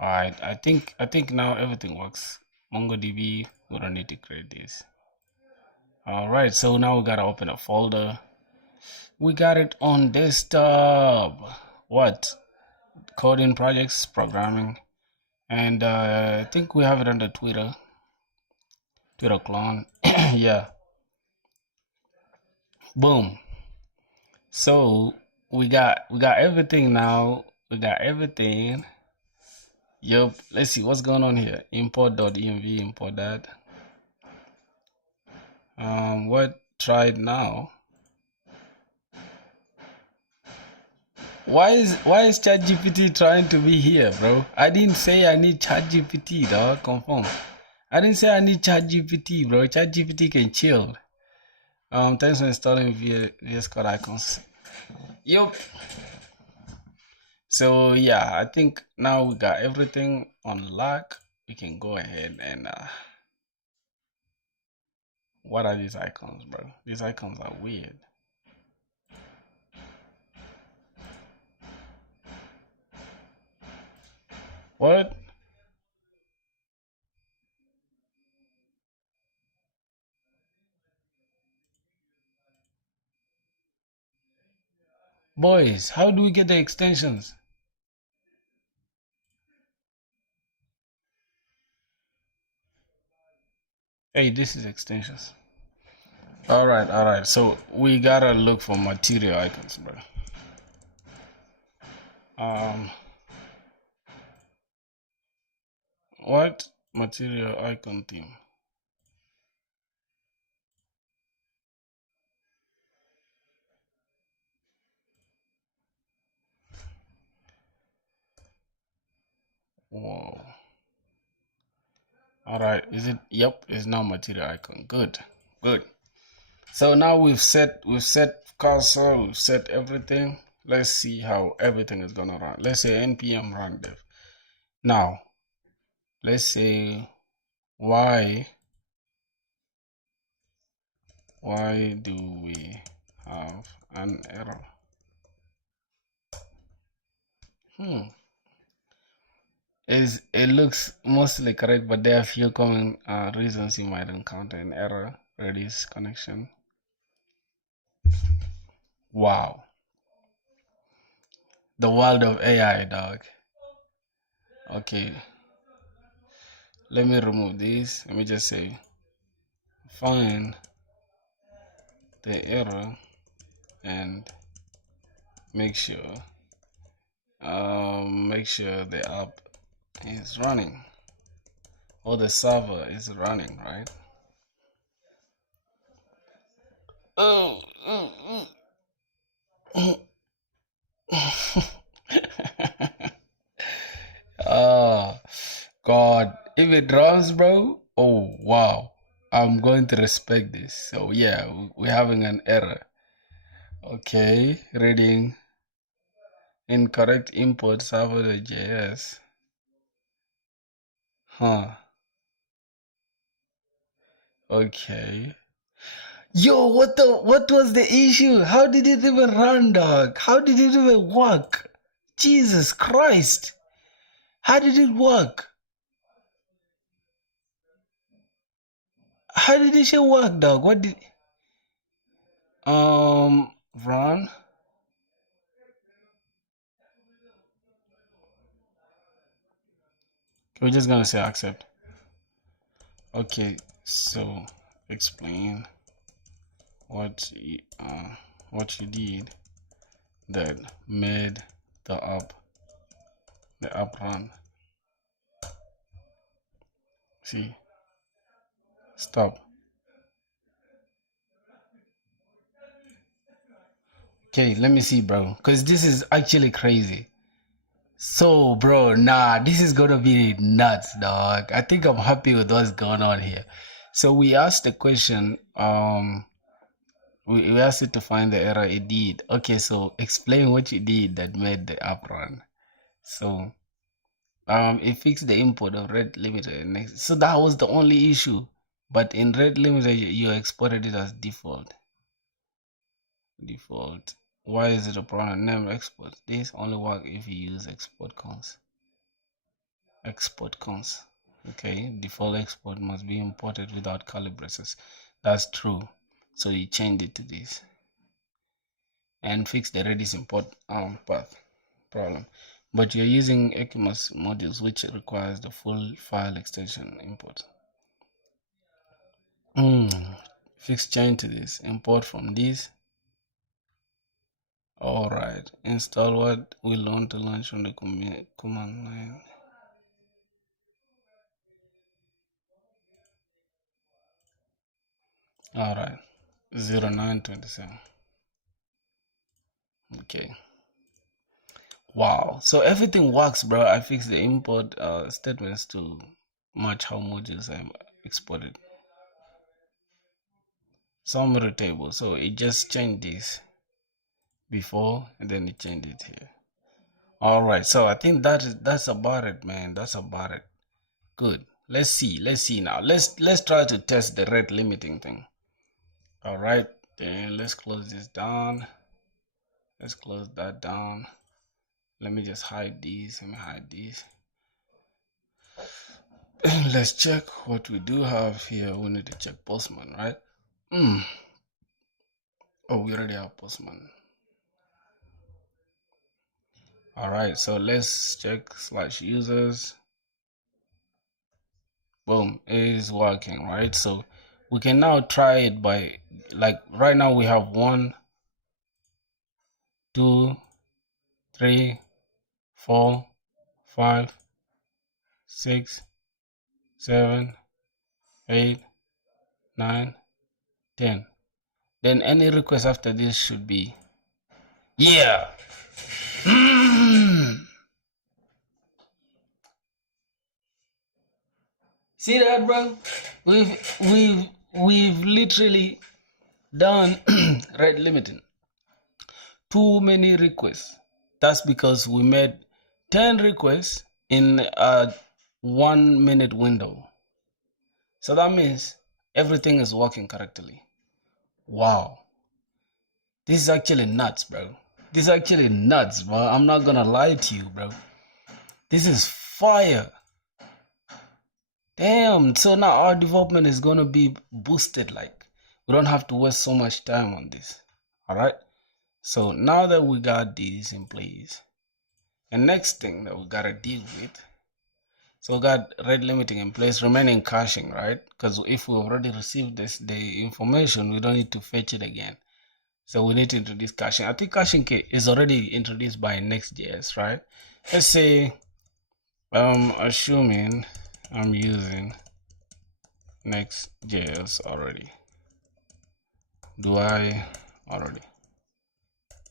Alright, I think now everything works. MongoDB, we don't need to create this. Alright, so now we gotta open a folder. We got it on desktop. What? Coding projects, programming. And I think we have it under Twitter clone. Yeah. Boom. So we got everything now. We got everything. Yup. Let's see what's going on here. Import.env, import that. What try it now. Why is ChatGPT trying to be here, bro? I didn't say I need ChatGPT, dog. Confirm. I didn't say I need ChatGPT, bro. ChatGPT can chill. Thanks for installing VS Code icons. Yup. So yeah, I think now we got everything on lock. We can go ahead and what are these icons, bro? These icons are weird. What? Boys, how do we get the extensions? Hey, this is extensions. Alright. So we gotta look for material icons, bro. What material icon theme? Whoa. Alright, is it? Yep, it's now material icon. Good. So now we've set cursor, we've set everything. Let's see how everything is gonna run. Let's say npm run dev. Now, let's say why do we have an error? It looks mostly correct, but there are a few common reasons you might encounter an error. Redis connection. Wow. The world of AI, dog. Okay. Let me remove this. Let me just say find the error and make sure the app is running or the server is running, right? Oh. Oh God, if it drops, bro, oh wow, I'm going to respect this. So yeah, we're having an error. Okay, reading incorrect import server.js. Huh. Okay. Yo, what was the issue? How did it even run, dog? How did it even work? Jesus Christ. How did it work? How did this shit work, dog? What did run? We're just gonna say accept. Okay, so explain what you did that made the app run. See, stop. Okay, let me see, bro, because this is actually crazy. So, bro, nah, this is gonna be nuts, dog. I think I'm happy with what's going on here. So we asked the question, we asked it to find the error it did. Okay, so explain what you did that made the app run. So, it fixed the import of rate limited. Next, so that was the only issue. But in rate limited, you exported it as default. Why is it a problem? Name export. This only work if you use export cons. Okay, default export must be imported without curly braces. That's true. So you change it to this and fix the Redis import path problem. But you're using Equinox modules, which requires the full file extension import. Fix change to this. Import from this. Alright. Install what we learned to launch from the command line. Alright. 0927. Okay. Wow. So everything works, bro. I fixed the import statements to match how modules I exported. Summary table. So it just changed this before and then it changed it here. All right. So I think that's about it, man. That's about it. Good. Let's see now. Let's try to test the rate limiting thing. All right. Then let's close this down. Let's close that down. Let me just hide these. Let me hide these. Let's check what we do have here. We need to check Postman, right? Oh, we already have Postman. All right, so let's check /users. Boom, it is working, right? So we can now try it by, like right now we have 1, 2, 3, 4, 5, 6, 7, 8, 9, 10. Then any request after this should be, yeah. See that, bro? We've literally done rate limiting. Too many requests. That's because we made 10 requests in a 1 minute window. So that means everything is working correctly. Wow. This is actually nuts, bro. This is actually nuts, bro. I'm not gonna lie to you, bro. This is fire. Damn, so now our development is gonna be boosted. Like, we don't have to waste so much time on this. All right. So now that we got these in place, and next thing that we gotta deal with, so we got rate limiting in place, remaining caching, right? Because if we already received the information, we don't need to fetch it again. So we need to introduce caching. I think caching is already introduced by Next.js, right? Let's say, assuming I'm using Next.js already. Do I already?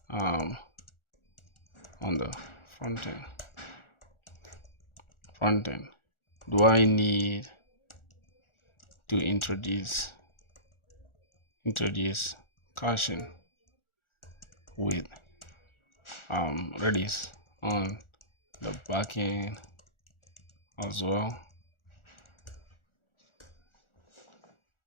On the front end, do I need to introduce caching with Redis on the backend as well?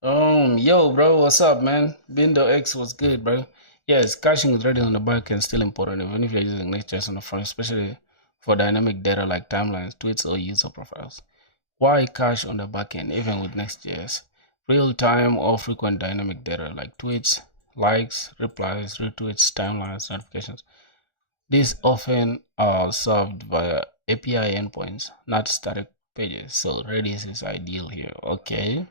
Yo, bro, what's up, man? Bindo X was good, bro. Yes, caching with Redis on the backend is still important, even if you're using Next.js on the front, especially for dynamic data like timelines, tweets, or user profiles. Why cache on the backend, even with Next.js? Real-time or frequent dynamic data like tweets, likes, replies, retweets, timelines, notifications. These often are served via API endpoints, not static pages. So Redis is ideal here. Okay.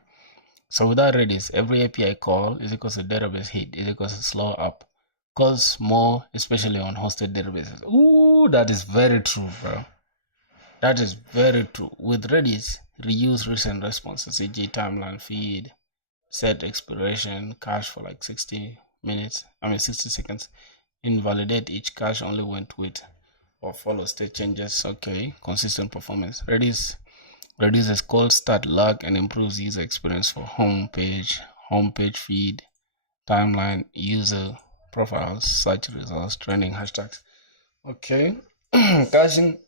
So without Redis, every API call is equal to database hit is equal to slow up. Costs more, especially on hosted databases. Ooh, that is very true, bro. That is very true. With Redis, reuse recent responses, e.g. timeline feed, set expiration, cache for like 60 seconds. Invalidate each cache only when tweet or follow state changes. Okay, consistent performance. Redis reduces cold start lag and improves user experience for homepage feed, timeline, user profiles, search results, trending hashtags. Okay, caching.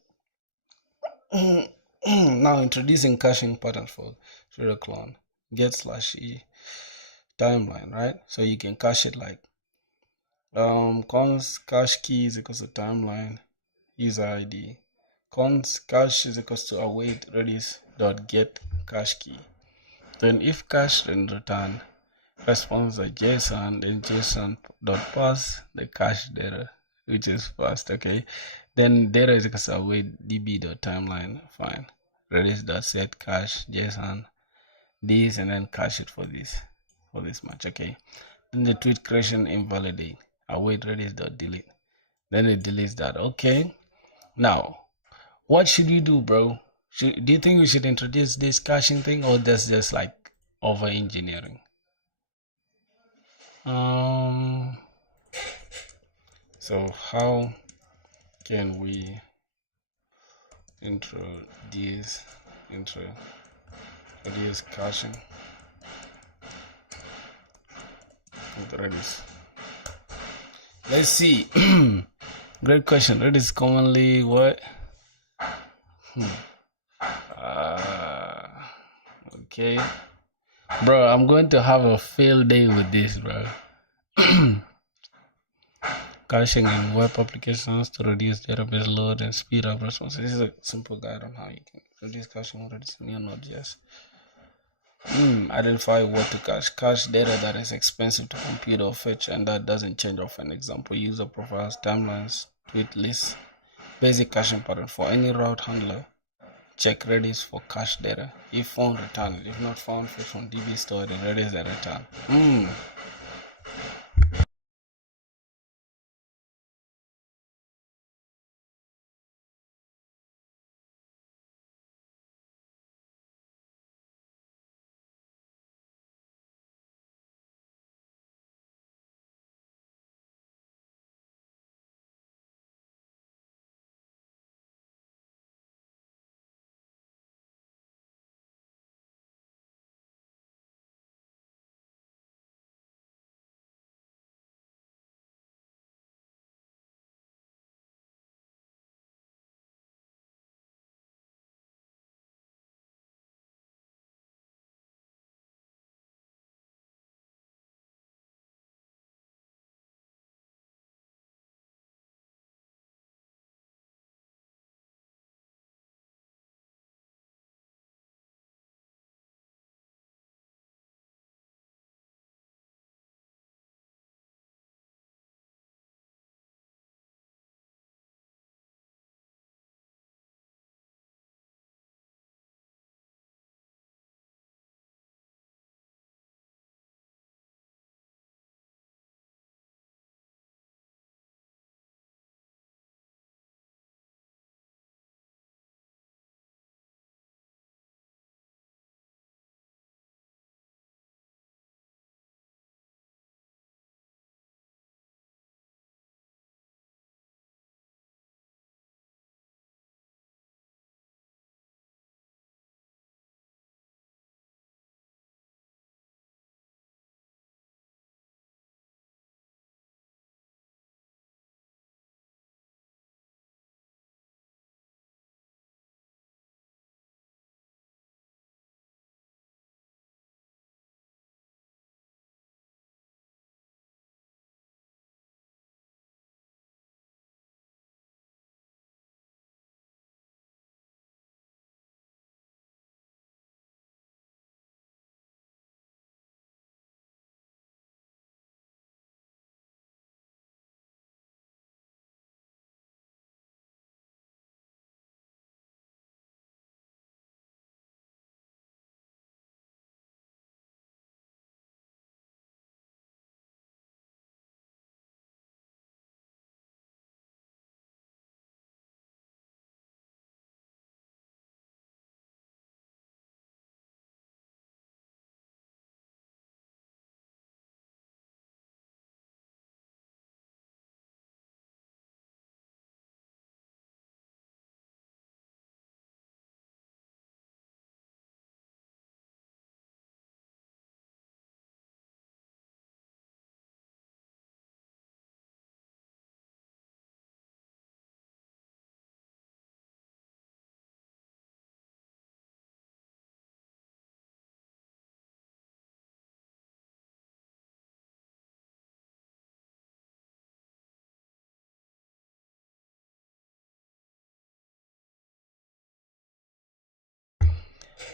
Now introducing caching pattern for Twitter clone. Get/e timeline, right? So you can cache it like const cache key is equals to timeline user ID. Const cache is equals to await redis dot get cache key. Then if cache, then return response a JSON, then JSON dot pass the cache data, which is fast. Okay, then data is equals to await db dot timeline. Fine. Redis dot set cache JSON this, and then cache it for this much. Okay, then the tweet creation invalidate. Await redis dot delete. Then it deletes that. Okay, now what should we do, bro? Do you think we should introduce this caching thing, or that's just like over engineering? Um. So how can we introduce introduce caching with Redis? Let's see. Great question. Redis commonly what? Okay. Bro, I'm going to have a field day with this, bro. Caching in web applications to reduce database load and speed up response. This is a simple guide on how you can reduce caching with Redis in your Node.js. Identify what to cache. Cache data that is expensive to compute or fetch and that doesn't change often. Example, user profiles, timelines, tweet lists. Basic caching pattern for any route handler. Check Redis for cache data. If found, return it. If not found, fetch from DB stored in Redis and return.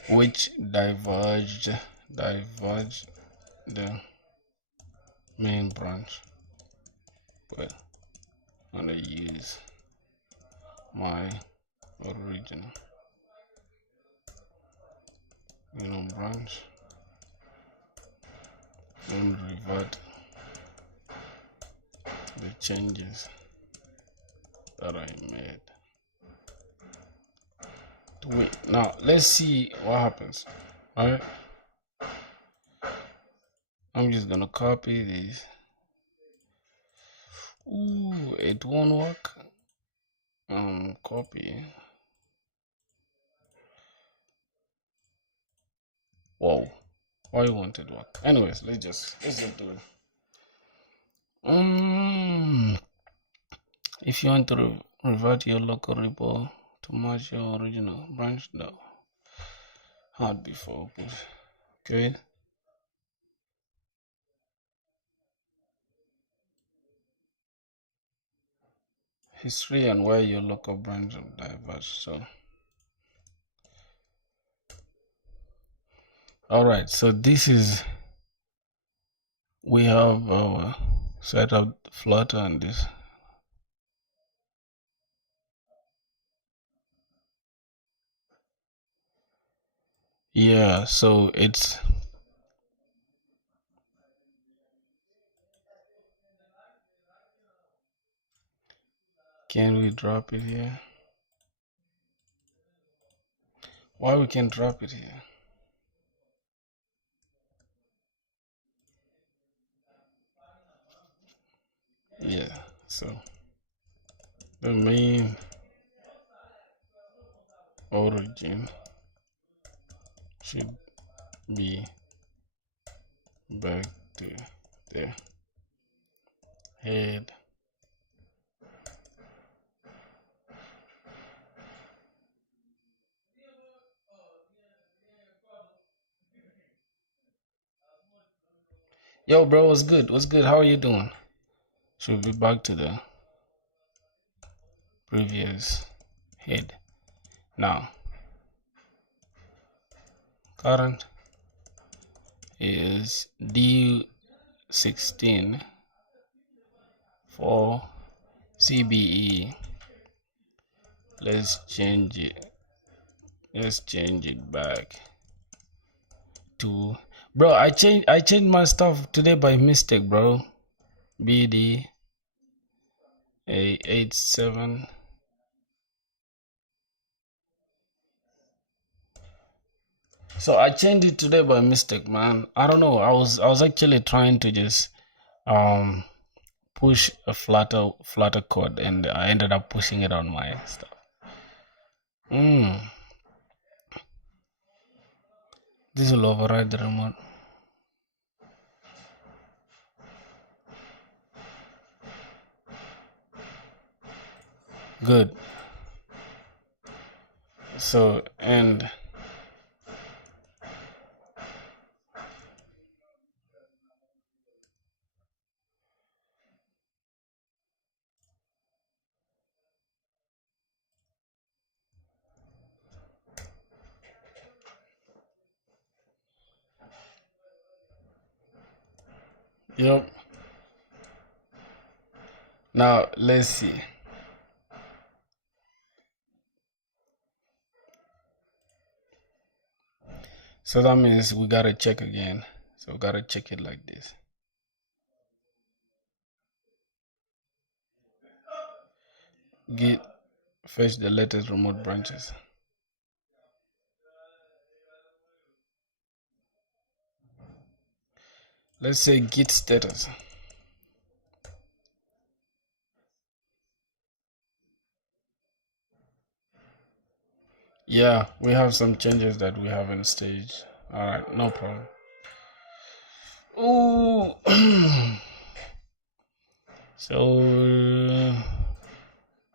Which diverged the main branch. But I'm gonna use my original branch and revert the changes that I made to it. Now let's see what happens. All right. I'm just gonna copy this. Ooh, it won't work. Copy. Whoa, why you want it work? Anyways, let's just do it. If you want to revert your local repo to match your original branch, no. Hard before, okay. History and where your local branch of diverse. So, all right. So this is we have our set up Flutter and this. Yeah. So it's. Can we drop it here? Why we can drop it here? Yeah. So the main origin should be back to the head. Yo, bro, what's good? What's good? How are you doing? Should be back to the previous head. Now, current is D16 for CBE. Let's change it. Let's change it back to, bro. I changed my stuff today by mistake, bro. BD 87. So I changed it today by mistake, man. I don't know. I was actually trying to just push a flutter code, and I ended up pushing it on my stuff. This will override the remote. Good. So, and yep. Now let's see. So that means we gotta check again. So we gotta check it like this. Git fetch the latest remote branches. Let's say git status. Yeah, we have some changes that we haven't staged. Alright, no problem. Ooh. So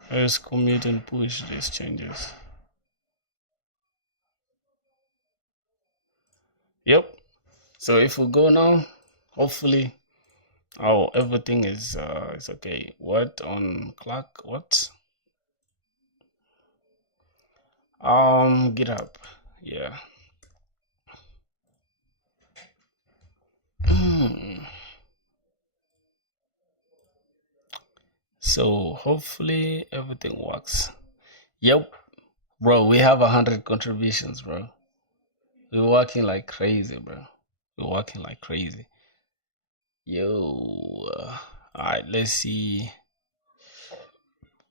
let's commit and push these changes. Yep. So if we go now, hopefully, everything is okay. What on clock? What? GitHub. Yeah. So hopefully everything works. Yep, bro. We have 100 contributions, bro. We're working like crazy, bro. We're working like crazy. Yo. Alright, let's see.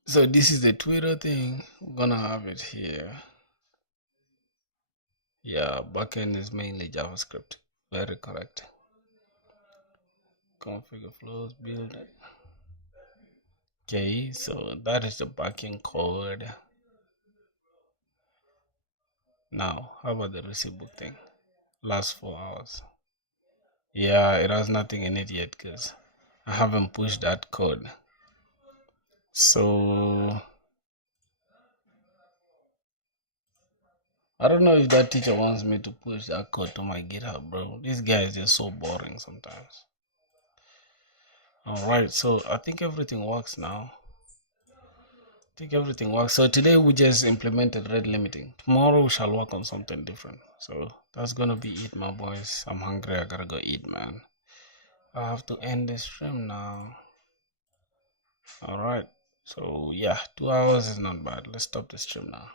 So this is the Twitter thing. We're gonna have it here. Yeah, backend is mainly JavaScript. Very correct. configure flows, build it. Okay, so that is the backing code. Now, how about the receipt book thing? Last 4 hours. Yeah, it has nothing in it yet because I haven't pushed that code. So I don't know if that teacher wants me to push that code to my GitHub, bro. This guy is just so boring sometimes. Alright, so I think everything works now. So today we just implemented rate limiting. Tomorrow we shall work on something different. So that's gonna be it, my boys. I'm hungry. I gotta go eat, man. I have to end the stream now. Alright. So yeah, 2 hours is not bad. Let's stop the stream now.